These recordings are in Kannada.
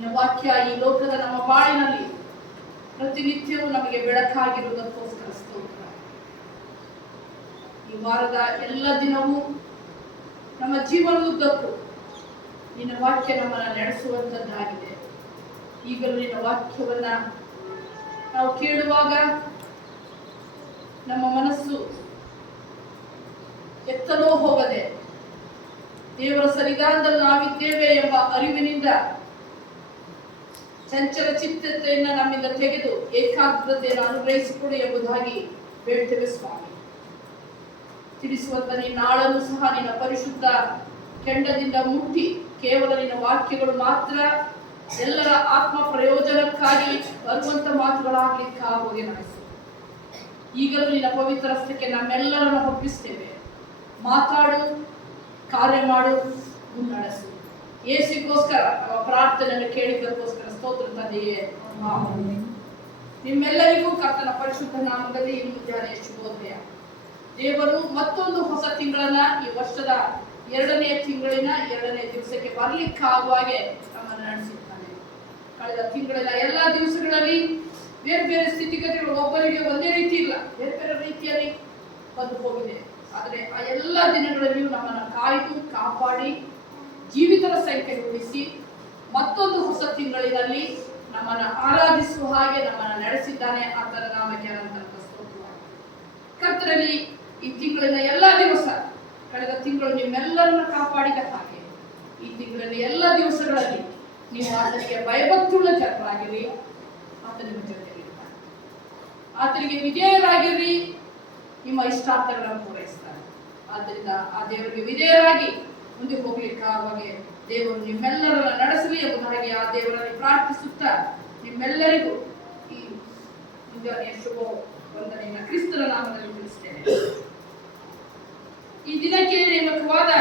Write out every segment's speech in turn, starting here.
ನಿನ್ನ ವಾಕ್ಯ ಈ ಲೋಕದ ನಮ್ಮ ಬಾಳಿನಲ್ಲಿ ಪ್ರತಿನಿತ್ಯವೂ ನಮಗೆ ಬೆಳಕಾಗಿರುವುದಕ್ಕೋಸ್ಕರ ಸ್ತೋತ್ರ. ಈ ವಾರದ ಎಲ್ಲ ದಿನವೂ ನಮ್ಮ ಜೀವನದುದ್ದಕ್ಕೂ ನಿನ್ನ ವಾಕ್ಯ ನಮ್ಮನ್ನು ನಡೆಸುವಂಥದ್ದಾಗಿದೆ. ಈಗಲೂ ನಿನ್ನ ವಾಕ್ಯವನ್ನ ನಾವು ಕೇಳುವಾಗ ನಮ್ಮ ಮನಸ್ಸು ಎತ್ತಲೋ ಹೋಗದೆ ದೇವರ ಸನ್ನಿಧಾನದಲ್ಲಿ ನಾವಿದ್ದೇವೆ ಎಂಬ ಅರಿವಿನಿಂದ ಚಂಚಲ ಚಿತ್ತತೆಯನ್ನು ನಮ್ಮಿಂದ ತೆಗೆದು ಏಕಾಗ್ರತೆಯನ್ನು ಅನುಗ್ರಹಿಸಿಕೊಡು ಎಂಬುದಾಗಿ ಬೇಡ್ತೇವೆ ಸ್ವಾಮಿ. ತಿಳಿಸುವಂತ ನಿನ್ನ ನಾಳನ್ನು ಸಹ ನಿನ್ನ ಪರಿಶುದ್ಧ ಕೆಂಡದಿಂದ ಮುಟ್ಟಿ ಕೇವಲ ನಿನ್ನ ವಾಕ್ಯಗಳು ಮಾತ್ರ ಎಲ್ಲರ ಆತ್ಮ ಪ್ರಯೋಜನಕ್ಕಾಗಿ ಬರುವಂತ ಮಾತುಗಳಾಗ್ಲಿಕ್ಕಾಗೋಗೆ ನಡೆಸು. ಈಗಲೂ ನಿನ್ನ ಪವಿತ್ರ ಹಸ್ತಕ್ಕೆ ನಮ್ಮೆಲ್ಲರನ್ನು ಒಪ್ಪಿಸ್ತೇವೆ. ಮಾತಾಡು, ಕಾರ್ಯ ಮಾಡು, ಮುನ್ನಡೆಸು. ಯೇಸುಗೋಸ್ಕರ ನಮ್ಮ ಪ್ರಾರ್ಥನೆಯನ್ನು ಕೇಳಿದ್ದಕ್ಕೋಸ್ಕರ ಸ್ತೋತ್ರ ತಂದೆಯೇ. ನಿಮ್ಮೆಲ್ಲರಿಗೂ ಕರ್ತನ ಪರಿಶುದ್ಧ ನಾಮದಲ್ಲಿ ಈ ಮುಂಜಾನೆ ಶುಭೋದಯ. ದೇವರು ಮತ್ತೊಂದು ಹೊಸ ತಿಂಗಳನ್ನ ಈ ವರ್ಷದ 2ನೇ ತಿಂಗಳಿನ 2ನೇ ದಿವಸಕ್ಕೆ ಬರ್ಲಿಕ್ಕಾಗುವಾಗೆ ನಮ್ಮನ್ನು ನಡೆಸಿದ್ದಾನೆ. ಕಳೆದ ತಿಂಗಳಿನ ಎಲ್ಲಾ ದಿವಸಗಳಲ್ಲಿ ಬೇರೆ ಬೇರೆ ಸ್ಥಿತಿಗತಿಗಳು ಒಬ್ಬರಿಗೆ ಒಂದೇ ರೀತಿ ಇಲ್ಲ, ಬೇರೆ ಬೇರೆ ರೀತಿಯಲ್ಲಿ ಬಂದು ಹೋಗಿದೆ. ಆದರೆ ಆ ಎಲ್ಲ ದಿನಗಳಲ್ಲಿಯೂ ನಮ್ಮನ್ನು ಕಾಯ್ದು ಕಾಪಾಡಿ ಜೀವಿತರ ಸಂಖ್ಯೆ ಉಳಿಸಿ ಮತ್ತೊಂದು ಹೊಸ ತಿಂಗಳಿನಲ್ಲಿ ನಮ್ಮನ್ನು ಆರಾಧಿಸುವ ಹಾಗೆ ನಮ್ಮನ್ನು ನಡೆಸಿದ್ದಾನೆ. ಆತನ ನಾಮಕ್ಕೆ ಅನಂತ ಸ್ತೋತ್ರವಾಗಲಿ. ಕರ್ತನಲ್ಲಿ ಈ ತಿಂಗಳಿನ ಎಲ್ಲ ದಿವಸ, ಕಳೆದ ತಿಂಗಳು ನಿಮ್ಮೆಲ್ಲರನ್ನ ಕಾಪಾಡಿದ ಹಾಗೆ ಈ ತಿಂಗಳಿನ ಎಲ್ಲ ದಿವಸಗಳಲ್ಲಿ ನೀವು ಆತನಿಗೆ ಭಯಭಕ್ತಿಯುಳ್ಳ ಜನರಾಗಿರಿ. ಆತನಿಗೆ ಜೊತೆಗಿರ್ತಾರೆ, ಆತನಿಗೆ ವಿಧೇಯರಾಗಿರಿ. ನಿಮ್ಮ ಇಷ್ಟಾರ್ಥಗಳನ್ನು ಪೂರೈಸ್ತಾರೆ. ಆದ್ದರಿಂದ ಆ ದೇವರಿಗೆ ವಿಧೇಯರಾಗಿ ಮುಂದೆ ಹೋಗ್ಲಿಕ್ಕಾಗಿ ದೇವರು ನಿಮ್ಮೆಲ್ಲರನ್ನ ನಡೆಸಲಿ ಎಂಬುದಾಗಿ ಆ ದೇವರಲ್ಲಿ ಪ್ರಾರ್ಥಿಸುತ್ತಾ ನಿಮ್ಮೆಲ್ಲರಿಗೂ ಈ ಮುಂಜಾನೆಯ ಶುಭ ವಂದನೆಯನ್ನು ಕ್ರಿಸ್ತನ ನಾಮದಲ್ಲಿ ತಿಳಿಸ್ತೇನೆ. ಈ ದಿನಕ್ಕೆ ನೇಮಕವಾದ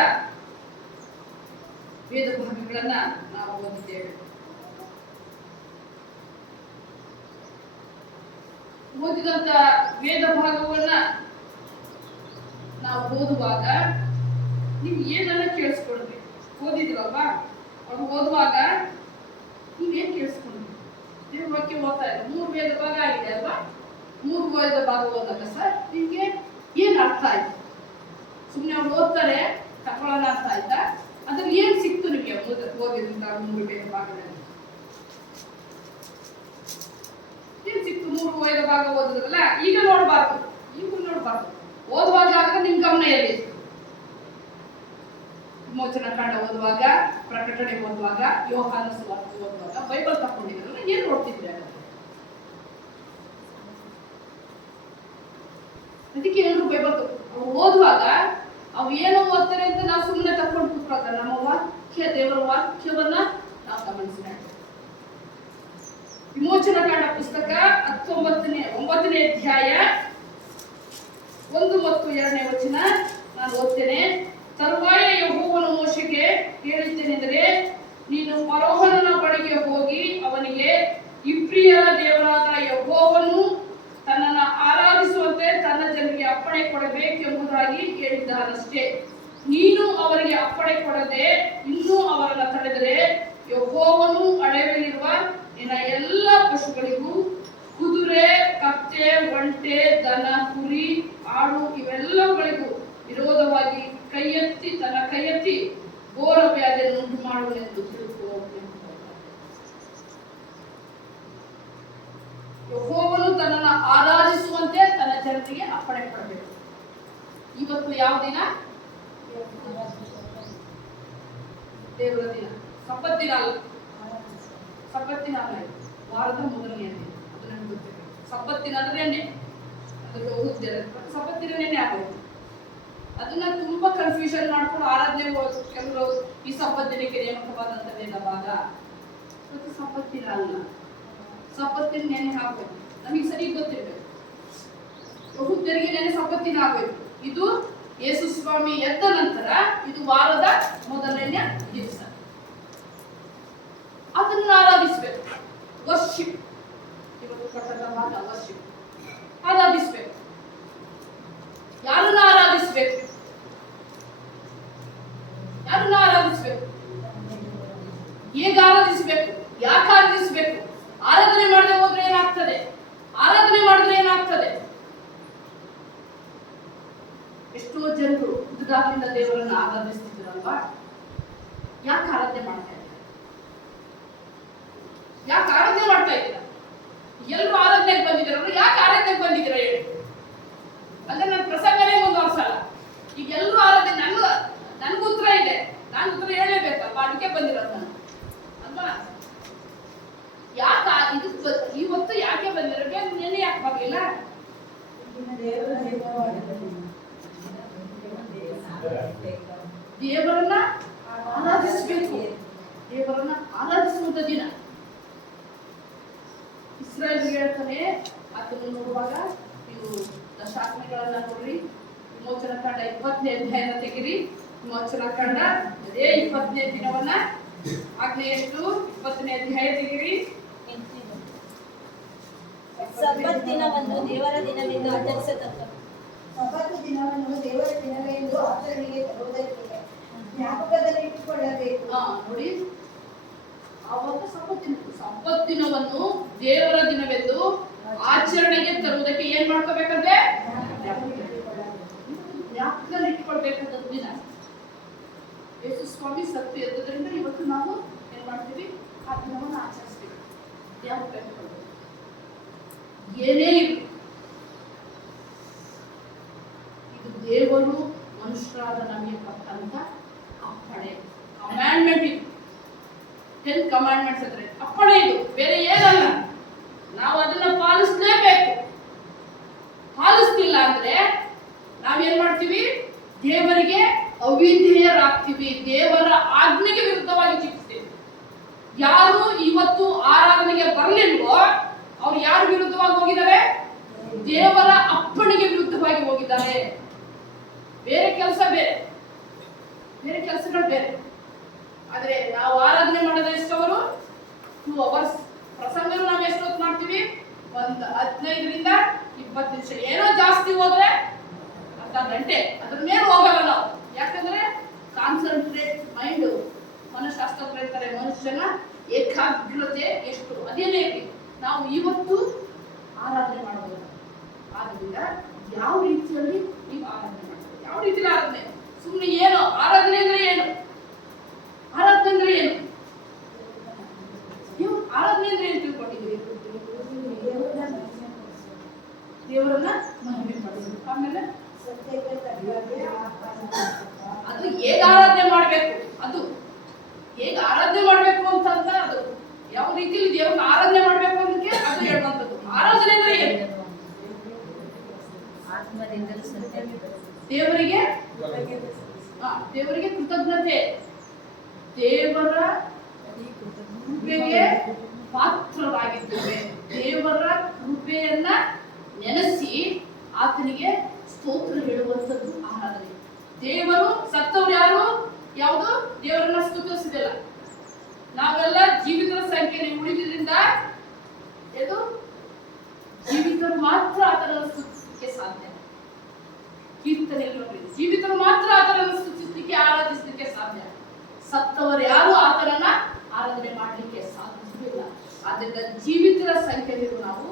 ವೇದ ಭಾಗಗಳನ್ನ ನಾವು ಓದಿದ್ದೇವೆ. ಓದಿದಂತ ವೇದ ಭಾಗವನ್ನ ನಾವು ಓದುವಾಗ ನೀವು ಏನನ್ನ ಕೇಳಿಸ್ಕೊಳ್ಬೇಕು. ಓದಿದ್ರಲ್ವಾ, ಅವ್ರು ಓದುವಾಗ ನೀವೇನ್ ಕೇಳಿಸ್ಕೊಂಡ್ರಿ? ದೇವ್ರ ವಾಕ್ಯ ಓದ್ತಾ ಇದ್ರು. 3 ವೇದ ಭಾಗ ಆಗಿದೆ ಅಲ್ವಾ? 3 ವೇದ ಭಾಗ ಓದಾಗ ಸರ್ ನಿಮ್ಗೆ ಏನ್ ಅರ್ಥ ಆಯ್ತು? ಸುಮ್ಮನೆ ಅವ್ರು ಓದ್ತಾರೆ, ತಗೊಳ್ಳೋಣ ಅರ್ಥ ಆಯ್ತಾ? ಅದ್ರಲ್ಲಿ ಏನ್ ಸಿಕ್ತು ನಿಮ್ಗೆ ಓದಿದ್ರಿಂದ 3 ವೇದ ಭಾಗದಲ್ಲಿ? ಏನ್ ಸಿಕ್ತು? 3 ವೇದ ಭಾಗ ಓದಿದ್ರಲ್ಲ, ಈಗ ನೋಡ್ಬಾರ್ದು, ಓದುವಾಗ ನಿಮ್ ಗಮನ ಎಲ್ಲಿತ್ತು? ವಿಮೋಚನಾ ಕಾಂಡ ಓದುವಾಗ, ಪ್ರಕಟಣೆ ಓದುವಾಗ, ಯೋಹಾನ ಸುವಾರ್ತೆ ಓದುವಾಗ, ಬೈಬಲ್ ತಕೊಂಡಿದ್ರಲ್ಲ, ಏನ್ ನೋಡ್ತಿದ್ರೆ? ಅದಕ್ಕೆ ಎಲ್ರು ಬೈಬಲ್ ಓದುವಾಗ ಅವು ಏನೋ ಓದ್ತಾರೆ ಅಂತ ನಾವು ಸುಮ್ಮನೆ ತಕೊಂಡು ಕೂತ್ಕೊಳ್ಳೋದ. ನಮ್ಮ ವಾಕ್ಯ, ದೇವರ ವಾಕ್ಯವನ್ನ ನಾವು ಗಮನಿಸಿ. ವಿಮೋಚನಾ ಕಾಂಡ ಪುಸ್ತಕ 9ನೇ ಅಧ್ಯಾಯ 1 ಮತ್ತು 2ನೇ ವಚನ ನಾನು ಓದ್ತೇನೆ. ತರುವಾಯ ಯೆಹೋವನು ಮೋಶೆಗೆ ಹೇಳಿದ್ದೇನೆಂದರೆ, ನೀನು ಫರೋಹನ ಬಳಿಗೆ ಹೋಗಿ ಅವನಿಗೆ ಇಬ್ರಿಯರ ದೇವರಾದ ಯೆಹೋವನು ತನ್ನನ್ನು ಆರಾಧಿಸುವಂತೆ ತನ್ನ ಜನರಿಗೆ ಅಪ್ಪಣೆ ಕೊಡಬೇಕೆಂಬುದಾಗಿ ಹೇಳಿದ್ದಾನಷ್ಟೇ. ನೀನು ಅವರಿಗೆ ಅಪ್ಪಣೆ ಕೊಡದೆ ಇನ್ನೂ ಅವರನ್ನು ತಡೆದರೆ ಯೆಹೋವನು ಅಡವಿಯಲ್ಲಿರುವ ನಿನ್ನ ಎಲ್ಲ ಪಶುಗಳಿಗೂ, ಕುದುರೆ, ಕತ್ತೆ, ಒಂಟೆ, ದನ, ಕುರಿ, ಆಡು ಇವೆಲ್ಲವುಗಳಿಗೂ ವಿರೋಧವಾಗಿ ತನ್ನ ಕೈಯೆತ್ತಿ ಘೋರ ವ್ಯಾಧಿಯನ್ನು ಉಂಟು ಮಾಡುವುದೆಂದು ತಿಳ್ಕೋ. ಯೆಹೋವನು ತನ್ನನ್ನು ಆರಾಧಿಸುವಂತೆ ತನ್ನ ಜನರಿಗೆ ಅಪ್ಪಣೆ ಕೊಡಬೇಕು. ಇವತ್ತು ಯಾವ ದಿನ? ದೇವರ ದಿನ, ಸಬ್ಬತ್ತಿನ ಅಲ್ಲ. ಸಬ್ಬತ್ತಿನ ಅಲ್ಲ, ವಾರದ ಮೊದಲನೆಯ ದಿನ. ಅದು ನನಗೆ ಗೊತ್ತಿದೆ. ಸಬ್ಬತ್ತಿನ ಅಂದ್ರೆ ಅದಕ್ಕೆ ಹೋಗುತ್ತೇವೆ. ಸಬ್ಬತ್ತಿನ ನೆನೆ ಆಗೋದು. ಅದನ್ನ ತುಂಬಾ ಕನ್ಫ್ಯೂಷನ್ ಮಾಡ್ಕೊಂಡು ಆರಾಧನೆ ಕೆಲವರು ಈ ಸಬ್ಬತ್ ದಿನಕ್ಕೆ ನೇಮಕವಾದಂತ ವೇದ ಭಾಗ. ಇವತ್ತು ಸಬ್ಬತ್ತಿನ ಅಲ್ಲ, ಸಬ್ಬತ್ತಿನ ನೆನೆ ಹಾಕಬೇಕು. ನಮಗೆ ಸರಿ ಗೊತ್ತಿರಬೇಕು. ಯೆಹೂದ್ಯರಿಗೆ ನೆನೆ ಸಬ್ಬತ್ತಿನ ಆಗಬೇಕು. ಇದು ಯೇಸು ಸ್ವಾಮಿ ಎದ್ದ ನಂತರ ಇದು ವಾರದ ಮೊದಲನೆಯ ದಿವಸ. ಅದನ್ನು ಆರಾಧಿಸಬೇಕು. ವರ್ಷಿಪ್, ಇವತ್ತು ಕೊಟ್ಟಂತ ಭಾಗ ವರ್ಷಿಪ್. ಆರಾಧಿಸಬೇಕು. ಯಾರನ್ನ ಆರಾಧಿಸಬೇಕು? ಹೇಗೆ ಆರಾಧಿಸಬೇಕು? ಯಾಕೆ ಆರಾಧಿಸಬೇಕು? ಆರಾಧನೆ ಮಾಡದೆ ಹೋದ್ರೆ ಏನಾಗ್ತದೆ? ಆರಾಧನೆ ಮಾಡಿದ್ರೆ ಏನಾಗ್ತದೆ? ಎಷ್ಟೋ ಜನರು ಹುಟ್ಟದಾಗಿಂದ ದೇವರನ್ನು ಆರಾಧಿಸ್ತಿದ್ರಲ್ವಾ? ಯಾಕೆ ಆರಾಧನೆ ಮಾಡ್ತಾ ಇದ್ದಾರೆ? ಯಾಕೆ ಆರಾಧನೆ ಮಾಡ್ತಾ ಇದ್ದೀರಾ? ಎಲ್ಲರೂ ಆರಾಧನೆಗೆ ಬಂದಿದ್ದೀರಲ್ಲ, ಯಾಕೆ ಆರಾಧನೆಗೆ ಬಂದಿದ್ದೀರಾ ಹೇಳಿ? ಅಂದ್ರೆ ನನ್ನ ಪ್ರಸಂಗನೇ ಮುಂದುವರ್ಸಲ್ಲ. ಈಗ ಎಲ್ಲರೂ ಆರಾಧನೆ, ನನ್ಗೂ ಉತ್ತರ ಇದೆ, ನಾನು ಉತ್ತರ ಹೇಳಲೇಬೇಕಪ್ಪ, ಅದಕ್ಕೆ ಬಂದಿರೋದು ನಾನು ಅಲ್ವಾ? ಯಾಕೆ ಇವತ್ತು ಯಾಕೆ ಬಂದಿರೋ? ನೆನೆ ಯಾಕೆ ಬರ್ಲಿಲ್ಲ? ದೇವರನ್ನ ಆರಾಧಿಸಬೇಕು. ದೇವರನ್ನ ಆರಾಧಿಸುವಂತ ದಿನ. ಇಸ್ರಾಯೇಲ್ ಹೇಳ್ತಾನೆ, ಅದನ್ನು ನೋಡುವಾಗ ನೀವು ಶಾಸನಗಳನ್ನ ನೋಡ್ರಿ. ವಿಮೋಚನಾ ಕಾಂಡ 20ನೇ ಅಧ್ಯಾಯನ ತೆಗಿರಿ. ವಿಮೋಚನಾ ಕಾಂಡ ಅದೇ 20ನೇ ದಿನವನ್ನ, ಆಜ್ಞೆ ಎಷ್ಟು? 20ನೇ ಅಧ್ಯಾಯ ತೆಗಿರಿ. ಸಬ್ಬತ್ ದಿನವನ್ನು ದೇವರ ದಿನವೆಂದು ಆಚರಿಸತಕ್ಕ. ಸಬ್ಬತ್ ದಿನವನ್ನು ದೇವರ ದಿನವೆಂದು ಆಚರಣೆಗೆ ತರುವುದಕ್ಕೆ ಜ್ಞಾಪಕದಲ್ಲಿ ಇಟ್ಟುಕೊಳ್ಳಬೇಕು. ನೋಡಿ, ಆವಾಗ ಸಬ್ಬತ್ ದಿನವನ್ನು ದೇವರ ದಿನವೆಂದು ಆಚರಣೆಗೆ ತರುವುದಕ್ಕೆ ಏನ್ ಮಾಡ್ಕೋಬೇಕಂದ್ರೆ ಜ್ಞಾಪಕದಲ್ಲಿ ಇಟ್ಕೊಳ್ಬೇಕಾದ ದಿನ. ಯೇಸು ಸ್ವಾಮಿ ಸತ್ತು ಎದ್ದುದರಿಂದ ಇವತ್ತು ನಾವು ಏನ್ ಮಾಡ್ತೀವಿ? ಆ ದಿನವನ್ನು ಆಚರಿಸ್ತೀವಿ. ಜ್ಞಾಪಕ ಇಟ್ಕೊಳ್ಬೇಕು. ಏನೇ ಇರಲಿ, ಇದು ದೇವರು ಮನುಷ್ಯರಾದ ನಮಗೆ ಕೊಟ್ಟಂತ ಅಪ್ಪಣೆ, ಕಮ್ಯಾಂಡ್ಮೆಂಟ್. ಇದು 10 ಕಮ್ಯಾಂಡ್ಮೆಂಟ್ಸ್ ಅಂದ್ರೆ ಅಪ್ಪಣೆ, ಇದು ಬೇರೆ ಏನಲ್ಲ. ನಾವು ಅದನ್ನ ಪಾಲಿಸಲೇಬೇಕು. ಪಾಲಿಸ್ತಿಲ್ಲ ಅಂದ್ರೆ ನಾವೇನ್ ಮಾಡ್ತೀವಿ? ದೇವರಿಗೆ ಅವಿಧೇಯರಾಗ್ತೀವಿ, ದೇವರ ಆಜ್ಞೆಗೆ ವಿರುದ್ಧವಾಗಿ ಚಿಂತಿಸ್ತೀವಿ. ಯಾರು ಇವತ್ತು ಆರಾಧನೆಗೆ ಬರಲಿಲ್ವೋ ಅವ್ರು ಯಾರು ವಿರುದ್ಧವಾಗಿ ಹೋಗಿದ್ದಾರೆ? ದೇವರ ಅಪ್ಪಣೆಗೆ ವಿರುದ್ಧವಾಗಿ ಹೋಗಿದ್ದಾರೆ. ಬೇರೆ ಕೆಲಸ ಬೇರೆ, ಬೇರೆ ಕೆಲಸಗಳು ಬೇರೆ. ಆದ್ರೆ ನಾವು ಆರಾಧನೆ ಮಾಡೋದು ಎಷ್ಟವರು? 2 hours. ಪ್ರಸಂಗ ನಾವು ಎಷ್ಟು ಹೊತ್ತು ಮಾಡ್ತೀವಿ? ಒಂದು 15ರಿಂದ 20 ನಿಮಿಷ. ಏನೋ ಜಾಸ್ತಿ ಹೋದ್ರೆ ಅರ್ಧ ಗಂಟೆ, ಅದ್ರ ಮೇಲೆ ಹೋಗಲ್ಲ ನಾವು. ಯಾಕಂದ್ರೆ ಕಾನ್ಸಂಟ್ರೇಟ್ ಮೈಂಡ್, ಮನಃಶಾಸ್ತ್ರ ಹೇಳ್ತಾರೆ ಮನುಷ್ಯನ ಏಕಾಗ್ರತೆ ಎಷ್ಟು, ಅದೇನೇ ಇರಲಿ ನಾವು ಇವತ್ತು ಆರಾಧನೆ ಮಾಡಬಹುದು. ಆದ್ರಿಂದ ಯಾವ ರೀತಿಯಲ್ಲಿ ನೀವು ಆರಾಧನೆ ಮಾಡ್ತೀವಿ? ಯಾವ ರೀತಿಯಲ್ಲಿ ಆರಾಧನೆ? ಸುಮ್ಮನೆ ಏನು ಆರಾಧನೆ ಅಂದ್ರೆ ಏನು? ಆರಾಧನೆ ಅಂದ್ರೆ ಏನು? ನೀವು ಆರಾಧನೆ ಅಂದ್ರೆ ಏನು ತಿಳ್ಕೊಂಡಿದ್ದೀರಿ? ದೇವರನ್ನ ಮಹಿಮೆ ಪಡಿಸೋದು. ಆಮೇಲೆ ಅದು ಹೇಗೆ ಆರಾಧನೆ ಮಾಡ್ಬೇಕು, ಅದು ಹೇಗೆ ಆರಾಧನೆ ಮಾಡ್ಬೇಕು ಅಂತ ಅದು ಯಾವ ರೀತಿಯಲ್ಲಿ ದೇವರನ್ನ ಆರಾಧನೆ ಮಾಡ್ಬೇಕು ಅನ್ನೋದಕ್ಕೆ ಅದು ಹೇಳುವಂಥದ್ದು. ಆರಾಧನೆ ಅಂದ್ರೆ ಏನು? ದೇವರಿಗೆ ದೇವರಿಗೆ ಕೃತಜ್ಞತೆ, ದೇವರ ಕೃಪೆಗೆ ಪಾತ್ರರಾಗಿದ್ದೇವೆ. ದೇವರ ಕೃಪೆಯನ್ನ ನೆನೆಸಿ ಆತನಿಗೆ ಸ್ತೋತ್ರ ಹೇಳುವಂಥದ್ದು ಆರಾಧನೆ. ದೇವರು ಸತ್ತವ್ರು ಯಾರು? ಯಾವುದು? ದೇವರನ್ನ ಸ್ತುತಿಸಿದಿಲ್ಲ. ನಾವೆಲ್ಲ ಜೀವಿತರ ಸಂಖ್ಯೆಯಲ್ಲಿ ಉಳಿದ್ರಿಂದ ಇದು ಜೀವಿತರು ಮಾತ್ರ ಆತನನ್ನು ಸ್ತುತಿಸಲಿಕ್ಕೆ ಸಾಧ್ಯ. ಕೀರ್ತನೆಯಲ್ಲಿ ನೋಡ್ರಿ, ಜೀವಿತರು ಮಾತ್ರ ಆತನನ್ನು ಸ್ತುತಿಸಲಿಕ್ಕೆ ಆರಾಧಿಸಲಿಕ್ಕೆ ಸಾಧ್ಯ. ಸತ್ತವರು ಯಾರು ಆತನನ್ನ ಆರಾಧನೆ ಮಾಡಲಿಕ್ಕೆ ಸಾಧ್ಯವಿಲ್ಲ. ಆದ್ದರಿಂದ ಜೀವಿತರ ಸಂಖ್ಯೆಯಲ್ಲಿ ನಾವು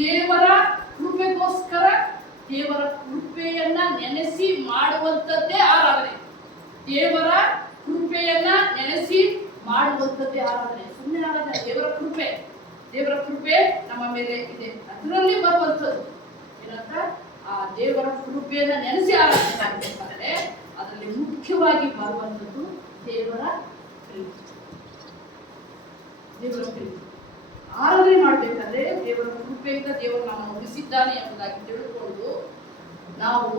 ದೇವರ ಕೃಪೆಗೋಸ್ಕರ ದೇವರ ಕೃಪೆಯನ್ನ ನೆನೆಸಿ ಮಾಡುವಂಥದ್ದೇ ಆರಾಧನೆ. ದೇವರ ಕೃಪೆಯನ್ನ ನೆನೆಸಿ ಮಾಡುವಂಥದ್ದೇ ಆರಾಧನೆ. ಸುಮ್ಮನೆ ಆರಾಧನೆ. ದೇವರ ಕೃಪೆ, ದೇವರ ಕೃಪೆ ನಮ್ಮ ಮೇಲೆ ಇದೆ, ಅದರಲ್ಲಿ ಬರುವಂಥದ್ದು ಏನಂತ? ಆ ದೇವರ ಕೃಪೆಯನ್ನ ನೆನೆಸಿ ಆರಾಧನೆ ಮಾಡಬೇಕಾದ್ರೆ ಅದರಲ್ಲಿ ಮುಖ್ಯವಾಗಿ ಬರುವಂಥದ್ದು ದೇವರ ಪ್ರೀತಿ. ದೇವರ ಪ್ರೀತಿ ಆರಾಧನೆ ಮಾಡಬೇಕಾದ್ರೆ ದೇವರ ಕೃಪೆಯಿಂದ ದೇವರು ನಮ್ಮನ್ನು ಉಳಿಸಿದ್ದಾನೆ ಎಂಬುದಾಗಿ ತಿಳ್ಕೊಂಡು ನಾವು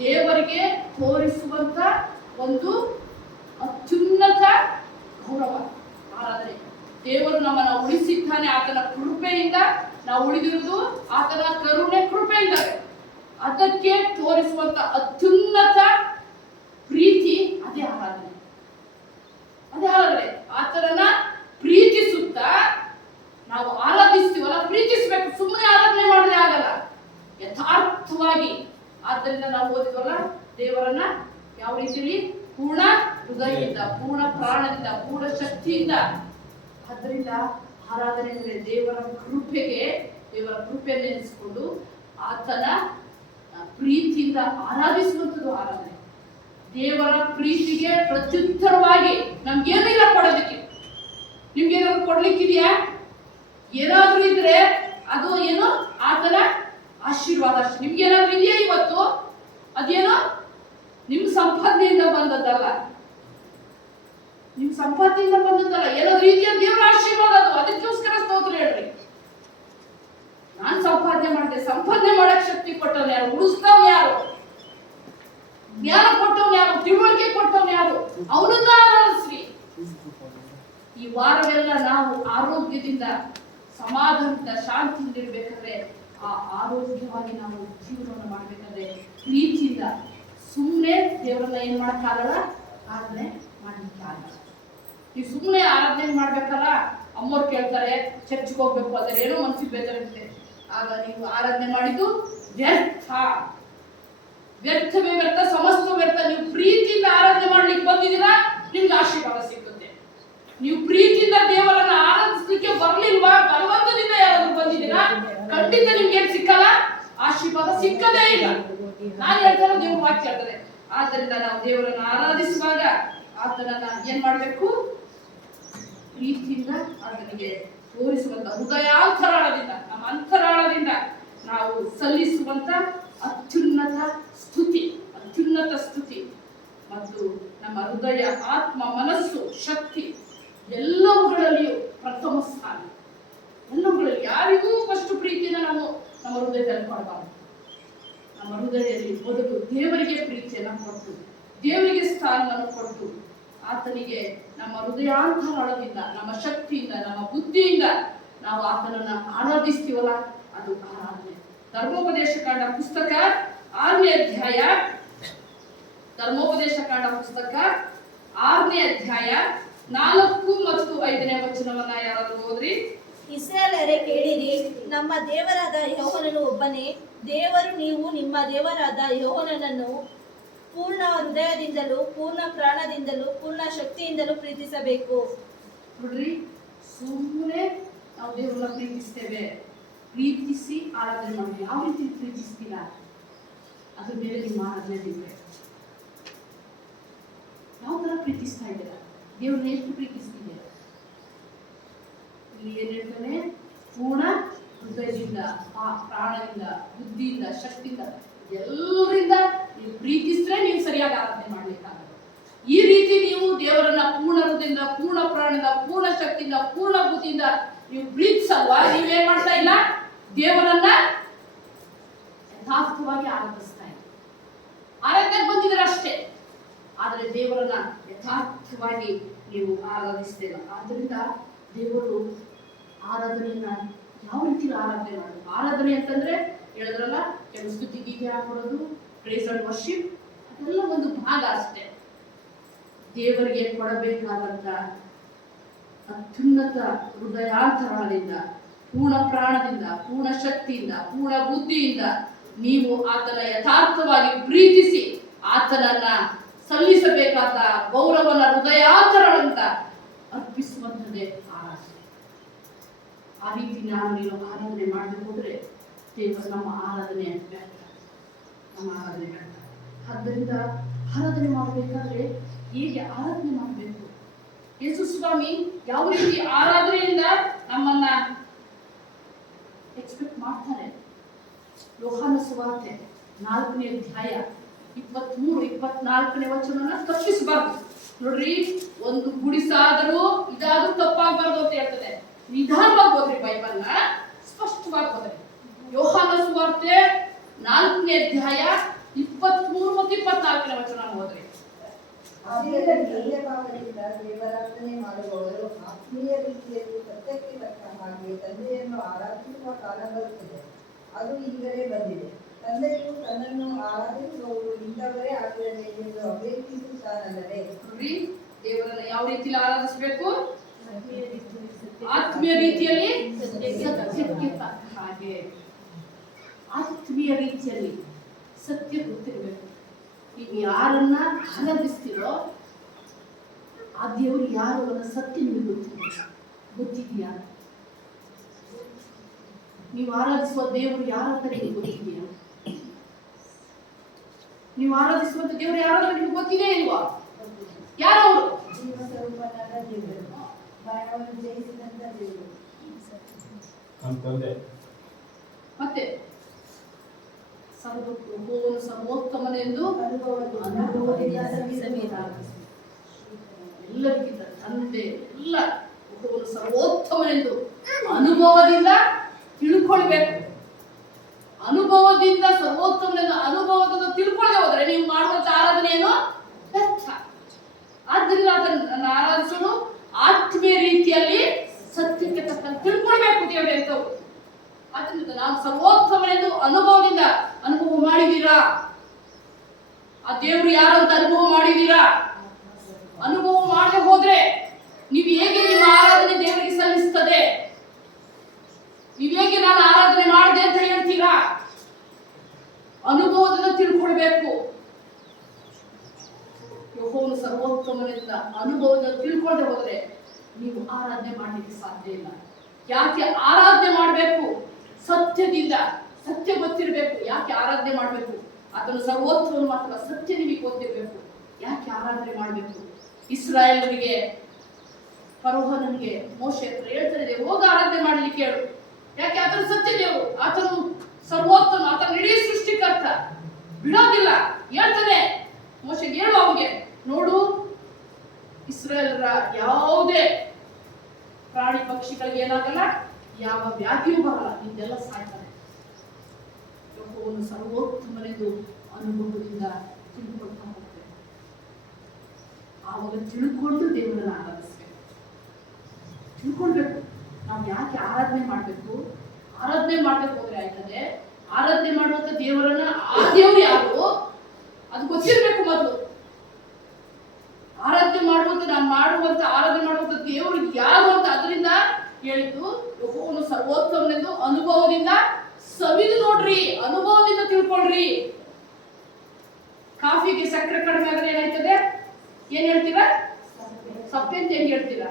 ದೇವರಿಗೆ ತೋರಿಸುವಂತ ಒಂದು ಅತ್ಯುನ್ನತ ಗೌರವ ಆರಾಧನೆ. ದೇವರು ನಮ್ಮನ್ನು ಉಳಿಸಿದ್ದಾನೆ, ಆತನ ಕೃಪೆಯಿಂದ ನಾವು ಉಳಿದಿರುವುದು ಆತನ ಕರುಣೆ ಕೃಪೆಯಿಂದಲೇ. ಅದಕ್ಕೆ ತೋರಿಸುವಂತ ಅತ್ಯುನ್ನತ ಪ್ರೀತಿ ಅದೇ ಆರಾಧನೆ. ಅದೇ ಆರಾಧನೆ. ಆತನನ್ನ ಪ್ರೀತಿಸುತ್ತಾ ನಾವು ಆರಾಧಿಸ್ತೀವಲ್ಲ, ಪ್ರೀತಿಸ್ಬೇಕು. ಸುಮ್ಮನೆ ಆರಾಧನೆ ಮಾಡಿದ್ರೆ ಆಗಲ್ಲ, ಯಥಾರ್ಥವಾಗಿ. ಆದ್ದರಿಂದ ನಾವು ಓದಿದ್ವಲ್ಲ, ದೇವರನ್ನ ಯಾವ ರೀತಿಯಲ್ಲಿ? ಪೂರ್ಣ ಹೃದಯದಿಂದ, ಪೂರ್ಣ ಪ್ರಾಣದಿಂದ, ಪೂರ್ಣ ಶಕ್ತಿಯಿಂದ. ಅದರಿಂದ ಆರಾಧನೆ ಅಂದರೆ ದೇವರ ಕೃಪೆ ನೆನೆಸಿಕೊಂಡು ಆತನ ಪ್ರೀತಿಯಿಂದ ಆರಾಧಿಸುವಂಥದ್ದು ಆರಾಧನೆ. ದೇವರ ಪ್ರೀತಿಗೆ ಪ್ರತ್ಯುತ್ತರವಾಗಿ ನಮ್ಗೇನಿಲ್ಲ ಕೊಡೋದಕ್ಕೆ. ನಿಮ್ಗೇನಾದ್ರು ಕೊಡ್ಲಿಕ್ಕಿದೆಯಾ? ಏನಾದ್ರೂ ಇದ್ರೆ ಅದು ಏನು ಆತನ ಆಶೀರ್ವಾದ ಅಷ್ಟೇ. ನಿಮ್ಗೇನಾದ್ರೂ ಇದೆಯಾ ಇವತ್ತು? ಅದೇನೋ ನಿಮ್ ಸಂಪಾದನೆಯಿಂದ ಬಂದದ್ದಲ್ಲ, ಏನಾದ್ರೂ ಇದೆಯಾ? ದೇವರ ಆಶೀರ್ವಾದ ಅದು. ಅದಕ್ಕೋಸ್ಕರ ಸ್ತೋತ್ರ ಹೇಳ್ರಿ. ನಾನ್ ಸಂಪಾದನೆ ಮಾಡಕ್ ಶಕ್ತಿ ಕೊಟ್ಟವ್ನು ಯಾರು? ಉಳಿಸ್ತವ್ನು ಯಾರು? ಜ್ಞಾನ ಕೊಟ್ಟವ್ನು ಯಾರು? ತಿಳುವಳಿಕೆ ಕೊಟ್ಟವ್ನು ಯಾರು? ಅವನನ್ನ ಆರಾಧಿಸ್ರಿ. ಈ ವಾರವೆಲ್ಲ ನಾವು ಆರೋಗ್ಯದಿಂದ, ಸಮಾಧಾನದಿಂದ, ಶಾಂತಿಯಿಂದ ಇರ್ಬೇಕಾದ್ರೆ, ಆ ಆರೋಗ್ಯವಾಗಿ ನಾವು ಜೀವನವನ್ನು ಮಾಡ್ಬೇಕಾದ್ರೆ ಪ್ರೀತಿಯಿಂದ, ಸುಮ್ಮನೆ ದೇವರನ್ನ ಏನ್ ಮಾಡಕ್ಕಾಗಲ್ಲ, ಆರಾಧನೆ ಮಾಡ್ಲಿಕ್ಕಾಗಲ್ಲ. ನೀವು ಸುಮ್ಮನೆ ಆರಾಧನೆ ಮಾಡ್ಬೇಕಲ್ಲ, ಅಮ್ಮವ್ರು ಕೇಳ್ತಾರೆ ಚರ್ಚ್ಗೆ ಹೋಗ್ಬೇಕು, ಅದ್ರ ಏನೋ ಮನ್ಸಿಗೆ ಬೇಜಾರಿರುತ್ತೆ. ಆಗ ನೀವು ಆರಾಧನೆ ಮಾಡಿದ್ದು ವ್ಯರ್ಥವೇ ವ್ಯರ್ಥ, ಸಮಸ್ತ ವ್ಯರ್ಥ. ನೀವು ಪ್ರೀತಿಯಿಂದ ಆರಾಧನೆ ಮಾಡ್ಲಿಕ್ಕೆ ಬಂದಿದ್ದೀರಾ, ನಿಮ್ಗೆ ಆಶೀರ್ವಾದ ಸಿಗುತ್ತೆ. ನೀವು ಪ್ರೀತಿಯಿಂದ ದೇವರನ್ನ ಆರಾಧಿಸ್ಲಿಕ್ಕೆ ಬರ್ಲಿಲ್ವಾ, ಬಲವಂತದಿಂದ ಯಾರಾದ್ರೂ ಬಂದಿದ್ದೀರಾ, ಖಂಡಿತ ನಿಮ್ಗೆ ಏನ್ ಸಿಕ್ಕಲ್ಲ, ಆಶೀರ್ವಾದ ಸಿಕ್ಕದೇ ಇಲ್ಲ. ನಾನು ಹೇಳ್ತಾರೆ, ದೇವ್ರ ವಾಕ್ಯ ಹೇಳ್ತಾರೆ. ಆದ್ದರಿಂದ ನಾವು ದೇವರನ್ನ ಆರಾಧಿಸುವಾಗ ಆತನನ್ನ ಏನ್ ಮಾಡ್ಬೇಕು? ಪ್ರೀತಿಯಿಂದ ಆತನಿಗೆ ತೋರಿಸುವಂತ ಹೃದಯಾಂತರಾಳದಿಂದ, ನಮ್ಮ ಅಂತರಾಳದಿಂದ ನಾವು ಸಲ್ಲಿಸುವಂತ ಅತ್ಯುನ್ನತ ಸ್ತುತಿ ಮತ್ತು ನಮ್ಮ ಹೃದಯ, ಆತ್ಮ, ಮನಸ್ಸು, ಶಕ್ತಿ ಎಲ್ಲವುಗಳಲ್ಲಿಯೂ ಪ್ರಥಮ ಸ್ಥಾನ. ಎಲ್ಲವುಗಳಲ್ಲಿ ಯಾರಿಗೂ ಫಸ್ಟ್ ಪ್ರೀತಿನ ನಾವು ನಮ್ಮ ಹೃದಯದಲ್ಲಿ ಕೊಡಬಾರದು. ನಮ್ಮ ಹೃದಯದಲ್ಲಿ ಮೊದಲು ದೇವರಿಗೆ ಪ್ರೀತಿಯನ್ನು ಕೊಟ್ಟು, ದೇವರಿಗೆ ಸ್ಥಾನವನ್ನು ಕೊಟ್ಟು, ಆತನಿಗೆ ನಮ್ಮ ಹೃದಯಾಂತರಾಳದಿಂದ, ನಮ್ಮ ಶಕ್ತಿಯಿಂದ, ನಮ್ಮ ಬುದ್ಧಿಯಿಂದ ನಾವು ಆತನನ್ನ ಆರಾಧಿಸ್ತೀವಲ್ಲ, ಅದು ಆರಾಧನೆ. ಧರ್ಮೋಪದೇಶ ಕಾಂಡ ಪುಸ್ತಕ 6ನೇ ಅಧ್ಯಾಯ, ಧರ್ಮೋಪದೇಶ ಕಾಂಡ ಪುಸ್ತಕ 6ನೇ ಅಧ್ಯಾಯ 4 ಮತ್ತು 5ನೇ ವಚನವನ್ನ ಯಾರಾದ್ರೂ ಓದ್ರಿ. ಇಸ್ರಾಯೇಲರೇ ಕೇಳಿರಿ, ನಮ್ಮ ದೇವರಾದ ಯೆಹೋವನು ಒಬ್ಬನೇ ದೇವರು. ನೀವು ನಿಮ್ಮ ದೇವರಾದ ಯೆಹೋವನನ್ನು ಪೂರ್ಣ ಹೃದಯದಿಂದಲೂ, ಪೂರ್ಣ ಪ್ರಾಣದಿಂದಲೂ, ಪೂರ್ಣ ಶಕ್ತಿಯಿಂದಲೂ ಪ್ರೀತಿಸಬೇಕು. ನೋಡ್ರಿ, ಸುಮ್ಮನೆ ನಾವು ದೇವರನ್ನ ಪ್ರೀತಿಸ್ತೇವೆ, ಪ್ರೀತಿಸಿ ಆರಾಧನೆ ಮಾಡಿ. ಯಾವ ರೀತಿ ಪ್ರೀತಿಸ್ತೀರಾ ಅದ್ರ ಮೇಲೆ ನಿಮ್ಮ ಆರಾಧನೆ ಡಿಪೆಂಡ್. ಯಾವ ತರ ಪ್ರೀತಿಸ್ತಾ ಇದ್ದೀರಾ? ದೇವ್ರನ್ನ ಎಷ್ಟು ಪ್ರೀತಿಸ್ತಿದ್ದೀರಾ? ಇಲ್ಲಿ ಏನ್ ಹೇಳ್ತಾನೆ? ಪೂರ್ಣ ಹೃದಯದಿಂದ, ಪ್ರಾಣದಿಂದ, ಬುದ್ಧಿಯಿಂದ, ಶಕ್ತಿಯಿಂದ, ಎಲ್ಲರಿಂದ ನೀವು ಪ್ರೀತಿಸಿದ್ರೆ ನೀವು ಸರಿಯಾಗಿ ಆರಾಧನೆ ಮಾಡ್ಲಿಕ್ಕಾಗಲ್ಲ. ಈ ರೀತಿ ನೀವು ದೇವರನ್ನ ಪೂರ್ಣ ಹೃದಯದಿಂದ, ಪೂರ್ಣ ಪ್ರಾಣದಿಂದ, ಪೂರ್ಣ ಶಕ್ತಿಯಿಂದ, ಪೂರ್ಣ ಬುದ್ಧಿಯಿಂದ ನೀವು ಪ್ರೀತಿಸಲ್ವಾ, ನೀವೇನ್ ಮಾಡ್ತಾ ಇಲ್ಲ? ದೇವರನ್ನ ಯಥಾರ್ಥವಾಗಿ ಆರಾಧಿಸ್ತಾ ಇಲ್ಲ. ಆರಾಧನೆಗೆ ಬಂದಿದ್ರೆ ಅಷ್ಟೇ, ಆದರೆ ದೇವರನ್ನ ಯಥಾರ್ಥವಾಗಿ ನೀವು ಆರಾಧಿಸ್ತೇವೆ. ಆದ್ರಿಂದ ದೇವರು ಆರಾಧನೆಯನ್ನ ಯಾವ ರೀತಿ ಆರಾಧನೆ ಮಾಡೋದು? ಆರಾಧನೆ ಅಂತಂದ್ರೆ ಹೇಳಿದ್ರಲ್ಲ, ಕೆಲವು ಸ್ತುತಿ ಗೀತೆ ಹಾಕೊಡೋದು, ಪ್ರೇಸ್ ಅಂಡ್ ವರ್ಷಿಪ್, ಅದೆಲ್ಲ ಒಂದು ಭಾಗ ಅಷ್ಟೇ. ದೇವರಿಗೆ ಕೊಡಬೇಕಾದಂತ ಅತ್ಯುನ್ನತ ಹೃದಯಾಂತರಾಳದಿಂದ, ಪೂರ್ಣ ಪ್ರಾಣದಿಂದ, ಪೂರ್ಣ ಶಕ್ತಿಯಿಂದ, ಪೂರ್ಣ ಬುದ್ಧಿಯಿಂದ ನೀವು ಆತನ ಯಥಾರ್ಥವಾಗಿ ಪ್ರೀತಿಸಿ ಆತನನ್ನ ಸಲ್ಲಿಸಬೇಕಾದ ಗೌರವನ ಹೃದಯಾಂತರಾಳದಿಂದ ಅರ್ಪಿಸುವಂಥದ್ದೇ ಆರಾಧನೆ. ಆ ರೀತಿ ನೀನು ಆರಾಧನೆ ಮಾಡಬೇಕು ಅಂದ್ರೆ ದೇವರು ನಮ್ಮ ಆರಾಧನೆ ವ್ಯರ್ಥ. ಆದ್ದರಿಂದ ಆರಾಧನೆ ಮಾಡಬೇಕಾದ್ರೆ ಹೇಗೆ ಆರಾಧನೆ ಮಾಡಬೇಕು? ಯೇಸು ಸ್ವಾಮಿ ಯಾವ ರೀತಿ ಆರಾಧನೆಯಿಂದ ನಮ್ಮನ್ನ ಎಕ್ಸ್ಪೆಕ್ಟ್ ಮಾಡ್ತಾರೆ? ಯೋಹಾನ ಸುವಾರ್ತೆ 4ನೇ ಅಧ್ಯಾಯ 23-24ನೇ ವಚನವನ್ನ ತಪ್ಪಿಸಬಾರ್ದು. ನೋಡ್ರಿ, ಒಂದು ಗುಡಿಸಾದರೂ ಇದಾದ್ರೂ ತಪ್ಪಾಗಬಾರ್ದು ಅಂತ ಹೇಳ್ತದೆ. ನಿಧಾನವಾಗಿ ಹೋದ್ರಿ, ಬೈಬಲ್ನ ಸ್ಪಷ್ಟವಾಗಿ ಹೋದ್ರಿ. ಯೋಹಾನ ಸುವಾರ್ತೆ 4ನೇ ಅಧ್ಯಾಯ 23 ಮತ್ತು 24ನೇ ವಚನ ಹೋದ್ರಿ. ದೇವರಾಧನೆ ಮಾಡುವವರು ಆತ್ಮೀಯ ರೀತಿಯಲ್ಲಿ ಸತ್ಯಕ್ಕೆ ತಕ್ಕ ಹಾಗೆ ತಂದೆಯನ್ನು ಆರಾಧಿಸುವ ಕಾಲ ಬರುತ್ತದೆ, ಅದು ಈಗಲೇ ಬಂದಿದೆ. ತಂದೆಯು ತನ್ನನ್ನು ಆರಾಧಿಸುವವರು ಇಂಥವರೇ ಆಗಿರಬೇಕೆಂದು ಅಪೇಕ್ಷಿಸುತ್ತಾನಲ್ಲವೇ? ನೋಡ್ರಿ, ದೇವರನ್ನ ಯಾವ ರೀತಿಯಲ್ಲಿ ಆರಾಧಿಸಬೇಕು? ಆತ್ಮೀಯ ರೀತಿಯಲ್ಲಿ, ಸತ್ಯಕ್ಕೆ ತಕ್ಕ ಹಾಗೆ. ಆತ್ಮೀಯ ರೀತಿಯಲ್ಲಿ ಸತ್ಯ ಗೊತ್ತಿರಬೇಕು. ನೀವು ಯಾರನ್ನ ಆರಾಧಿಸ್ತೀರೋ ಆ ದೇವರು ಯಾರು ಅನ್ನೋ ಸತ್ಯ ನಿಮಗೆ ಗೊತ್ತಿರಬೇಕು. ಗೊತ್ತಿದೆಯಾ? ನೀವು ಆರಾಧಿಸುವ ದೇವರು ಯಾರಂತ ನಿಮಗೆ ಗೊತ್ತಿದೆಯಾ? ನೀವು ಆರಾಧಿಸುವಂತ ದೇವರು ಯಾರಂತ ನಿಮ್ಗೆ ಗೊತ್ತಿದೆ ಇಲ್ವಾ? ಯಾರವರು? ಜೀವಸ್ವರೂಪನಾದ ದೇವರು, ಮರಣವನ್ನು ಜಯಿಸಿದಂತ ದೇವರು. ಮತ್ತೆ ಸರ್ವೋತ್ತಮನೆಂದು ಎಲ್ಲರಿಗಿಂತ ತಂದೆ ಎಲ್ಲ ಒಬ್ಬನು ಸರ್ವೋತ್ತಮನೆಂದು ಅನುಭವದಿಂದ ತಿಳ್ಕೊಳ್ಬೇಕು. ಅನುಭವದಿಂದ ಸರ್ವೋತ್ತಮನೆಂದು ಅನುಭವದಿಂದ ತಿಳ್ಕೊಳ್ಳದೆ ಹೋದ್ರೆ ನೀವು ಮಾಡುವಂತ ಆರಾಧನೆಯನ್ನು ವ್ಯರ್ಥ. ಆದ್ದರಿಂದ ಅದನ್ನು ಆರಾಧಿಸಲು ಆತ್ಮೀಯ ರೀತಿಯಲ್ಲಿ ಸತ್ಯಕ್ಕೆ ತಕ್ಕಂತೆ ತಿಳ್ಕೊಳ್ಬೇಕು ದೇವರೇ ಅಂತವ್ರು. ಆದ್ದರಿಂದ ನಾವು ಸರ್ವೋತ್ತಮನೆಂದು ಅನುಭವದಿಂದ ಅನುಭವ ಮಾಡಿದೀರಾ? ಆ ದೇವರು ಯಾರು ಅಂತ ಅನುಭವ ಮಾಡಿದೀರಾ? ಅನುಭವ ಮಾಡದೆ ಹೋದ್ರೆ ನೀವು ಹೇಗೆ ನಿಮ್ಮ ಆರಾಧನೆ ದೇವರಿಗೆ ಸಲ್ಲಿಸ್ತದೆ? ನೀವು ಹೇಗೆ ನಾನು ಆರಾಧನೆ ಮಾಡಿದೆ ಅಂತ ಹೇಳ್ತೀರಾ? ಅನುಭವದಿಂದ ತಿಳ್ಕೊಳ್ಬೇಕು. ಯೆಹೋವನು ಸರ್ವೋತ್ತಮನೆಂದ ಅನುಭವದಿಂದ ತಿಳ್ಕೊಂಡೆ ಹೋದ್ರೆ ನೀವು ಆರಾಧನೆ ಮಾಡಲಿಕ್ಕೆ ಸಾಧ್ಯ ಇಲ್ಲ. ಯಾಕೆ ಆರಾಧನೆ ಮಾಡಬೇಕು? ಸತ್ಯದಿಂದ. ಸತ್ಯ ಗೊತ್ತಿರಬೇಕು. ಯಾಕೆ ಆರಾಧನೆ ಮಾಡಬೇಕು? ಅದನ್ನು ಸರ್ವೋತ್ತಮ ಮಾತ್ರ ಸತ್ಯ ನಿಮಗೆ ಗೊತ್ತಿರಬೇಕು. ಯಾಕೆ ಆರಾಧನೆ ಮಾಡಬೇಕು? ಇಸ್ರಾಯೇಲರಿಗೆ ಫರೋಹನಿಗೆ ಮೋಶೆ ಹತ್ರ ಹೇಳ್ತಾರೆ, ಹೋಗ ಆರಾಧನೆ ಮಾಡಲಿಕ್ಕೆ ಹೇಳು. ಯಾಕೆ? ಆತನು ಸತ್ಯ ದೇವರು, ಆತನು ಸರ್ವೋತ್ತಮ, ಆತನ ಇಡೀ ಸೃಷ್ಟಿಕರ್ತ. ಬಿಡೋದಿಲ್ಲ. ಹೇಳ್ತಾನೆ ಮೋಶೆಗೆ, ಹೇಳು ಅವನಿಗೆ, ನೋಡು ಇಸ್ರಾಯೇಲರ ಯಾವುದೇ ಪ್ರಾಣಿ ಪಕ್ಷಿಗಳಿಗೆ ಏನಾಗಲ್ಲ, ಯಾವ ವ್ಯಾಧಿಯೂ ಬರಲ್ಲ, ಇದೆಲ್ಲ ಸಾಯ್ತಾರೆ. ಯೆಹೋವನು ಸರ್ವೋತ್ತಮನೆಂದು ಅನುಭವದಿಂದ ತಿಳ್ಕೊಳ್ತಾ ಹೋಗ್ತೇವೆ. ಆವಾಗ ತಿಳ್ಕೊಂಡು ದೇವರನ್ನು ಆರಾಧಿಸ್ಬೇಕು. ತಿಳ್ಕೊಳ್ಬೇಕು ನಾವು ಯಾಕೆ ಆರಾಧನೆ ಮಾಡಬೇಕು. ಆರಾಧನೆ ಮಾಡ್ಬೇಕು ಹೋದ್ರೆ ಆಯ್ತದೆ. ಆರಾಧನೆ ಮಾಡುವಂತ ದೇವರನ್ನ, ಆ ದೇವರು ಯಾರು ಅದು ಗೊತ್ತಿರ್ಬೇಕು ಮೊದಲು. ಆರಾಧನೆ ಮಾಡುವಂತ ನಾವು ಮಾಡುವಂತ ಆರಾಧನೆ ಮಾಡುವಂತ ದೇವರು ಯಾರು ಅಂತ ಅದರಿಂದ ಹೇಳಿದ್ದು. ಯೆಹೋವನು ಸರ್ವೋತ್ತಮನೆಂದು ಅನುಭವದಿಂದ ಸವಿದು ನೋಡ್ರಿ, ಅನುಭವದಿಂದ ತಿಳ್ಕೊಳ್ರಿ. ಕಾಫಿಗೆ ಸಕ್ಕರೆ ಕಡಿಮೆ ಆದ್ರೆ ಏನಾಯ್ತದೆ? ಏನ್ ಹೇಳ್ತೀರಾ? ಸಪ್ಪೆ ಅಂತ ಹೆಂಗ್ ಹೇಳ್ತೀರಾ?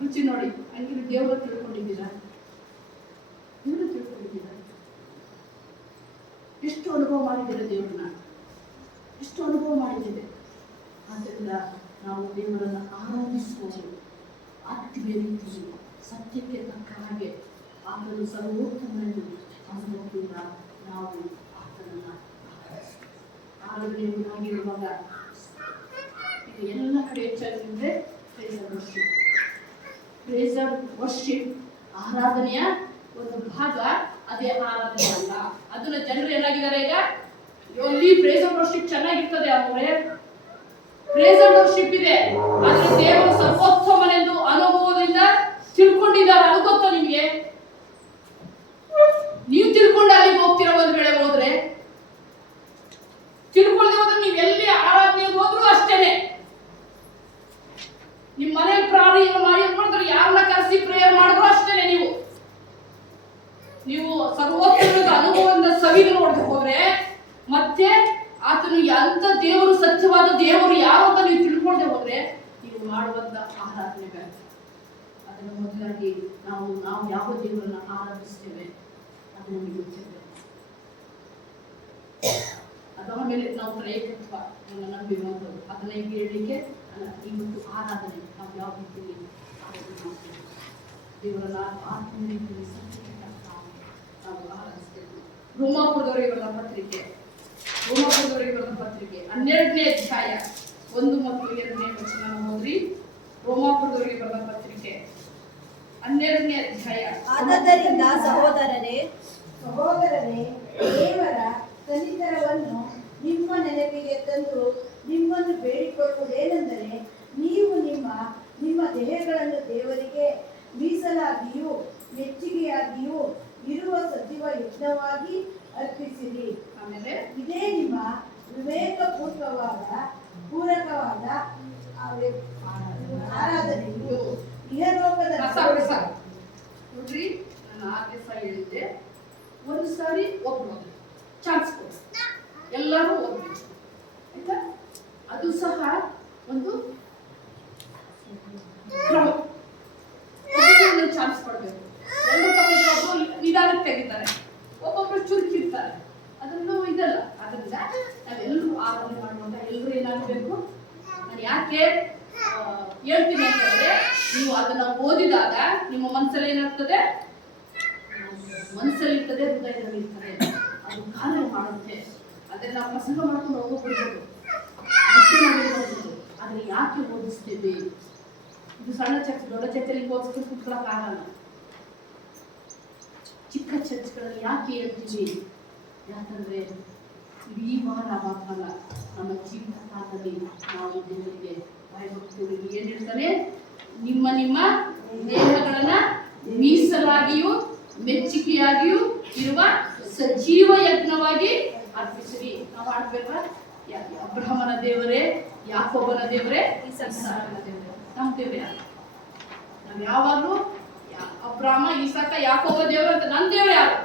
ರುಚಿ ನೋಡಿ. ಹಂಗಿದ್ರೆ ದೇವರು ತಿಳ್ಕೊಂಡಿದ್ದೀರಾ? ದೇವರು ತಿಳ್ಕೊಂಡಿದ್ದೀರಾ? ಎಷ್ಟು ಅನುಭವ ಮಾಡಿದ್ದೀರಾ ದೇವ್ರನ್ನ? ಎಷ್ಟು ಅನುಭವ ಮಾಡಿದ್ದೀವಿ. ಆದ್ದರಿಂದ ನಾವು ದೇವರನ್ನು ಆರಾಧಿಸುವುದು ಆತ್ಮೀಯ ರೀತಿಯಲ್ಲಿ ಸತ್ಯಕ್ಕೆ ತಕ್ಕ ಹಾಗೆ ಆತನು ಸರ್ವೋತ್ತಮನೆಂದು ಅನುಭವದಿಂದ ನಾವು ಆತನನ್ನು ಆರಾಧನೆಯಾಗಿರುವಾಗ ಇದು ಎಲ್ಲ ಕಡೆ ಹೆಚ್ಚಾಗಿದ್ರೆ ಪ್ರೇಸರ್ ವರ್ಷಿಪ್ ಆರಾಧನೆಯ ಒಂದು ಭಾಗ. ಅದೇ ಆರಾಧನೆ ಅಲ್ಲ. ಅದನ್ನ ಜನರು ಏನಾಗಿದ್ದಾರೆ ಈಗ, ಇಲ್ಲಿ ಪ್ರೇಸರ್ ವರ್ಷಿಪ್ ಚೆನ್ನಾಗಿರ್ತದೆ ಅವರೇ, ಪ್ರೇಸರ್ ವರ್ಷಿಪ್ ಇದೆ, ಆದ್ರೆ ದೇವರು ಸರ್ವೋತ್ತಮನೆಂದು ಅನುಭವದಿಂದ ತಿಳ್ಕೊಂಡಿದ್ದಾರೆ. ಅದು ಗೊತ್ತಾ ನಿಮ್ಗೆ? ನೀವು ತಿಳ್ಕೊಂಡು ಅಲ್ಲಿಗೆ ಹೋಗ್ತೀರಾ. ಒಂದ್ ವೇಳೆ ಹೋದ್ರೆ ತಿಳ್ಕೊಳ್ಳದೆ ಹೋದ್ರೆ ನೀವು ಎಲ್ಲಿ ಆರಾಧನೆಗೆ ಹೋದ್ರು ಅಷ್ಟೇನೆ. ನಿಮ್ ಮನೇಲಿ ಪ್ರಾರ್ಥನೆ ಮಾಡಿ ಮಾಡ್ತಾರೆ, ಯಾರನ್ನ ಕರೆಸಿ ಪ್ರೇಯರ್ ಮಾಡಿದ್ರು ಅಷ್ಟೇನೆ. ನೀವು ಸರ್ವೋತ್ತಮದ ಅನುಭವದಿಂದ ಸವಿದು ನೋಡದೆ ಹೋದ್ರೆ, ಮತ್ತೆ ಆತನು ಎಂತ ದೇವರು, ಸತ್ಯವಾದ ದೇವರು ಯಾರು ಅಂತ ನೀವು ತಿಳ್ಕೊಳ್ಳದೆ ಹೋದ್ರೆ ನೀವು ಮಾಡುವಂತ ಆರಾಧನೆ ಬೇಡ. ಅದನ್ನು ಮೊದಲಾಗಿ ನಾವು ಯಾವ ದೇವರನ್ನ ಆರಾಧಿಸ್ತೇವೆ ಅದು ನಮಗೆ ಗೊತ್ತಿರಬೇಕು. ಅದಾದ್ಮೇಲೆ ನಾವು ತ್ರೈಕತ್ವ ನಂಬಿರುವಂಥದ್ದು ಅದನ್ನ ಈಗ ಹೇಳಲಿಕ್ಕೆ ಅಲ್ಲ. ಇವತ್ತು ಆರಾಧನೆ ನಾವು ಯಾವ ರೀತಿಯಲ್ಲಿ ಆರಾಧನೆ ಮಾಡ್ತೇವೆ, ದೇವರನ್ನ ಆತ್ಮೀಯ ರೀತಿಯಲ್ಲಿ ಸತ್ಯಕ್ಕೆ ತಕ್ಕ ನಾವು ಆರಾಧಿಸ್ತೇವೆ. ರೋಮಾಪುರದವರಿಗೆ ಬರೆದ ಪತ್ರಿಕೆ 12ನೇ ಅಧ್ಯಾಯ 1 ಮತ್ತು 2ನೇ ವಚನ ಓದ್ರಿ. ರೋಮಾಪುರದವರಿಗೆ ಬರೆದ ಪತ್ರಿಕೆ 12ನೇ ಅಧ್ಯಾಯ. ಆದ್ದರಿಂದ ಸಹೋದರರೇ, ದೇವರ ಕನಿಕರವನ್ನು ನಿಮ್ಮ ನೆನಪಿಗೆ ತಂದು ನಿಮ್ಮನ್ನು ಬೇಡಿಕೊಳ್ಳುವುದೇನೆಂದರೆ, ನೀವು ನಿಮ್ಮ ದೇಹಗಳನ್ನು ದೇವರಿಗೆ ಮೀಸಲಾಗಿಯೂ ಮೆಚ್ಚುಗೆಯಾಗಿಯೂ ಇರುವ ಸಜೀವ ಯಜ್ಞವಾಗಿ ಅರ್ಪಿಸಿರಿ. ಆಮೇಲೆ ಇದೇ ನಿಮ್ಮ ಪೂರಕವಾದ ಆರಾಧನೆಯು ಇಹಲೋಕದ ನೋಡ್ರಿ. ನಾನು 6 ದಿವಸ ಹೇಳಿದ್ದೆ, ಒಂದು ಸಾರಿ ಒಬ್ಬರು ಚಾನ್ಸ್ ಕೊಡಿ, ಎಲ್ಲರೂ ಓದ್ಬೇಕು ಆಯ್ತಾ? ಅದು ಸಹ ಒಂದು ಕ್ರಮ. ಹೇಳ್ತೀನಿ ಅಂತಂದ್ರೆ, ನೀವು ಅದನ್ನ ಓದಿದಾಗ ನಿಮ್ಮ ಮನಸ್ಸಲ್ಲಿ ಏನಾಗ್ತದೆ? ಮನಸ್ಸಲ್ಲಿ ಇರ್ತದೆ, ಹೃದಯದಲ್ಲಿ ಇರ್ತದೆ, ಅದು ಕಾರ್ಯ ಮಾಡುತ್ತೆ. ಅದೇ ನಾವು ಪ್ರಸಂಗ ಮಾಡ್ಕೊಂಡು ಹೋಗ್ಬಿಡ್ಬೋದು, ಆದ್ರೆ ಯಾಕೆ ಓದಿಸ್ತೇವೆ? ಇದು ಸಣ್ಣ ಚರ್ಚ್, ದೊಡ್ಡ ಚರ್ಚಲ್ಲಿ ಓದಿಸ್ಕೊಂಡು ಕುತ್ಕೊಳ್ಳೋಕ್ಕಾಗಲ್ಲ. ಚಿಕ್ಕ ಚರ್ಚ್ಗಳಲ್ಲಿ ಯಾಕೆ ಹೇಳ್ತೀವಿ? ಯಾಕಂದ್ರೆ ಇಡೀ ವಾರ ಮಾತ್ರ ನಮ್ಮ ಜೀವಿತ ಕಾಲದಲ್ಲಿ ನಾವು ದೇವರಿಗೆ ಭಯಭಕ್ತಿಯವರಿಗೆ ಏನ್ ಹೇಳ್ತಾನೆ? ನಿಮ್ಮ ನಿಮ್ಮ ದೇಹಗಳನ್ನ ಮೀಸಲಾಗಿಯೂ ಮೆಚ್ಚುಗೆಯಾಗಿಯೂ ಇರುವ ಸಜೀವ ಯಜ್ಞವಾಗಿ ಅರ್ಪಿಸಿರಿ. ನಾವು ಆಡ್ಬೇಕಾ? ಅಬ್ರಹಮನ ದೇವರೇ, ಯಾಕೋಬನ ದೇವರೇ, ಇಸಾಕನ ದೇವರೇ. ನಮ್ಮ ದೇವರೇ ನಾವು ಯಾವಾಗಲೂ ಅಬ್ರಾಮ, ಇಸಾಕ, ಯಾಕೋಬ ದೇವರು ಅಂತ. ನನ್ನ ದೇವರು ಯಾರು?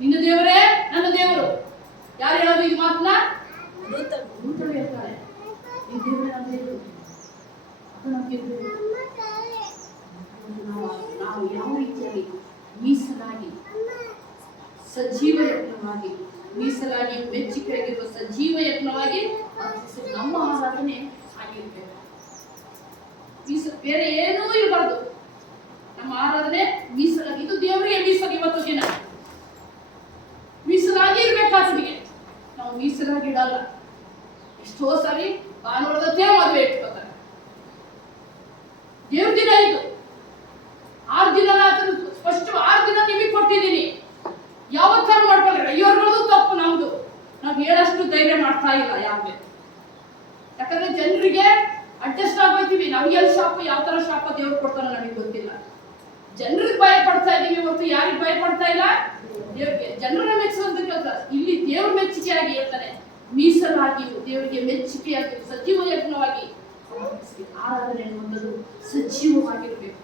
ನಿನ್ನ ದೇವರೇ ನನ್ನ ದೇವರು. ಯಾರು ಹೇಳೋದು ಈ ಮಾತನ್ನ? ದೂತರು ಹೇಳ್ತಾರೆ. ಈ ದೇವರೇ ನನ್ನ ದೇವರು. ನಾವು ಯಾವ ರೀತಿಯಾಗಿ ಮೀಸಲಾಗಿ ಸಜೀವ ಯಜ್ಞವಾಗಿ, ಮೀಸಲಾಗಿ ಮೆಚ್ಚುಗೆಯಾಗಿರುವ ಸಜೀವ ಯಜ್ಞವಾಗಿ ನಮ್ಮ ಆರಾಧನೆ ಆಗಿರ್ಬೇಕು. ಬೇರೆ ಏನೂ ಇರಬಾರ್ದು. ನಮ್ಮ ಆರಾಧನೆ ಮೀಸಲಾಗಿ, ಇದು ದೇವರಿಗೆ ಮೀಸಲಾಗಿ. ಇವತ್ತು ದಿನ ಮೀಸಲಾಗಿ ಇರ್ಬೇಕಾದ್ರೆ ನಾವು ಮೀಸಲಾಗಿ ಇಡಲ್ಲ. ಎಷ್ಟೋ ಸಾರಿ ಭಾನುವಾರದೇ ಮದುವೆ ಇಟ್ಕೋತಾರೆ. ದೇವ್ರ ದಿನ ಇದು 6 ದಿನ ಫಸ್ಟ್ 6 ದಿನ ನಿಮಗೆ ಕೊಟ್ಟಿದ್ದೀನಿ. ಯಾವತ್ತಾರು ಮಾಡ್ಕೊಂಡ್ರೆ ಇವ್ರದ್ದು ತಪ್ಪು, ನಮ್ದು. ನಾವು ಹೇಳಷ್ಟು ಧೈರ್ಯ ಮಾಡ್ತಾ ಇಲ್ಲ ಯಾವ್ದೇ. ಯಾಕಂದ್ರೆ ಜನರಿಗೆ ಅಡ್ಜಸ್ಟ್ ಆಗ್ಬೋತೀವಿ. ನಮ್ಗೆ ಎಲ್ಲಿ ಶಾಪ, ಯಾವ ತರ ಶಾಪ ದೇವ್ರು ಕೊಡ್ತಾರೋ ನಮಗೆ ಗೊತ್ತಿಲ್ಲ. ಜನರಿಗೆ ಭಯ ಪಡ್ತಾ ಇದೀವಿ ಹೊರತು ಯಾರಿಗೆ ಭಯ ಪಡ್ತಾ ಇಲ್ಲ? ದೇವ್ರಿಗೆ. ಜನರನ್ನ ಮೆಚ್ಚುವಂತ ಕೆಲಸ ಇಲ್ಲಿ ದೇವ್ರ ಮೆಚ್ಚುಗೆಯಾಗಿ ಹೇಳ್ತಾನೆ. ಮೀಸಲಾಗಿ ದೇವರಿಗೆ ಮೆಚ್ಚುಗೆಯಾಗಿ ಸಜೀವ ಯಜ್ಞವಾಗಿ ಆರಾಧನೆ ಅನ್ನುವಂಥದ್ದು ಸಜೀವವಾಗಿರ್ಬೇಕು.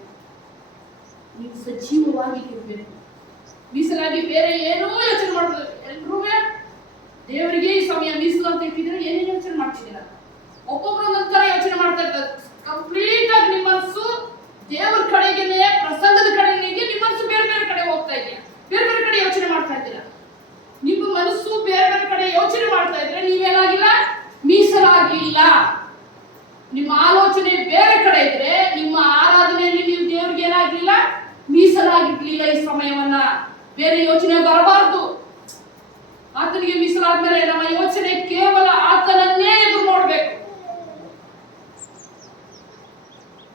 ನೀವು ಸಜೀವವಾಗಿ ಇರಬೇಕು. ಮೀಸಲಾಗಿ ಬೇರೆ ಏನೂ ಯೋಚನೆ ಮಾಡೋದು. ಎಲ್ರೂ ದೇವರಿಗೆ ಈ ಸಮಯ ಮೀಸಲು ಅಂತ ಇಟ್ಟಿದ್ರೆ ಏನೇನು ಯೋಚನೆ ಮಾಡ್ತಿದ್ದೀರಾ? ಒಬ್ಬೊಬ್ರು ಒಂದೊಂದರ ಯೋಚನೆ ಮಾಡ್ತಾ ಇರ್ತಾರೆ. ಕಂಪ್ಲೀಟ್ ಆಗಿ ನಿಮ್ಮ ಮನಸ್ಸು ದೇವರ ಕಡೆಗೆ, ಪ್ರಸಂಗದ ಕಡೆಗೆ, ನಿಮ್ಮ ಮನಸ್ಸು ಬೇರೆ ಬೇರೆ ಕಡೆ ಹೋಗ್ತಾ ಇದೆಯಾ? ಬೇರೆ ಬೇರೆ ಕಡೆ ಯೋಚನೆ ಮಾಡ್ತಾ ಇದ್ದೀರಾ? ನಿಮ್ಮ ಮನಸ್ಸು ಬೇರೆ ಬೇರೆ ಕಡೆ ಯೋಚನೆ ಮಾಡ್ತಾ ಇದ್ರೆ ನೀವೇನಾಗಿಲ್ಲ? ಮೀಸಲಾಗಿಲ್ಲ. ನಿಮ್ಮ ಆಲೋಚನೆ ಬೇರೆ ಕಡೆ ಇದ್ರೆ ನಿಮ್ಮ ಆರಾಧನೆಯಲ್ಲಿ ನೀವು ದೇವ್ರಿಗೆ ಏನಾಗ್ಲಿಲ್ಲ? ಮೀಸಲಾಗಿರ್ಲಿಲ್ಲ. ಈ ಸಮಯವನ್ನ ಬೇರೆ ಯೋಚನೆ ಬರಬಾರದು. ಆತನಿಗೆ ಮೀಸಲಾದ್ಮೇಲೆ ನಮ್ಮ ಯೋಚನೆ ಕೇವಲ ಆತನನ್ನೇ ಎದುರು ನೋಡ್ಬೇಕು.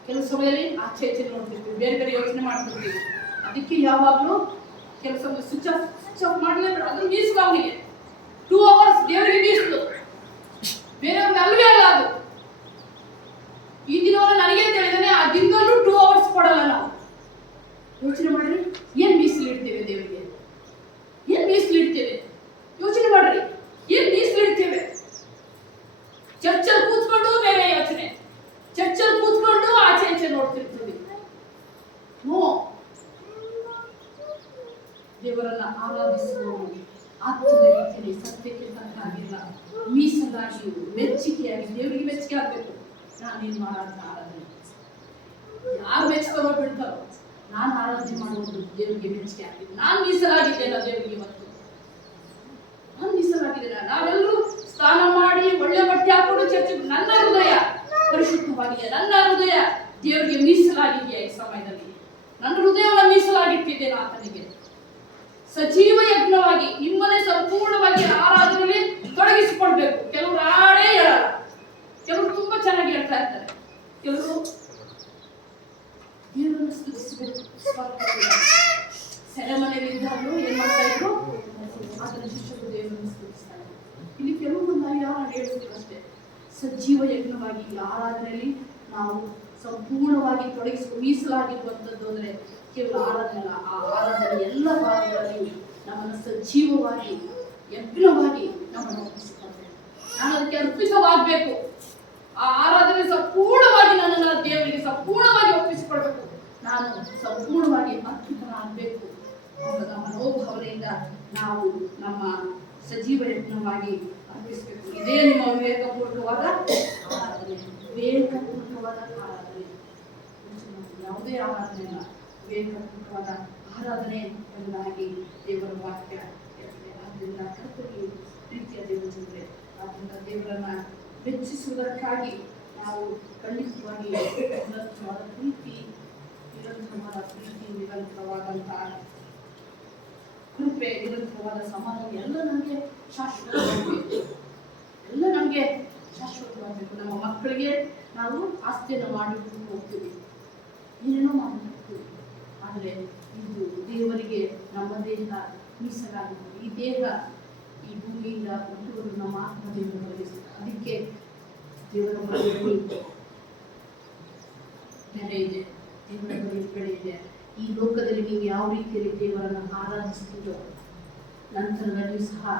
ಕೆಲವು ಸಮಯದಲ್ಲಿ ಆಚೆ ನೋಡ್ತಿರ್ತೀವಿ, ಬೇರೆ ಬೇರೆ ಯೋಚನೆ ಮಾಡ್ತಿರ್ತೀವಿ. ಅದಕ್ಕೆ ಯಾವಾಗ್ಲೂ ಕೆಲಸ ಸ್ವಿಚ್ ಆಫ್ ಮಾಡಲೇಬೇಡ. ಅದು ಮೀಸಲು ಅವನಿಗೆ 2 hours ದೇವರಿಗೆ ಮೀಸಲು, ಬೇರೆಯವ್ರಿಗೆ ಅಲ್ವೇ ಅಲ್ಲ. ಅದು ಈ ದಿನವನ್ನು ನನಗೆ ತಿಳಿದಾನೆ, ಆ ದಿನದಲ್ಲೂ 2 hours ಕೊಡಲ್ಲ ನಾವು. ಯೋಚನೆ ಮಾಡ್ರಿ, ಏನ್ ಮೀಸಲು ಇಡ್ತೇವೆ ದೇವರಿಗೆ? ಏನ್ ಮೀಸಲು ಇಡ್ತೇವೆ? ಯೋಚನೆ ಮಾಡ್ರಿ, ಏನ್ ಮೀಸಲು ಇಡ್ತೇವೆ? ಚರ್ಚಲ್ಲಿ ಕೂತ್ಕೊಂಡು ಬೇರೆ ಯೋಚನೆ, ಚರ್ಚಲ್ಲಿ ಕೂತ್ಕೊಂಡು ಆಚೆ ಈಚೆ ನೋಡ್ತಿರ್ತೀವಿ. ನೋ, ದೇವರನ್ನ ಆರಾಧಿಸುವವರು ಆತ್ಮದ ರೀತಿಯಲ್ಲಿ ಸತ್ಯಕ್ಕೆ ತಕ್ಕಾಗಿಲ್ಲ, ಮೀಸಲಾಗಿ ಮೆಚ್ಚುಗೆಯಾಗಿ ದೇವರಿಗೆ ಮೆಚ್ಚುಗೆ ಆಗ್ಬೇಕು. ನಾನೇನ್ ಆರಾಧನೆ ಯಾರು ಮೆಚ್ಚಿಕೊಳ್ಳೋ ಬಿಡ್ತಾರೋ, ನಾನು ಆರಾಧನೆ ಮಾಡುವುದು ದೇವರಿಗೆ ಮೆಚ್ಚುಗೆ ಆಗ್ತಿದೆ. ನಾನು ಮೀಸಲಾಗಿದ್ದೇನೆ ದೇವರಿಗೆ. ಮತ್ತು ನಾನು ಮೀಸಲಾಗಿದ್ದೇನೆ. ನಾವೆಲ್ಲರೂ ಸ್ನಾನ ಮಾಡಿ ಒಳ್ಳೆ ಬಟ್ಟೆ ಹಾಕೊಂಡು ಚರ್ಚೆ, ನನ್ನ ಹೃದಯ ಪರಿಶುದ್ಧವಾಗಿದೆ. ನನ್ನ ಹೃದಯ ದೇವರಿಗೆ ಮೀಸಲಾಗಿದೆಯಾ? ಈ ಸಮಯದಲ್ಲಿ ನನ್ನ ಹೃದಯವನ್ನು ಮೀಸಲಾಗಿಟ್ಟಿದ್ದೇನೆ ಆತನಿಗೆ. ಸಜೀವ ಯಜ್ಞವಾಗಿ ನಿಮ್ಮನ್ನೇ ಸಂಪೂರ್ಣವಾಗಿ ಆರಾಧನೆಯಲ್ಲಿ ತೊಡಗಿಸಿಕೊಳ್ಬೇಕು. ಕೆಲವರು ಆಡೇ ಹೇಳಲ್ಲ, ಕೆಲವರು ತುಂಬಾ ಚೆನ್ನಾಗಿ ಹೇಳ್ತಾ ಇರ್ತಾರೆ, ಕೆಲವರು ದೇವರನ್ನು ಸ್ತುತಿಸಬೇಕು. ಸೆರೆಮನೆಯಲ್ಲಿದ್ದಾಗಲೂ ಏನ್ ಮಾಡ್ತಾ ಇದ್ರು? ಅದರ ಶಿಷ್ಯರು ದೇವರನ್ನು ಸ್ತುತಿಸ್ತಾರೆ. ಇಲ್ಲಿ ಕೆಲವು ಯಾರು ಹೇಳ್ತೀವಿ ಅಷ್ಟೇ. ಸಜೀವ ಯಜ್ಞವಾಗಿ ಆರಾಧನೆಯಲ್ಲಿ ನಾವು ಸಂಪೂರ್ಣವಾಗಿ ಮೀಸಲಾಗಿರುವಂಥದ್ದು ಅಂದ್ರೆ ಕೇವಲ ಆರಾಧನೆ ಅಲ್ಲ. ಆ ಆರಾಧನೆ ಎಲ್ಲ ಭಾಗಗಳಲ್ಲಿ ನಮ್ಮನ್ನು ಸಜೀವವಾಗಿ ಯಜ್ಞವಾಗಿ ನಮ್ಮನ್ನು ಒಪ್ಪಿಸಿಕೊಳ್ಬೇಕು. ನಾನು ಅದಕ್ಕೆ ಅರ್ಪಿತವಾಗಬೇಕು. ಆ ಆರಾಧನೆ ಸಂಪೂರ್ಣವಾಗಿ ನನ್ನನ್ನು ದೇವರಿಗೆ ಸಂಪೂರ್ಣವಾಗಿ ಒಪ್ಪಿಸಿಕೊಳ್ಬೇಕು. ನಾನು ಸಂಪೂರ್ಣವಾಗಿ ಅರ್ಪಿತನಾಗಬೇಕು ಎಂಬ ಮನೋಭಾವನೆಯಿಂದ ನಾವು ನಮ್ಮ ಸಜೀವ ಯಜ್ಞವಾಗಿ ಅರ್ಪಿಸಬೇಕು. ಇದೇ ನಿಮ್ಮ ವಿವೇಕಪೂರ್ವಕವಾದ ಆರಾಧನೆ. ವಿವೇಕಪೂರ್ವಕವಾದ ಆರಾಧನೆ, ಯಾವುದೇ ಆರಾಧನೆ ಅಲ್ಲ, ವಿವೇಕಪೂರ್ವಕವಾದ ಆರಾಧನೆ ಎಂಬುದಾಗಿ ದೇವರ ವಾಕ್ಯ ಹೇಳ್ತದೆ. ಆದ್ದರಿಂದ ಕರ್ತನಿಗೆ ಪ್ರೀತಿಯ ದೇವರ, ಆದ್ದರಿಂದ ದೇವರನ್ನ ಮೆಚ್ಚಿಸುವುದಕ್ಕಾಗಿ ನಾವು ಖಂಡಿತವಾಗಿ ನಿರಂತರವಾದ ಪ್ರೀತಿ, ನಿರಂತರವಾದಂತಹ ಕೃಪೆ, ನಿರಂತರವಾದ ಸಮಾಧಾನ ಎಲ್ಲ ನಮಗೆ ಶಾಶ್ವತವಾಗಬೇಕು. ಎಲ್ಲ ನಮಗೆ ಶಾಶ್ವತವಾಗಬೇಕು. ನಮ್ಮ ಮಕ್ಕಳಿಗೆ ನಾವು ಆಸ್ತಿಯನ್ನು ಮಾಡಿಕೊಂಡು ಹೋಗ್ತೀವಿ, ಏನೇನೋ ಮಾಡಿರ್ತೀವಿ. ಆದರೆ ಇದು ದೇವರಿಗೆ ನಮ್ಮ ದೇಹ ಮೀಸಲಾಗಿದೆ. ಈ ದೇಹ ಈ ಭೂಮಿಯಿಂದ ಹುಟ್ಟುವುದು ನಮ್ಮ ಆತ್ಮದಿಂದ ಬದಲಿಸುತ್ತೆ. ಅದಕ್ಕೆ ದೇವರ ಬಳಿ ಬೆಲೆ ಇದೆ, ದೇವರ ಬಳಿ ಬೆಲೆ ಇದೆ. ಈ ಲೋಕದಲ್ಲಿ ನೀವು ಯಾವ ರೀತಿಯಲ್ಲಿ ದೇವರನ್ನು ಆರಾಧಿಸ್ತೀರೋ ನಂತರದಲ್ಲಿ ಸಹ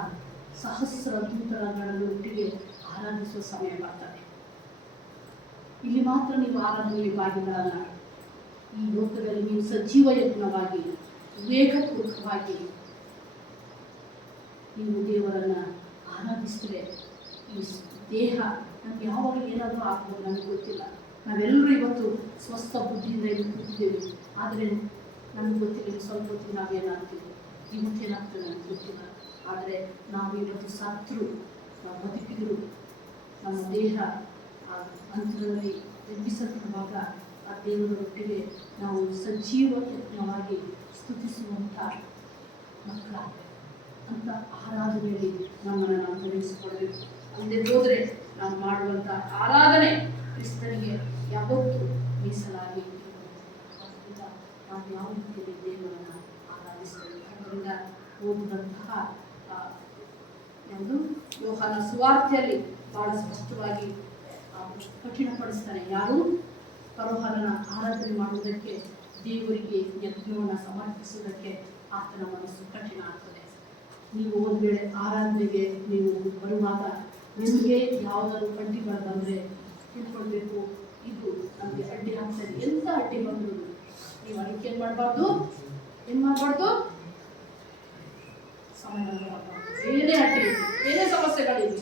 ಸಹಸ್ರ ದೂತರಗಳೊಟ್ಟಿಗೆ ಆರಾಧಿಸುವ ಸಮಯ ಬರ್ತದೆ. ಇಲ್ಲಿ ಮಾತ್ರ ನೀವು ಆರಾಧನೆಗೆ ಭಾಗಿಗಳಲ್ಲ. ಈ ಲೋಕದಲ್ಲಿ ನೀವು ಸಜೀವ ಯತ್ನವಾಗಿ, ವಿವೇಕಪೂರ್ವಕವಾಗಿ ನೀವು ದೇವರನ್ನು ಆರಾಧಿಸಿದ್ರೆ ಈ ದೇಹ ನಮ್ಗೆ ಯಾವಾಗ ಏನಾದರೂ ಆಗ್ಬೋದು ನಮಗೆ ಗೊತ್ತಿಲ್ಲ. ನಾವೆಲ್ಲರೂ ಇವತ್ತು ಸ್ವಸ್ಥ ಬುದ್ಧಿಯಿಂದ ಕೂತಿದ್ದೇವೆ. ಆದರೆ ನಮ್ಗೆ ಗೊತ್ತಿಲ್ಲ ಸ್ವಲ್ಪ ಹೊತ್ತಿಗೆ ನಾವೇನಾಗ್ತೀವಿ, ಇವತ್ತೇನಾಗ್ತದೆ ನಮ್ಗೆ ಗೊತ್ತಿಲ್ಲ. ಆದರೆ ನಾವು ಇವತ್ತು ಸತ್ರು, ನಾವು ಬದುಕಿದ್ರು, ನಮ್ಮ ದೇಹ ಆ ಅಂತರದಲ್ಲಿ ಎಬ್ಬಿಸಲ್ಪಡುವಾಗ ಆ ದೇವರೊಟ್ಟಿಗೆ ನಾವು ಸಜೀವ ಯತ್ನವಾಗಿ ಸ್ತುತಿಸುವಂಥ ಮಕ್ಕಳಾಗಬೇಕು. ಅಂತ ಆರಾಧನೆಯಲ್ಲಿ ನಮ್ಮನ್ನು ನಾವು ತೊಡಗಿಸಿಕೊಳ್ಬೇಕು. ಅಲ್ಲದೆ ಹೋದರೆ ನಾವು ಮಾಡುವಂಥ ಆರಾಧನೆ ಕ್ರಿಸ್ತನಿಗೆ ಯಾವತ್ತೂ ಮೀಸಲಾಗಿ ಆದ್ದರಿಂದ ನಾವು ಯಾವ ರೀತಿಯಲ್ಲಿ ದೇವರನ್ನು ಆರಾಧಿಸಬೇಕು. ಅದರಿಂದ ಓದುವಂತಹ ಯಾವುದು ಯೋಹಾನ ಸುವಾರ್ತೆಯಲ್ಲಿ ಬಹಳ ಸ್ಪಷ್ಟವಾಗಿ ಕಠಿಣಪಡಿಸ್ತಾನೆ. ಯಾರು ಪರೋಹರನ ಆರಾಧನೆ ಮಾಡುವುದಕ್ಕೆ, ದೇವರಿಗೆ ಯಜ್ಞವನ್ನು ಸಮರ್ಪಿಸುವುದಕ್ಕೆ ಆತನ ಮನಸ್ಸು ಕಠಿಣ ಆಗ್ತದೆ. ನೀವು ಒಂದು ವೇಳೆ ಆರಾಧನೆಗೆ ನೀವು ಬರುವಾಗ ನಿಮಗೆ ಯಾವುದಾದ್ರು ಅಡ್ಡಿಗಳು ಬಂದರೆ ತಿಳ್ಕೊಳ್ಬೇಕು, ಇದು ನಮಗೆ ಅಡ್ಡಿ ಆಗ್ತದೆ. ಎಂಥ ಅಡ್ಡಿ ಬಂದರು ನೀವು ಅದಕ್ಕೆ ಏನು ಮಾಡಬಾರ್ದು, ಸಮಾಧಾನ ಮಾಡಬಾರ್ದು. ಏನೇ ಅಡ್ಡಿ ಇದೆ, ಏನೇ ಸಮಸ್ಯೆಗಳಿದೆ,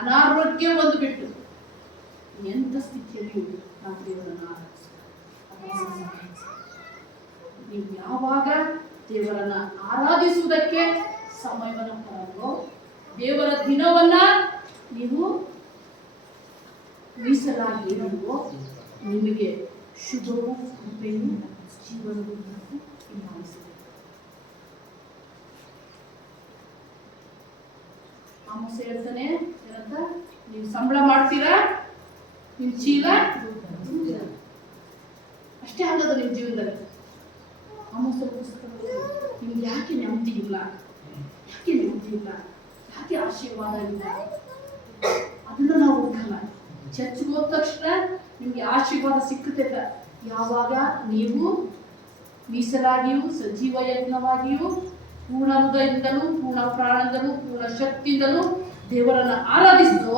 ಅನಾರೋಗ್ಯ ಒಂದು ಬಿಟ್ಟು ಎಂಥ ಸ್ಥಿತಿಯಲ್ಲಿ ನಾವು ದೇವರನ್ನು ಆರಾಧಿಸಬೇಕು. ನೀವು ಯಾವಾಗ ದೇವರನ್ನು ಆರಾಧಿಸುವುದಕ್ಕೆ ಸಮಯವನ್ನು ಕೊಡಲು, ದೇವರ ದಿನವನ್ನ ನೀವು ಮೀಸಲಾಗಿ ಇರಲು, ನಿಮಗೆ ಶುಭವೂ ಕೃಪೆಯೂ ಜೀವನವೂ ಹಿಂಬಾಲಿಸಿದೆ. ಆಮೋಸ ಹೇಳ್ತಾನೆ, ಏನಂತ, ನೀವು ಸಂಬಳ ಮಾಡ್ತೀರಾ, ನಿಮ್ಮ ಚೀಲ ಅಷ್ಟೇ ಆಗೋದು ನಿಮ್ಮ ಜೀವನದಲ್ಲಿ. ಆಮೋಸ ಪುಸ್ತಕದಲ್ಲಿ ನಿಮ್ಗೆ ಯಾಕೆ ನೆಮ್ಮದಿ ಇಲ್ಲ, ಯಾಕೆ ಆಶೀರ್ವಾದ ಇಲ್ಲ, ಅದನ್ನು ನಾವು ಹುಡುಕಲ್ಲ. ಚರ್ಚ್ಗೆ ಹೋದ ತಕ್ಷಣ ನಿಮ್ಗೆ ಆಶೀರ್ವಾದ ಸಿಕ್ಕುತ್ತೆ ಯಾವಾಗ ನೀವು ಮೀಸಲಾಗಿಯೂ ಸಜೀವ ಯಜ್ಞವಾಗಿಯೂ ಪೂರ್ಣ ಹೃದಯದಿಂದಲೂ, ಪೂರ್ಣ ಪ್ರಾಣದಿಂದಲೂ, ಪೂರ್ಣ ಶಕ್ತಿಯಿಂದಲೂ ದೇವರನ್ನು ಆರಾಧಿಸಿದೋ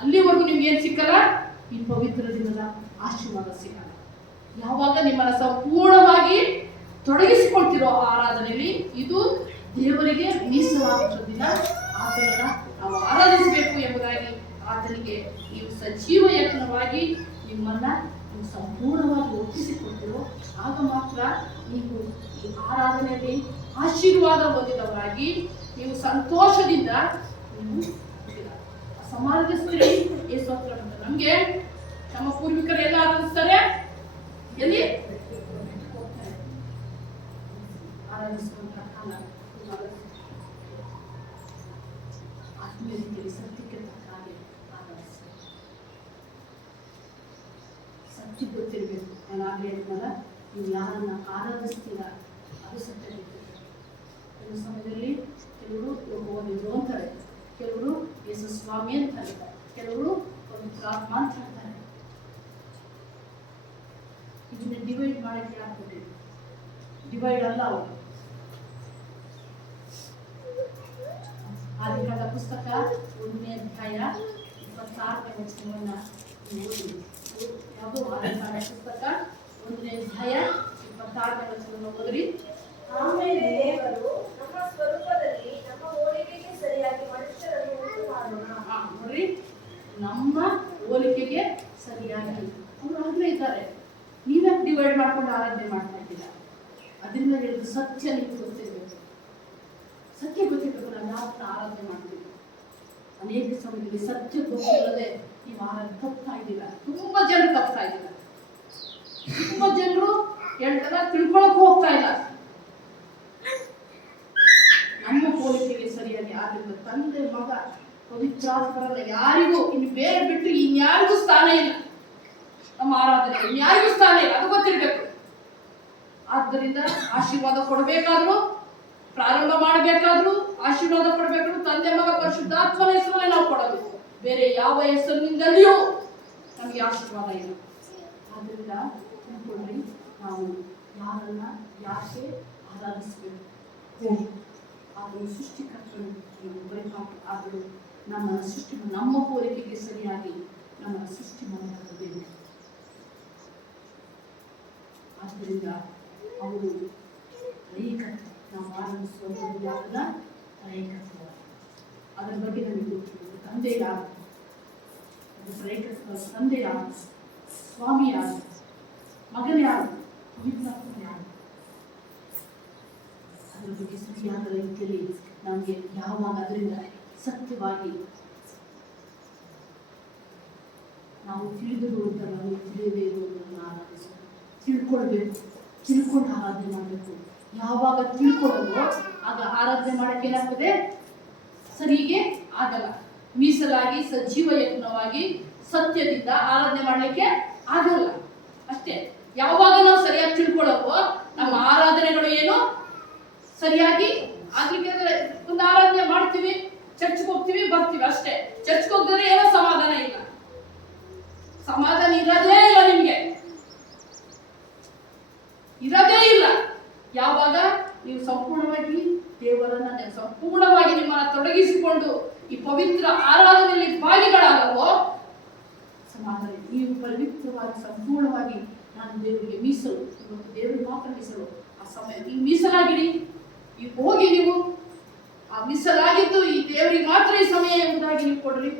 ಅಲ್ಲಿವರೆಗೂ ನಿಮ್ಗೆ ಏನು ಸಿಕ್ಕಲ್ಲ, ಈ ಪವಿತ್ರ ದಿನದ ಆಶೀರ್ವಾದ ಸಿಕ್ಕಲ್ಲ. ಯಾವಾಗ ನಿಮ್ಮನ್ನ ಸಂಪೂರ್ಣವಾಗಿ ತೊಡಗಿಸಿಕೊಳ್ತಿರೋ ಆರಾಧನೆಯಲ್ಲಿ, ಇದು ದೇವರಿಗೆ ಮೀಸಲಾದ ದಿನ, ಆತನನ್ನ ನಾವು ಆರಾಧಿಸಬೇಕು ಎಂಬುದಾಗಿ ಆತನಿಗೆ ನೀವು ಸಜೀವ ಯತ್ನವಾಗಿ ನಿಮ್ಮನ್ನ ನೀವು ಸಂಪೂರ್ಣವಾಗಿ ಒಪ್ಪಿಸಿಕೊಳ್ತಿರೋ ಆಗ ಮಾತ್ರ ನೀವು ಈ ಆರಾಧನೆಯಲ್ಲಿ ಆಶೀರ್ವಾದ ಹೊಂದಿದವರಾಗಿ ನೀವು ಸಂತೋಷದಿಂದ ನೀವು ಸಮಾಜದ ಸ್ತ್ರೀ ಯೇಸೋತ್ರ ನಮಗೆ ನಮ್ಮ ಪೂರ್ವಿಕರು ಎಲ್ಲ ಆರಾಧಿಸ್ತಾರೆ, ಎಲ್ಲಿ ಆರಾಧಿಸುವಂತಹ ಕಾಲ, ಆತ್ಮೀಯ ರೀತಿಯಲ್ಲಿ ಸತ್ಯಕ್ಕೆ ತಕ್ಕ ಹಾಗೆ ಆರಾಧಿಸಬೇಕು. ಸತ್ಯ ಗೊತ್ತಿರಬೇಕು. ನಾನು ಆಗಲೇ ಹೇಳಿದ್ನಲ್ಲ, ನೀವು ಯಾರನ್ನ ಆರಾಧಿಸ್ತೀರ ಅದು ಸತ್ಯ ಗೊತ್ತಿರಬೇಕು. ಕೆಲವು ಸಮಯದಲ್ಲಿ ಕೆಲವರು ಯೋಗವನ್ನು ಅಂತಾರೆ, ಕೆಲವರು ಯೇಸು ಸ್ವಾಮಿ ಅಂತಾರೆ, ಕೆಲವರು ಪವಿತ್ರಾತ್ಮ ಅಂತ ಹೇಳ್ತಾರೆ. ಇದನ್ನ ಡಿವೈಡ್ ಮಾಡಕ್ಕೆ ಆಗ್ತದೆ. ಡಿವೈಡ್ ಅಲ್ಲ ಅವರು. ಆದಿಕಾಂಡ ಪುಸ್ತಕ 1ನೇ ಅಧ್ಯಾಯ 26ನೇ ವಚನವನ್ನ ಓದಿ. ಯಾವುದು? ಆದಿಕಾಂಡ ಪುಸ್ತಕ 1ನೇ ಅಧ್ಯಾಯ 26ನೇ ವಚನವನ್ನು ಓದಿರಿ. ಆಮೇಲೆ ದೇವರು ನಮ್ಮ ಸ್ವರೂಪದಲ್ಲಿ ನಮ್ಮ ಹೋಲಿಕೆಗೆ ಸರಿಯಾಗಿ ಮನುಷ್ಯರನ್ನು ಉಂಟು ಮಾಡೋಣ. ನೋಡ್ರಿ, ನಮ್ಮ ಹೋಲಿಕೆಗೆ ಸರಿಯಾಗಿ ಅವರು ಆಗ್ಲೇ ಇದ್ದಾರೆ. ನೀವ್ಯಾಕೆ ಡಿವೈಡ್ ಮಾಡ್ಕೊಂಡು ಆರಾಧನೆ ಮಾಡ್ತಾ ಇದ್ದೀರಾ? ಅದರಿಂದ ಹೇಳಿದ್ರು ಸತ್ಯ ನಿಮ್ಗೆ ಗೊತ್ತಿರಬೇಕು. ಸತ್ಯ ಗೊತ್ತಿರಬೇಕು. ನಾವು ಯಾವ ಆರಾಧನೆ ಮಾಡ್ತೀವಿ, ಅನೇಕ ಸಮಯದಲ್ಲಿ ಸತ್ಯ ಗೊತ್ತಿಲ್ಲದೆ ನೀವು ತಪ್ತಾ ಇದ್ದೀರ. ತುಂಬಾ ಜನರು ತಪ್ತಾ ಇದ್ದೀರ. ತುಂಬಾ ಜನರು ಹೇಳ್ತಾರ ತಿಳ್ಕೊಳಕ್ ಹೋಗ್ತಾ ಇಲ್ಲ. ನಮ್ಮ ಹೋಲಿಕೆಗೆ ಸರಿಯಾಗಿ ಆದ್ರಿಂದ ತಂದೆ ಮಗ ಪವಿತ್ರಾತ್ಮರನ್ನ ಯಾರಿಗೂ ಇನ್ನು ಬೇರೆ ಬಿಟ್ಟು ಇನ್ಯಾರಿಗೂ ಸ್ಥಾನ ಇಲ್ಲ. ನಮ್ಮ ಆರಾಧನೆ ಇನ್ಯಾರಿಗೂ ಸ್ಥಾನ ಇಲ್ಲ, ಅದು ಗೊತ್ತಿರ್ಬೇಕು. ಆದ್ದರಿಂದ ಆಶೀರ್ವಾದ ಕೊಡಬೇಕಾದ್ರು, ಪ್ರಾರಂಭ ಮಾಡಬೇಕಾದ್ರು, ಆಶೀರ್ವಾದ ಕೊಡಬೇಕಾದ್ರು ತಂದೆ ಮಗ ಪರಿಶುದ್ಧಾತ್ಮನ ಹೆಸರಲ್ಲೇ ನಾವು ಕೊಡಬೇಕು. ಬೇರೆ ಯಾವ ಹೆಸರಿನಿಂದಲೂ ನಮಗೆ ಆಶೀರ್ವಾದ ಇಲ್ಲ. ಆದ್ರಿಂದ ತಿಳ್ಕೊಳ್ಳಿ, ನಾವು ಯಾರನ್ನ ಯಾಕೆ ಆರಾಧಿಸಬೇಕು. ಆದರೂ ಸೃಷ್ಟಿಕರ್ತರು ಆದರೂ ನಮ್ಮನ್ನು ಸೃಷ್ಟಿ ನಮ್ಮ ಕೋರಿಕೆಗೆ ಸರಿಯಾಗಿ ನಮ್ಮನ್ನು ಸೃಷ್ಟಿ ಮಾಡಬೇಕು. ಆದ್ದರಿಂದ ಅವರು ಏಕತ್ವ ನಾವು ಆರಂಭಿಸುವಂಥದ್ದು ಯಾರನ್ನ ಏಕತ್ವ. ಅದರ ಬಗ್ಗೆ ನಮಗೆ ಗೊತ್ತಿರೋದು ತಂದೆ ಯಾರು, ಏಕತ್ವ ತಂದೆ ಯಾರು, ಸ್ವಾಮಿ ಯಾರು, ಮಗನ ಯಾರು, ಪವಿತ್ರಾತ್ಮ ಯಾರು, ಅದರ ಬಗ್ಗೆ ಸರಿಯಾದ ರೀತಿಯಲ್ಲಿ ನಮಗೆ ಯಾವಾಗ ಅದರಿಂದ ಸತ್ಯವಾಗಿ ನಾವು ತಿಳಿದು ಅಂತಲ್ಲ, ನಾವು ತಿಳಿಯದೇ ಇರುವುದನ್ನು ಆರಾಧಿಸಬೇಕು. ತಿಳ್ಕೊಳ್ಬೇಕು, ತಿಳ್ಕೊಂಡು ಆರಾಧನೆ ಮಾಡಬೇಕು. ಯಾವಾಗ ತಿಳ್ಕೊಳ್ಳೋದು ಆಗ ಆರಾಧನೆ ಮಾಡಕ್ಕೆ ಏನಾಗ್ತದೆ, ಸರಿಗೆ ಆಗಲ್ಲ. ಮೀಸಲಾಗಿ ಸಜೀವ ಯತ್ನವಾಗಿ ಸತ್ಯದಿಂದ ಆರಾಧನೆ ಮಾಡಲಿಕ್ಕೆ ಆಗಲ್ಲ. ಅಷ್ಟೇ. ಯಾವಾಗ ನಾವು ಸರಿಯಾಗಿ ತಿಳ್ಕೊಳ್ಳೋದು ನಮ್ಮ ಆರಾಧನೆಗಳು ಏನು ಸರಿಯಾಗಿ ಆಗ್ಲಿಕ್ಕೆ. ಒಂದು ಆರಾಧನೆ ಮಾಡ್ತೀವಿ, ಚರ್ಚ್ಗೆ ಹೋಗ್ತೀವಿ, ಬರ್ತೀವಿ ಅಷ್ಟೇ. ಚರ್ಚ್ಗೆ ಹೋಗಿದ್ರೆ ಏನೋ ಸಮಾಧಾನ ಇಲ್ಲ, ಸಮಾಧಾನ ಇರೋದೇ ಇಲ್ಲ, ನಿಮ್ಗೆ ಇರೋದೇ ಇಲ್ಲ. ಯಾವಾಗ ನೀವು ಸಂಪೂರ್ಣವಾಗಿ ದೇವರನ್ನ ಸಂಪೂರ್ಣವಾಗಿ ನಿಮ್ಮನ್ನ ತೊಡಗಿಸಿಕೊಂಡು ಈ ಪವಿತ್ರ ಆರಾಧನೆಯಲ್ಲಿ ಭಾಗಿಗಳಾಗವೋ ಸಮಾಧಾನ. ನೀವು ಪವಿತ್ರವಾಗಿ ಸಂಪೂರ್ಣವಾಗಿ ನಾನು ದೇವರಿಗೆ ಮೀಸಲು, ಇವತ್ತು ದೇವರಿಗೆ ಮಾತ್ರ ಮೀಸಲು, ಆ ಸಮಯ ನೀವು ಮೀಸಲಾಗಿಡಿ. ಈಗ ಹೋಗಿ ನೀವು ಆ ಮೀಸಲಾಗಿದ್ದು ಈ ದೇವರಿಗೆ ಮಾತ್ರ ಈ ಸಮಯ ಎಂಬುದಾಗಿ ನೀವು ಕೊಡ್ರಿ.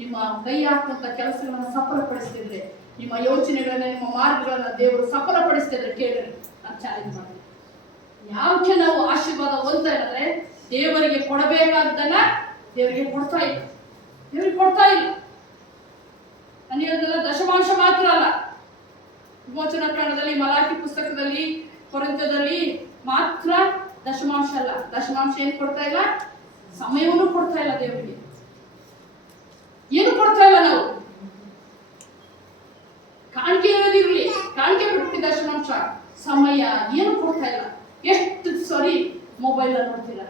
ನಿಮ್ಮ ಕೈ ಹಾಕುವಂತ ಕೆಲಸಗಳನ್ನ ಸಫಲಪಡಿಸ್ತಿದ್ರೆ, ನಿಮ್ಮ ಯೋಚನೆಗಳನ್ನ, ನಿಮ್ಮ ಮಾರ್ಗಗಳನ್ನ ದೇವರು ಸಫಲಪಡಿಸ್ತಿದ್ರೆ ಕೇಳ್ರಿ. ನಾನು ಚಾಲೆಂಜ್ ಮಾಡಿ, ಯಾವಕ್ಕೆ ನಾವು ಆಶೀರ್ವಾದ ಹೊಂದ್ತಾ ಇಲ್ಲಂದ್ರೆ ದೇವರಿಗೆ ಕೊಡಬೇಕಾದ್ದನ್ನ ದೇವರಿಗೆ ಕೊಡ್ತಾ ಇಲ್ಲ, ದೇವರಿಗೆ ಕೊಡ್ತಾ ಇಲ್ಲ. ನಾನು ಹೇಳಿದಲ್ಲ, ದಶಮಾಂಶ ಮಾತ್ರ ಅಲ್ಲ, ವಿಮೋಚನಾ ಕಾಂಡದಲ್ಲಿ, ಮಲಾಕಿ ಪುಸ್ತಕದಲ್ಲಿ, ಕೊರಿಂಥದಲ್ಲಿ ಮಾತ್ರ ದಶಮಾಂಶ ಅಲ್ಲ. ದಶಮಾಂಶ ಏನು ಕೊಡ್ತಾ ಇಲ್ಲ, ಸಮಯವನ್ನು ಕೊಡ್ತಾ ಇಲ್ಲ ದೇವರಿಗೆ. ಏನು ಕೊಡ್ತಾ ಇಲ್ಲ ನಾವು. ಕಾಣಿಕೆ ಇರೋದಿರ್ಲಿ, ಕಾಣಿಕೆ ಬಿಟ್ಟು ದಶಮಾಂಶ, ಸಮಯ ಏನು ಕೊಡ್ತಾ ಇಲ್ಲ. ಎಷ್ಟು ಸರಿ ಮೊಬೈಲ್ ನೋಡ್ತೀರಾ,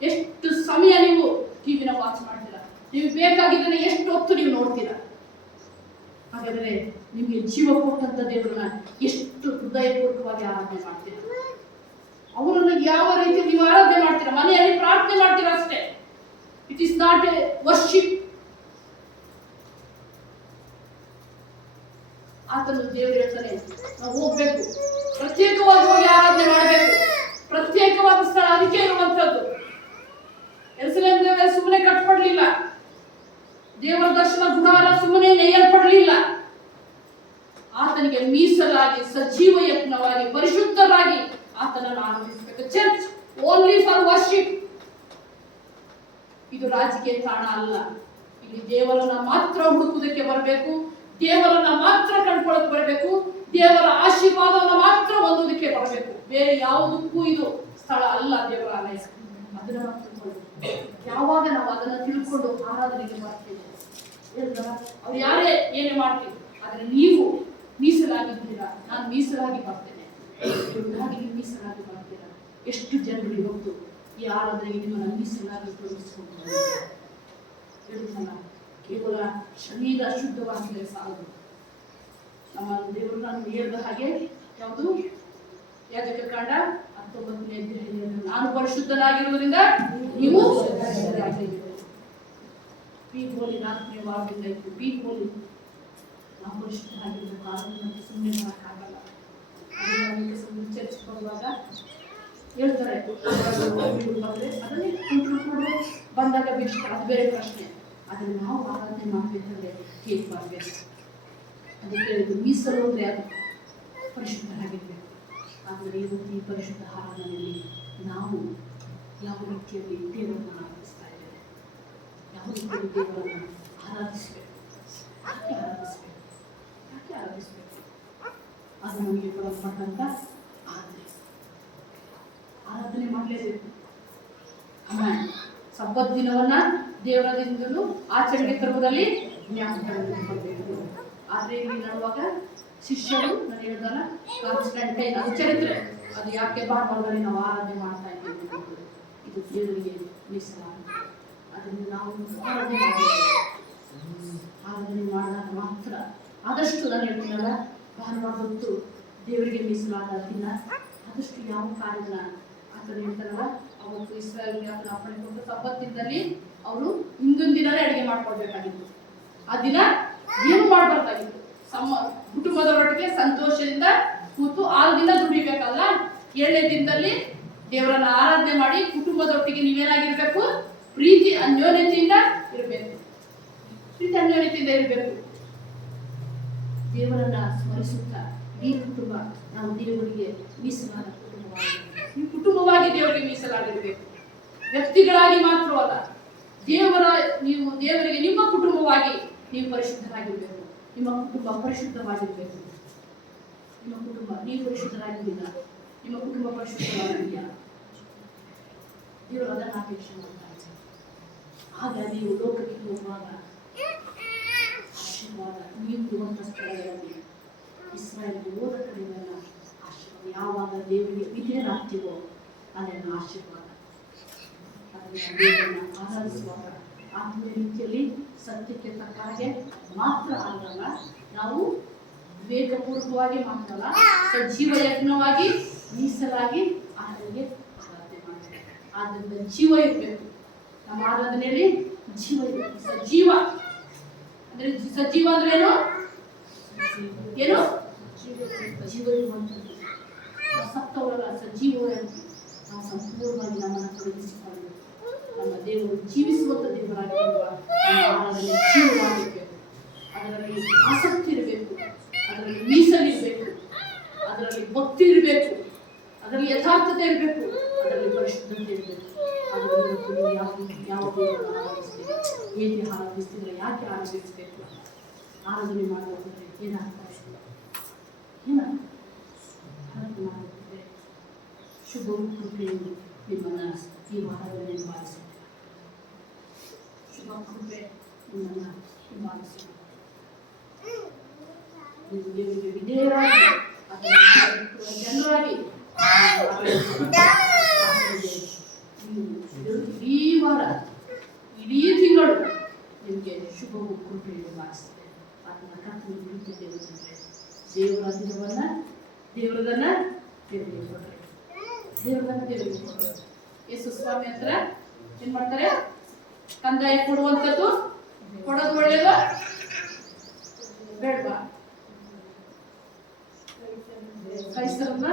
ಎಷ್ಟು ಸಮಯ ನೀವು ಟಿವಿನ ವಾಚ್ ಮಾಡ್ತೀರಾ, ನೀವು ಬೇಕಾಗಿದ್ರೆ ಎಷ್ಟು ಹೊತ್ತು ನೀವು ನೋಡ್ತೀರಾ. ಹಾಗಾದ್ರೆ ನಿಮಗೆ ಜೀವ ಕೊಟ್ಟಂತ ದೇವರನ್ನ ಎಷ್ಟು ಹೃದಯಪೂರ್ವಕವಾಗಿ ಆರಾಧನೆ ಮಾಡ್ತೀರಾ. ಅವರನ್ನ ಯಾವ ರೀತಿ ನೀವು ಆರಾಧನೆ ಮಾಡ್ತೀರಾ, ಮನೆಯಲ್ಲಿ ಪ್ರಾರ್ಥನೆ ಮಾಡ್ತೀರಾ ಅಷ್ಟೇ. It is not A worship. ಆತನು ದೇವರು ಹೇಳ್ತಾನೆ, ನಾವು ಹೋಗ್ಬೇಕು, ಪ್ರತ್ಯೇಕವಾಗಿ ಹೋಗಿ ಆರಾಧನೆ ಮಾಡಬೇಕು. ಪ್ರತ್ಯೇಕವಾದ ಸ್ಥಳ ಅದಕ್ಕೆ ಇರುವಂತದ್ದು. ಯೆರೂಸಲೇಮ್ ದೇವರ ಸುಮ್ಮನೆ ಕಟ್ಪಡ್ಲಿಲ್ಲ, ದೇವರ ದರ್ಶನ ಗುಡಾರ ಸುಮ್ಮನೆ ನೇಯಲ್ಪಡಲಿಲ್ಲ. ಆತನಿಗೆ ಮೀಸಲಾಗಿ ಸಜೀವ ಯತ್ನವಾಗಿ ಪರಿಶುದ್ಧರಾಗಿ ಆತನನ್ನು ಆರಾಧಿಸಬೇಕು. Church only for worship. ಇದು ರಾಜಕೀಯ ತಾಣ ಅಲ್ಲ. ಇಲ್ಲಿ ದೇವರನ್ನ ಮಾತ್ರ ಹುಡುಕುವುದಕ್ಕೆ ಬರಬೇಕು, ದೇವರನ್ನ ಮಾತ್ರ ಕಂಡುಕೊಳ್ಳಕ್ಕೆ ಬರಬೇಕು, ದೇವರ ಆಶೀರ್ವಾದವನ್ನು ಮಾತ್ರ ಹೊಂದುವುದಕ್ಕೆ ಬರಬೇಕು. ಬೇರೆ ಯಾವುದಕ್ಕೂ ಇದು ಸ್ಥಳ ಅಲ್ಲ, ದೇವರ ಆಲಯ. ಅದನ್ನ ನಾವು ತಿಳ್ಕೊಳ್ಳಬೇಕು. ಯಾವಾಗ ನಾವು ಅದನ್ನ ತಿಳ್ಕೊಂಡು ಆರಾಧನೆಗೆ ಮಾಡ್ತೇವೆ, ಅವ್ರು ಯಾರೇ ಏನೇ ಮಾಡ್ತೀವಿ, ಆದ್ರೆ ನೀವು ಮೀಸಲಾಗಿದ್ದೀರಾ, ನಾನು ಮೀಸಲಾಗಿ ಬರ್ತೇನೆ, ಹಾಗೆ ನೀವು ಮೀಸಲಾಗಿ ಬರ್ತೀರಾ. ಎಷ್ಟು ಜನರು ಇವತ್ತು ಈ ಆರಾಧನೆಗೆ ನಿಮ್ಮನ್ನು ಮೀಸಲಾಗಿ ತೋರಿಸಿಕೊಂಡು ಹೇಳುತ್ತಲ್ಲ, ಕೇವಲ ಶರೀರ ಶುದ್ಧವಾಗಿದ್ದರೆ ಸಾಲದು. ನಮ್ಮ ದೇವರು ನಾನು ಹೇಳಿದ ಹಾಗೆ ಯಾವುದು, ಯಾಜಕ ಕಾಂಡ 19ನೇ ಅಧ್ಯಾಯದಲ್ಲಿ ನಾನು ಪರಿಶುದ್ಧನಾಗಿರುವುದರಿಂದ ನೀವು ಬಿ ಹೋಲಿ. 4ನೇ ವಾರದಿಂದ ಇತ್ತು ಬಿ ಹೋಲಿ. ನಾವು ಪರಿಶುದ್ಧರಾಗಿರಬೇಕು. ಆರಾಧನೆ ಸುಮ್ಮನೆ ಮಾಡೋಕ್ಕಾಗಲ್ಲ. ಚರ್ಚ್ ಬರುವಾಗ ಹೇಳ್ತಾರೆ, ಅದನ್ನೇ ತಿಳ್ಕೊಂಡು ಬಂದಾಗ ಬಿಟ್ಟು ಅದು ಬೇರೆ ಪ್ರಶ್ನೆ. ಅದನ್ನು ನಾವು ಆರಾಧನೆ ಮಾಡಬೇಕಾದ್ರೆ ಹೇಗೆ ಮಾಡಬೇಕು, ಅದಕ್ಕೆ ಹೇಳಿದ್ದು ಮೀಸಲು ಅಂದರೆ ಅದು ಪರಿಶುದ್ಧರಾಗಿರಬೇಕು. ಆದರೆ ಇವತ್ತು ಈ ಪರಿಶುದ್ಧ ಆರಾಧನೆಯಲ್ಲಿ ನಾವು ಯಾವ ರೀತಿಯಲ್ಲಿ ದೇವರನ್ನು ಆರಾಧಿಸ್ತಾ ಇದ್ದೇವೆ, ಯಾವ ಯಾವ ರೀತಿ ದೇವರನ್ನು ಆರಾಧಿಸಬೇಕು? ಯಾಕೆ ಆರಾಧಿಸಬೇಕು? ಯಾಕೆ ಆರಾಧಿಸಬೇಕು? ಅದು ನಮಗೆ ಕೊಡಲ್ಪಟ್ಟಂತ ಆರಾಧನೆ ಮಾಡಲೇಬೇಕು. ಸಬ್ಬತ್ ದಿನವನ್ನ ದೇವರದಿಂದಲೂ ಆಚರಣೆಗೆ ತರುವುದರಲ್ಲಿ ಜ್ಞಾಪಕಬೇಕು. ಆದ್ರೆ ಇಲ್ಲಿ ನೋಡುವಾಗ ಶಿಷ್ಯರು ನಾನು ಹೇಳಿದಲ್ಲ ಕಾನ್ಸ್ಟಂಟೈನ್ ಅದು ಚರಿತ್ರೆ, ಅದು ಯಾಕೆ ಭಾನುವಾರದಲ್ಲಿ ನಾವು ಆರಾಧನೆ ಮಾಡ್ತಾ ಇದ್ದೇವೆ? ಇದು ದೇವರಿಗೆ ಮೀಸಲಾದ. ಅದರಿಂದ ನಾವು ಆರಾಧನೆ ಮಾಡಿದಾಗ ಮಾತ್ರ ಆದಷ್ಟು ನಾನು ಹೇಳ್ತೀನಲ್ಲ, ಭಾನುವಾರ ಹೊತ್ತು ದೇವರಿಗೆ ಮೀಸಲಾದ ದಿನ. ಆದಷ್ಟು ಯಾವ ಕಾರ್ಯನ ಆತನು ಹೇಳ್ತಾರಲ್ಲ, ಅವತ್ತು ಇಸ್ರಾಯೇಲ್ಗೆ ಆತನ ಅಪ್ಪಣೆ ಕೊಟ್ಟು ಸಬ್ಬತ್ತಿನಲ್ಲಿ ಅವರು ಹಿಂದೊಂದು ದಿನವೇ ಅಡುಗೆ ಮಾಡ್ಕೊಳ್ಬೇಕಾಗಿತ್ತು. ಆ ದಿನ ಏನು ಮಾಡಬಾರ್ದಾಗಿತ್ತು. ಕುಟುಂಬದವರೊಟ್ಟಿಗೆ ಸಂತೋಷದಿಂದ ಕೂತು 6 ದಿನ ದುಡಿಬೇಕಲ್ಲ. 7ನೇ ದಿನದಲ್ಲಿ ದೇವರನ್ನ ಆರಾಧನೆ ಮಾಡಿ ಕುಟುಂಬದೊಟ್ಟಿಗೆ ನೀವೇನಾಗಿರ್ಬೇಕು? ಪ್ರೀತಿ ಅನ್ಯೋನ್ಯತೆಯಿಂದ ಇರಬೇಕು. ಪ್ರೀತಿ ಅನ್ಯೋನ್ಯತೆಯಿಂದ ಇರಬೇಕು. ದೇವರನ್ನ ಸ್ಮರಿಸುತ್ತಾ ಈ ಕುಟುಂಬ ನಾವು ದೇವರಿಗೆ ಮೀಸಲಾದ ಕುಟುಂಬವಾಗಿ, ಈ ಕುಟುಂಬವಾಗಿ ದೇವರಿಗೆ ಮೀಸಲಾಗಿರಬೇಕು. ವ್ಯಕ್ತಿಗಳಾಗಿ ಮಾತ್ರವಲ್ಲ, ನೀವು ದೇವರಿಗೆ ನಿಮ್ಮ ಕುಟುಂಬವಾಗಿ ನೀವು ಪರಿಶುದ್ಧರಾಗಿರ್ಬೇಕು. ನಿಮ್ಮ ಕುಟುಂಬ ಪರಿಶುದ್ಧವಾಗಿರ್ಬೇಕು. ನಿಮ್ಮ ಕುಟುಂಬ ನೀವು ಪರಿಶುದ್ಧರಾಗಿಲ್ಲ, ನಿಮ್ಮ ಕುಟುಂಬ ಪರಿಶುದ್ಧವಾಗಿದೆಯಾ? ದೇವರು ಅದನ್ನು ಅಪೇಕ್ಷೆ ಮಾಡ್ತಾರೆ. ಆಗ ನೀವು ಲೋಕಕ್ಕೆ ಹೋಗುವಾಗ ಆಶೀರ್ವಾದ, ನೀವು ಇರುವಂಥ ಸ್ಥಳಗಳಲ್ಲಿ ಇಸ್ರಾಯೇಲ್ಗೆ ಹೋದ ಕಡೆಯಲ್ಲ ಆಶೀರ್ವಾದ. ಯಾವಾಗ ದೇವರಿಗೆ ವಿಧೇಯರಾಗ್ತೀವೋ ಅಲ್ಲೆಲ್ಲ ಆಶೀರ್ವಾದ. ಅದನ್ನು ದೇವರನ್ನು ಆರಾಧಿಸುವಾಗ ಆತ್ಮೀಯ ರೀತಿಯಲ್ಲಿ ಸತ್ಯಕ್ಕೆ ತಕ್ಕ ಹಾಗೆ ಮಾತ್ರ ಆಗಲ್ಲ, ನಾವು ವಿವೇಕಪೂರ್ವಕವಾಗಿ ಮಾತ್ರಲ್ಲ, ಸಜೀವ ಯಜ್ಞವಾಗಿ ಮೀಸಲಾಗಿ ಆತನಿಗೆ ಆರಾಧನೆ ಮಾಡಬೇಕು. ಆದ್ದರಿಂದ ಜೀವ ಇರಬೇಕು. ನಮ್ಮ ಆರಾಧನೆಯಲ್ಲಿ ಜೀವ ಇರಬೇಕು. ಸಜೀವ ಅಂದ್ರೆ ಸಜೀವ ಅಂದ್ರೆ ಏನು? ಏನು? ಜೀವ ಇರುವಂಥದ್ದು. ಸತ್ತವರಲ್ಲ, ಸಜೀವರನ್ನು ನಾವು ಸಂಪೂರ್ಣವಾಗಿ ನಮ್ಮನ್ನು ತೊಡಗಿಸಿಕೊಳ್ಳಬೇಕು. ನಮ್ಮ ದೇವರು ಜೀವಿಸುವಂಥ ದೇವರಾಗಿರುವ ನಮ್ಮ ಆರಾಧನೆ ಜೀವವಾಗಿರಬೇಕು. ಅದರಲ್ಲಿ ಆಸಕ್ತಿ ಇರಬೇಕು, ಅದರಲ್ಲಿ ಮೀಸಲಿರಬೇಕು, ಅದರಲ್ಲಿ ಭಕ್ತಿ ಇರಬೇಕು, ಅದರಲ್ಲಿ ಯಥಾರ್ಥತೆ ಇರಬೇಕು, ಅದರಲ್ಲಿ ಪರಿಶುದ್ಧತೆ ಇರಬೇಕು. ಅದರಲ್ಲಿ ಯಾವ ದೇವರನ್ನು ಆರಾಧಿಸ್ತೀವಿ, ಹೇಗೆ ಆರಾಧಿಸ್ತಿದ್ರೆ, ಯಾಕೆ ಆರಾಧಿಸಬೇಕು? ಆರಾಧನೆ ಮಾಡಬೇಕಾದ್ರೆ ಏನಾಗ್ತಾ ಇದೆ? ಆರಾಧನೆ ಮಾಡುತ್ತಿದೆ ಶುಭ ಕೃಪೆಯನ್ನು ನಿಮ್ಮನ್ನು ಈ ವಾರದಲ್ಲಿ ನಿಂಬಾಲಿಸಿ, ಶುಭ ಕೃಪೆ ನಿಮ್ಮನ್ನು ನಿಂಬಾಲಿಸಿ, ನೀವು ದೇವರಿಗೆ ವಿಧೇಯರಾಗಿ ಜನರಾಗಿ ಇಡೀ ವಾರ ಇಡೀ ತಿಂಗಳು ನಿಮಗೆ ಶುಭವು ಕೃಪೆಯನ್ನು ಬಾರಿಸ್ತದೆ. ಅದನ್ನ ಕರ್ತನ ಪ್ರೀತಿ ದೇವರ ದಿನವನ್ನ ದೇವರದನ್ನ ದೇವರಿಗೆ ಕೊಟ್ಟರೆ, ದೇವರದನ್ನ ದೇವರಿಗೆ ಕೊಟ್ಟರೆ. ಯೇಸು ಸ್ವಾಮಿ ಹತ್ರ ಏನ್ ಮಾಡ್ತಾರೆ? ಕಂದಾಯ ಕೊಡುವಂಥದ್ದು, ಕೊಡೋದು ಒಳ್ಳೇದು ಬೇಡವಾ? ಕ್ರೈಸ್ತರನ್ನ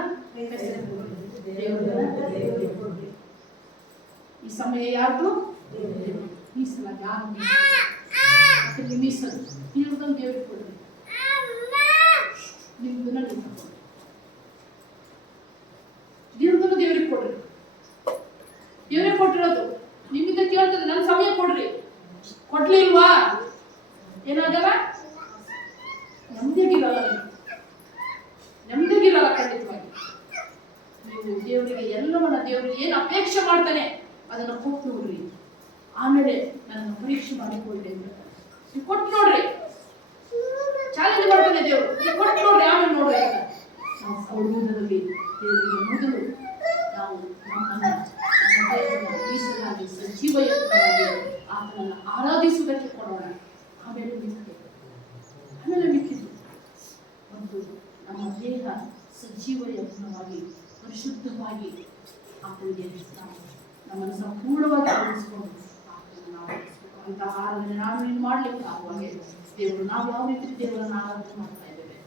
ಈ ಸಮಯ ಯಾರ್ದು? ಮೀಸಲಾಗಿ ಯಾರು ಮೀಸಲು ದೇವ್ರದನ್ನು ದೇವ್ರಿಗೆ ಕೊಡ್ರಿ, ನಿಮ್ದನ್ನ ನೀವು ಕೊಡ್ರಿ, ದೇವ್ರದನ್ನು ದೇವ್ರಿಗೆ ಕೊಡ್ರಿ. ದೇವರೇ ಕೊಟ್ಟಿರೋದು ನಿಮ್ಮಿಂದ ಕೇಳ್ತದೆ, ನನ್ನ ಸಮಯ ಕೊಡ್ರಿ. ಕೊಡ್ಲಿಲ್ವಾ ಏನಾಗಲ್ಲ? ನೆಮ್ಮದಿಯಾಗಿರಲ್ಲ, ನೆಮ್ಮದಿಯಾಗಿರಲ್ಲ ಖಂಡಿತವಾಗಿ. ನೀವು ದೇವರಿಗೆ ಎಲ್ಲವನ್ನ, ದೇವರಿಗೆ ಏನು ಅಪೇಕ್ಷೆ ಮಾಡ್ತಾನೆ ಅದನ್ನು ಕೊಟ್ಟು ನೋಡ್ರಿ. ಆಮೇಲೆ ನನ್ನನ್ನು ಪರೀಕ್ಷೆ ಮಾಡಿಕೊಳ್ಳಿ ಅಂತ ನೀವು ಕೊಟ್ಟು ನೋಡ್ರಿ. ಚಾಲೆಂಜ್ ಮಾಡ್ತಾನೆ ದೇವರು, ನೀವು ಕೊಟ್ಟು ನೋಡ್ರಿ, ಆಮೇಲೆ ನೋಡ್ರಿ ಅಂತ. ನಾವು ಕೊಡುವುದರಲ್ಲಿ ದೇವರಿಗೆ ಮೊದಲು ನಾವು ಮೀಸಲಾಗಿ ಸಜೀವ ಯಜ್ಞವಾಗಿ ಆತನನ್ನು ಆರಾಧಿಸುವುದಕ್ಕೆ ಕೊಡೋಣ. ಆಮೇಲೆ ಮಿಕ್ಕಿದ್ದು ಒಂದು ನಮ್ಮ ದೇಹ ಸಜೀವ ಯಜ್ಞವಾಗಿ ಪರಿಶುದ್ಧವಾಗಿ ಆತನಿಗೆ ನಮ್ಮನ್ನು ಸಂಪೂರ್ಣವಾಗಿ ಆರಾಧಿಸಿಕೊಂಡು ಆತನನ್ನು ಆರಾಧಿಸಬೇಕು. ಅಂತ ಆರಾಧನೆ ನಾವು ಏನು ಮಾಡ್ಲಿಕ್ಕೆ ಆಗುವಾಗ ದೇವರು ನಾವು ಯಾವ ರೀತಿ ದೇವರನ್ನು ಆರಾಧನೆ ಮಾಡ್ತಾ ಇದ್ದೇವೆ,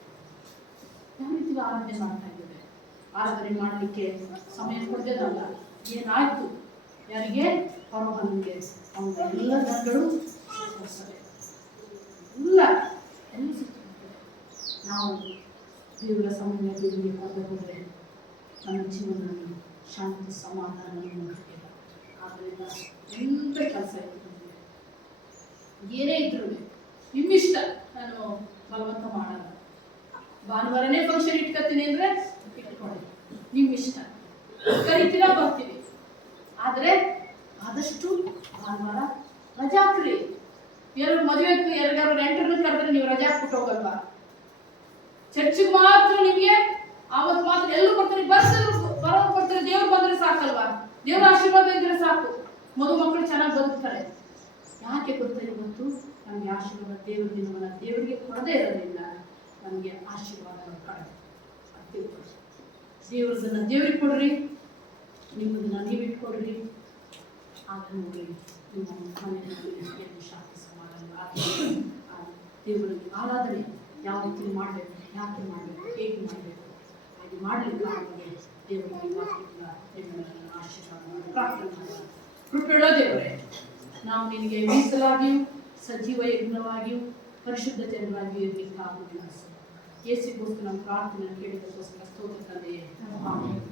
ಯಾವ ರೀತಿ ಆರಾಧನೆ ಮಾಡ್ತಾ ಇದ್ದೇವೆ. ಆರಾಧನೆ ಮಾಡಲಿಕ್ಕೆ ಸಮಯ ಕೊಡೋದಲ್ಲ. ಏನಾಯ್ತು ಯಾರಿಗೆ? ಪರಮನಿಗೆ ಅವನ ಎಲ್ಲ ದನಗಳು ಎಲ್ಲ ಸಿಕ್ಕಿರ್ತದೆ. ನಾವು ದೇವರ ಸಮಯ ದೇವರಿಗೆ ಕೊಡದೆ ಹೋದರೆ ನಮ್ಮ ಜೀವನದಲ್ಲಿ ಶಾಂತಿ ಸಮಾಧಾನ. ಆದ್ದರಿಂದ ಎಂಥ ಕೆಲಸ ಇತ್ತು ಏನೇ ಇದ್ರು ನಿಮ್ಮಿಷ್ಟ, ನಾನು ಬಲವಂತ ಮಾಡಲ್ಲ. ಭಾನುವಾರನೇ ಫಂಕ್ಷನ್ ಇಟ್ಕೊತೀನಿ ಅಂದ್ರೆ ಇಟ್ಕೊಳ್ಳಿ, ನಿಮ್ಮಿಷ್ಟ. ಕರಿತೀರಾ ಬರ್ತೀವಿ, ಆದ್ರೆ ಆದಷ್ಟು ಭಾನುವಾರ ರಜಾ ಹಾಕ್ರಿ. ಎರಡು ಮದುವೆಗೂ ಎರಡಾರು ನೆಂಟರನ್ನು ಕರೆದ್ರೆ ನೀವು ರಜಾ ಹಾಕ್ಬಿಟ್ಟು ಹೋಗಲ್ವಾ? ಚರ್ಚಿಗೆ ಮಾತ್ರ ನಿಮಗೆ ಆವತ್ತು ಮಾತ್ರ ಎಲ್ಲೂ ಬರ್ತಾರೆ, ಬರ್ತಾರೆ, ದೇವ್ರು ಬಂದ್ರೆ ಸಾಕಲ್ವಾ? ದೇವ್ರ ಆಶೀರ್ವಾದ ಇದ್ರೆ ಸಾಕು, ಮಕ್ಕಳು ಚೆನ್ನಾಗಿ ಬದುಕ್ತಾರೆ. ಯಾಕೆ ಗೊತ್ತಾ? ಇವತ್ತು ನಮಗೆ ಆಶೀರ್ವಾದ ದೇವರಿಂದ ದೇವರಿಗೆ ಕೊಡದೇ ಇರೋದ್ರಿಂದ ನಮಗೆ ಆಶೀರ್ವಾದ ಕಡಿಮೆ. ದೇವ್ರದನ್ನ ದೇವ್ರಿಗೆ ಕೊಡ್ರಿ, ನಿಮ್ಮದನ್ನ ನೀವು ಇಟ್ಕೊಡ್ರಿ. ಆಗ ನೋಡ್ರಿ ನಿಮ್ಮ ಮನೆಯಲ್ಲಿ ಶಾಂತಿ ಸಮಾಧಾನ. ದೇವರಿಗೆ ಆರಾಧನೆ ಯಾವ ರೀತಿ ಮಾಡಬೇಕು, ಯಾಕೆ ಮಾಡಬೇಕು, ಹೇಗೆ ಮಾಡಬೇಕು, ಹಾಗೆ ಮಾಡಲಿಕ್ಕೆ ನಮಗೆ ದೇವರಿಗೆ ಆಶೀರ್ವಾದ ಪ್ರಾರ್ಥನೆ ಮಾಡೋಣ. ಕೃಪೆಯುಳ್ಳ ದೇವರೇ, ನಾವು ನಿನಗೆ ಮೀಸಲಾಗಿಯೂ ಸಜೀವ ಯಜ್ಞವಾಗಿಯೂ ಪರಿಶುದ್ಧ ಜನರಾಗಿಯೂ ಇರಲಿಕ್ಕೆ ಆಗುವುದಿಲ್ಲ. ಯೇಸುಗೋಸ್ಕರ ನಮ್ಮ ಪ್ರಾರ್ಥನೆ ಕೇಳಿದಕ್ಕೋಸ್ಕರ ಸ್ತೋತ್ರ ತಂದೆಯೇ. ಆಮೆನ್.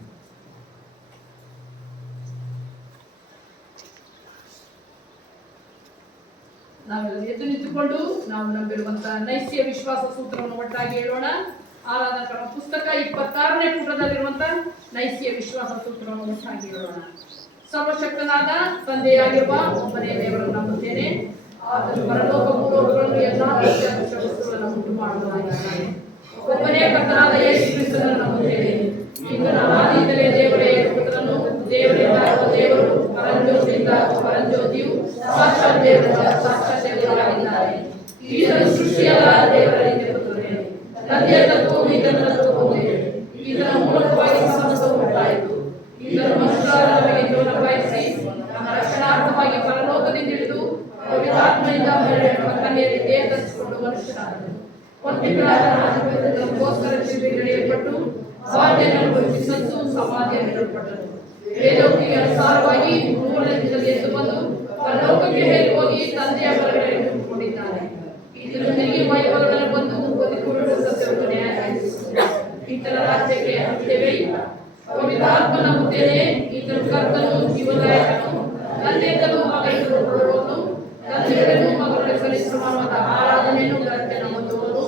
ನಾವೆಲ್ಲ ಎದ್ದು ನಿಂತುಕೊಂಡು ನಾವು ನಂಬಿರುವಂತಹ ನೈಸ್ಯ ವಿಶ್ವಾಸ ಸೂತ್ರವನ್ನು ಒಟ್ಟಾಗಿ ಹೇಳೋಣ. ಆರಾಧಕರ ಪುಸ್ತಕ 26ನೇ ಪುಟದಲ್ಲಿರುವಂತಹ ನೈಸ್ಯ ವಿಶ್ವಾಸ ಸೂತ್ರವನ್ನು ಒಟ್ಟಾಗಿ ಹೇಳೋಣ. ಸರ್ವಶಕ್ತನಾದ ತಂದೆಯಾಗಿರುವ ಒಬ್ಬನೇ ದೇವರನ್ನು ನಂಬುತ್ತೇನೆ. ಆತನು ಪರಲೋಕ ಭೂಲೋಕಗಳನ್ನು ಎಲ್ಲಾ ವಸ್ತುಗಳನ್ನು ಉಂಟು ಮಾಡುವವನಾಗಿದ್ದಾನೆ. ಒಬ್ಬನೇ ಕರ್ತನಾದ ಯೇಸು ಕ್ರಿಸ್ತನನ್ನು ನಂಬುತ್ತೇನೆ. ಈತನ ಆದಿಯಿಂದಲೇ ದೇವರೇ ಪುತ್ರನು, ದೇವರಿಂದ ದೇವರು, ಪರಂಜ್ಯೋತಿಯಿಂದ ಪರಂಜ್ಯೋತಿಯು, ಸಾಕ್ಷಾತ್ ದೇವರಿಂದ ಸಾಕ್ಷಾತ್ ದೇವರಾಗಿದ್ದಾರೆ. ಈತನು ಸೃಷ್ಟಿಯಾದ ದೇವರ ನಿತ್ಯ ಪುತ್ರನೇ. ತಂದೆಯ ತತ್ವವು ಈತನ ತತ್ವವೇ. ಈತನ ಮೂಲಕವಾಗಿ ಸಮಸ್ತವು ಉಂಟಾಯಿತು. ಈತನು ಮನುಷ್ಯರ ನಮಗೆ ಜೀವನ ಬಯಸಿ ನಮ್ಮ ರಕ್ಷಣಾರ್ಥವಾಗಿ ಪರಲೋಕದಿಂದ ಇಳಿದು ಪವಿತ್ರಾತ್ಮನಿಂದ ಕನ್ಯೆಯಲ್ಲಿ ದೇಹ ಧರಿಸಿಕೊಂಡು ಮನುಷ್ಯನಾದನು. ನಮಗೋಸ್ಕರ ಶಿಲುಬೆಗಿಳಿಯಲ್ಪಟ್ಟು ಬಾಧೆಯನ್ನು ಅನುಭವಿಸಿ ಸಮಾಧಿಯನ್ನು ಇಡಲ್ಪಟ್ಟನು. ವೇದೋಕ್ತಿಗೆ ಅನುಸಾರವಾಗಿ ಮೂರನೇ ದಿನದಲ್ಲಿ ಎದ್ದು ಬಂದು ಪರಲೋಕಕ್ಕೆ ಹೇರಿ ಹೋಗಿ ತಂದೆಯ ಬಲಗಡೆ ನಿಂತುಕೊಂಡಿದ್ದಾನೆ. ಇದನ್ನು ತಿರುಗಿ ವೈಭವದಲ್ಲಿ ಬಂದು ಬದುಕುಳಿದ ಸತ್ಯವನ್ನು ನ್ಯಾಯೀರಿಸುತ್ತಾನೆ. ಈತನ ರಾಜ್ಯಕ್ಕೆ ಅಂತ್ಯವೇ ಇಲ್ಲ. ಪವಿತ್ರಾತ್ಮ ನಂಬುತ್ತೇನೆ. ಈತನು ಕರ್ತನು, ಜೀವದಾಯಕನು, ತಂದೆಯಿಂದಲೂ ಮಗನಿಂದಲೂ ಕೊಡುವವನು, ತಂದೆಯೂ ಮಗನಿಗೆ ಸಲ್ಲಿಸುವಂತ ಆರಾಧನೆಯನ್ನು ಗರ್ಭನ ಹೊಂದುವನು,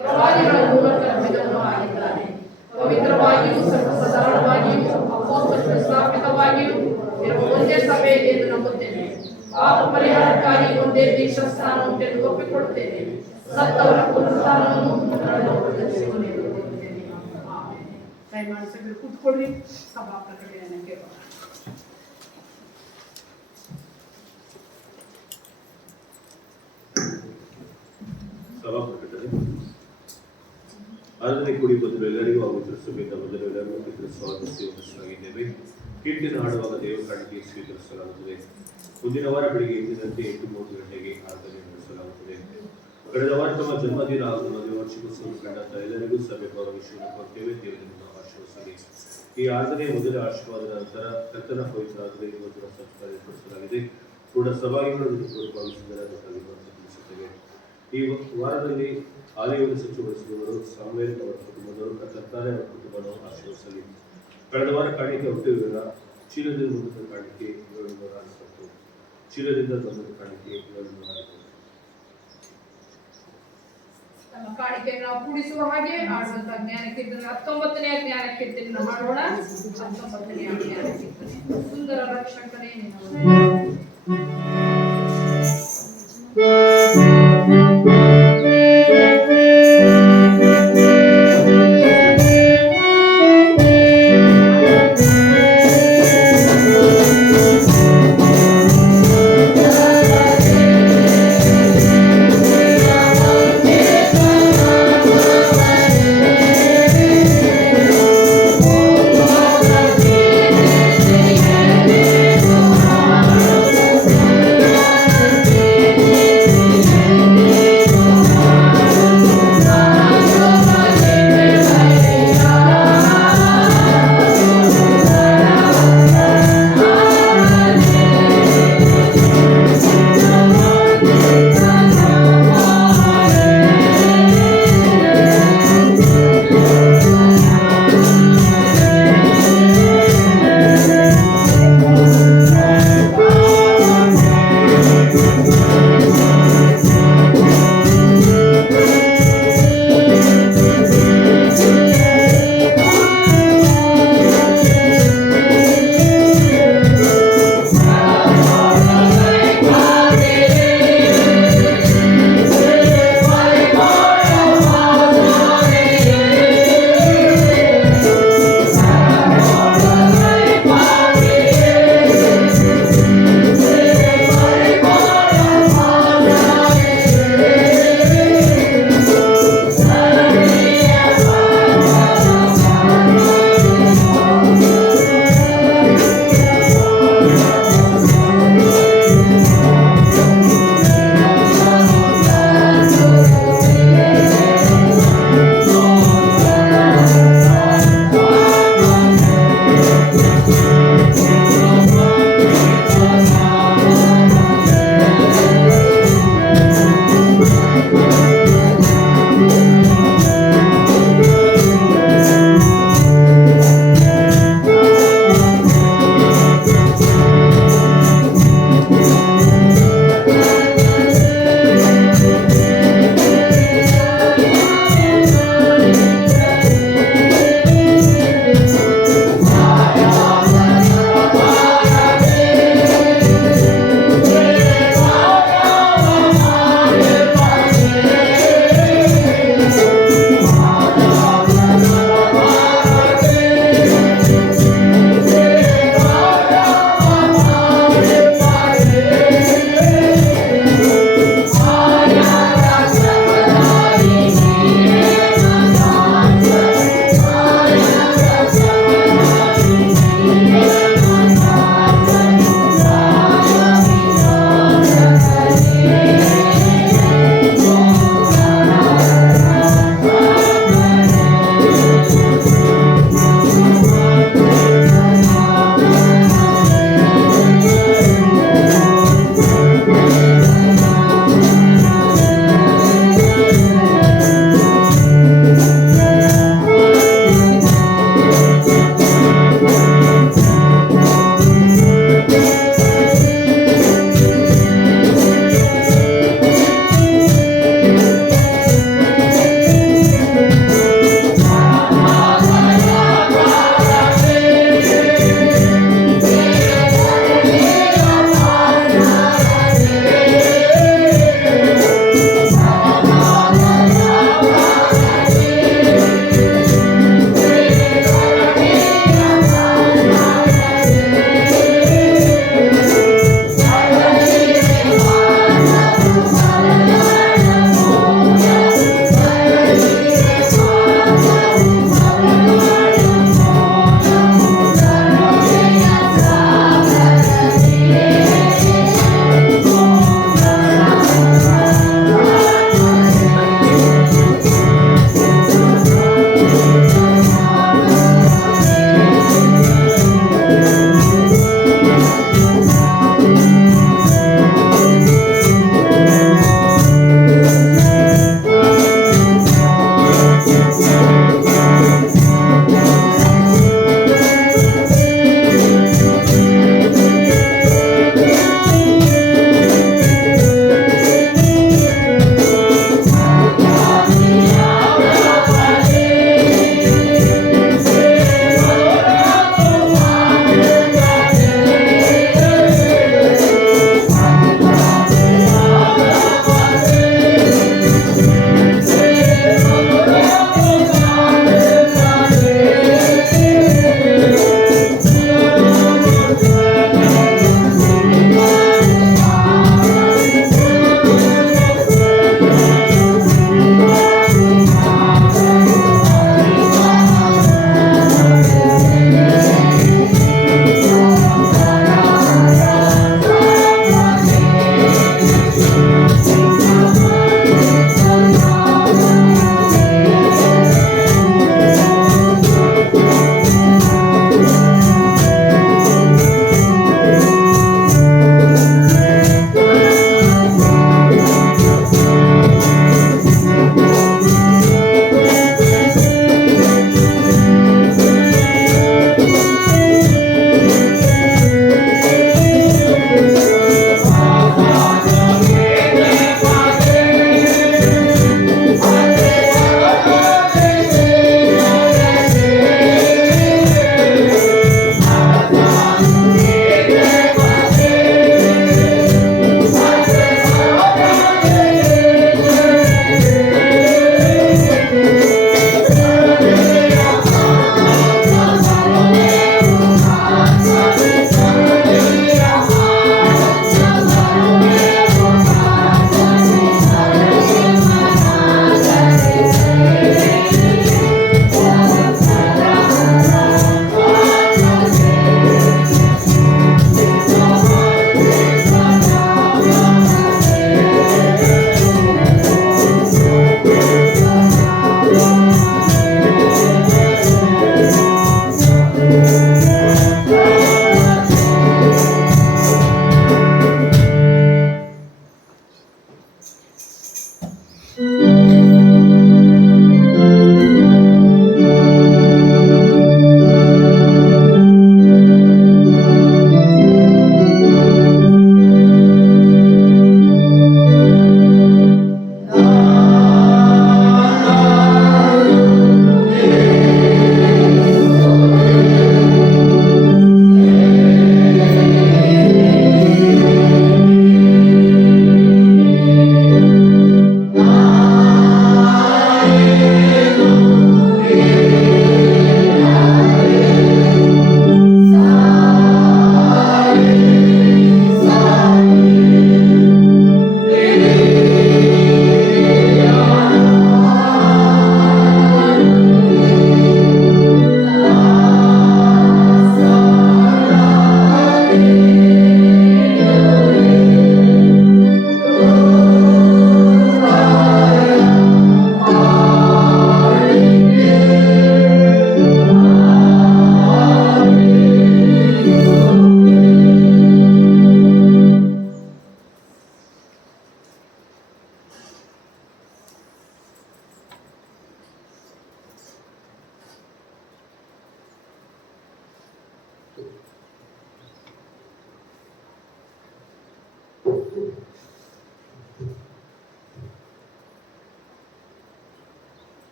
ಪ್ರವಾದಿಗಳ ಮೂಲಕ ನಂಬಿದವನು ಆಗಿದ್ದಾನೆ. ಪವಿತ್ರವಾಗಿಯೂ ಸರ್ವಸಾಧಾರಣವಾಗಿಯೂ ಅಪೊಸ್ತಲರ ಸ್ಥಾಪಿತವಾಗಿಯೂ ಇರುವ ಒಂದೇ ಸಭೆ ಎಂದು ನಂಬುತ್ತೇನೆ. ಪಾಪ ಪರಿಹಾರಕ್ಕಾಗಿ ಒಂದೇ ದೀಕ್ಷಾಸ್ನಾನ ಉಂಟೆಂದು ಒಪ್ಪಿಕೊಡುತ್ತೇನೆ. ಸತ್ತವರ ಪುನರುತ್ಥಾನವನ್ನು ದಯಮಾಡಿ ಸಭೆಯಲ್ಲಿ ಕೂತ್ಕೊಳ್ಳಿ. ಸಭಾ ಪ್ರಕಟಣೆಯನ್ನು ಕೇಳೋಣ. ಸಭಾ ಪ್ರಕಟಣೆ. ಆರಾಧನೆ ಕೂಡಿ ಬಂದರು ಎಲ್ಲರಿಗೂ ಹಾಗೂ ಸಭೆಯಿಂದ ಮೊದಲು ಎಲ್ಲರಿಗೂ ಸ್ವೀಕರಿಸಲಾಗಿದ್ದೇವೆ. ಕೀರ್ತನೆ ಹಾಡುವಾಗ ದೇವ ಕಾಣಿಕೆ ಸ್ವೀಕರಿಸಲಾಗುತ್ತದೆ. ಮುಂದಿನ ವಾರ ಬೆಳಿಗ್ಗೆ ಎಂದಿನಂತೆ 8:30 ಗಂಟೆಗೆ ಆರಾಧನೆ ನಡೆಸಲಾಗುತ್ತದೆ. ಕಳೆದ ವಾರ ತಮ್ಮ ಜನ್ಮದಿನ ಹಾಗೂ ಮದುವೆ ವಾರ್ಷಿಕೋತ್ಸವ ಕಂಡಂತ ಎಲ್ಲರಿಗೂ ಸಭೆ ಗೌರವಿಸುವುದನ್ನು ಕೊಡ್ತೇವೆ. ದೇವರಿಂದ ಆಶೀರ್ವದಿಸಲಿ. ಈ ಆರಾಧನೆ ಮೊದಲ ಆಶೀರ್ವಾದದ ನಂತರ ಕರ್ತನ ಪವಿತ್ರ ಆರಾಧನೆ ಇವತ್ತಿನ ಸಂಸ್ಕಾರ ಏರ್ಪಡಿಸಲಾಗಿದೆ. ಕೂಡ ಸಭಾಗಿಗಳನ್ನು ತಿಳಿಸುತ್ತೇವೆ. ಈ ವಾರದಲ್ಲಿ ಆಲಯವನ್ನು ಸ್ವಚ್ಛಗೊಳಿಸಿದವರು ಸಾಮ್ವೇಲ್ ಅವರ ಕುಟುಂಬದವರು, ಕರ್ತಾನೆ ಅವರ ಕುಟುಂಬವನ್ನು ಆಶೀರ್ವದಿಸಲಿ. ಕಳೆದ ವಾರ ಕಾಣಿಕೆ ಒಟ್ಟು ವಿವರ: ಚೀಲದಿಂದ ಬಂದ ಕಾಣಿಕೆ 720, ಚೀಲದಿಂದ ಬಂದ ಕಾಣಿಕೆ 720. ನಮ್ಮ ಕಾಣಿಕೆಯನ್ನು ನಾವು ಕೂಡಿಸುವ ಹಾಗೆ ಆಡುವಂತ ಜ್ಞಾನ ಕೀರ್ತನೆ 19ನೇ ಜ್ಞಾನ ಕೀರ್ತನೆಯನ್ನು ಮಾಡೋಣ. 19ನೇ ಜ್ಞಾನ ಕೀರ್ತನೆ. ಸುಂದರ ರಕ್ಷಕನೇ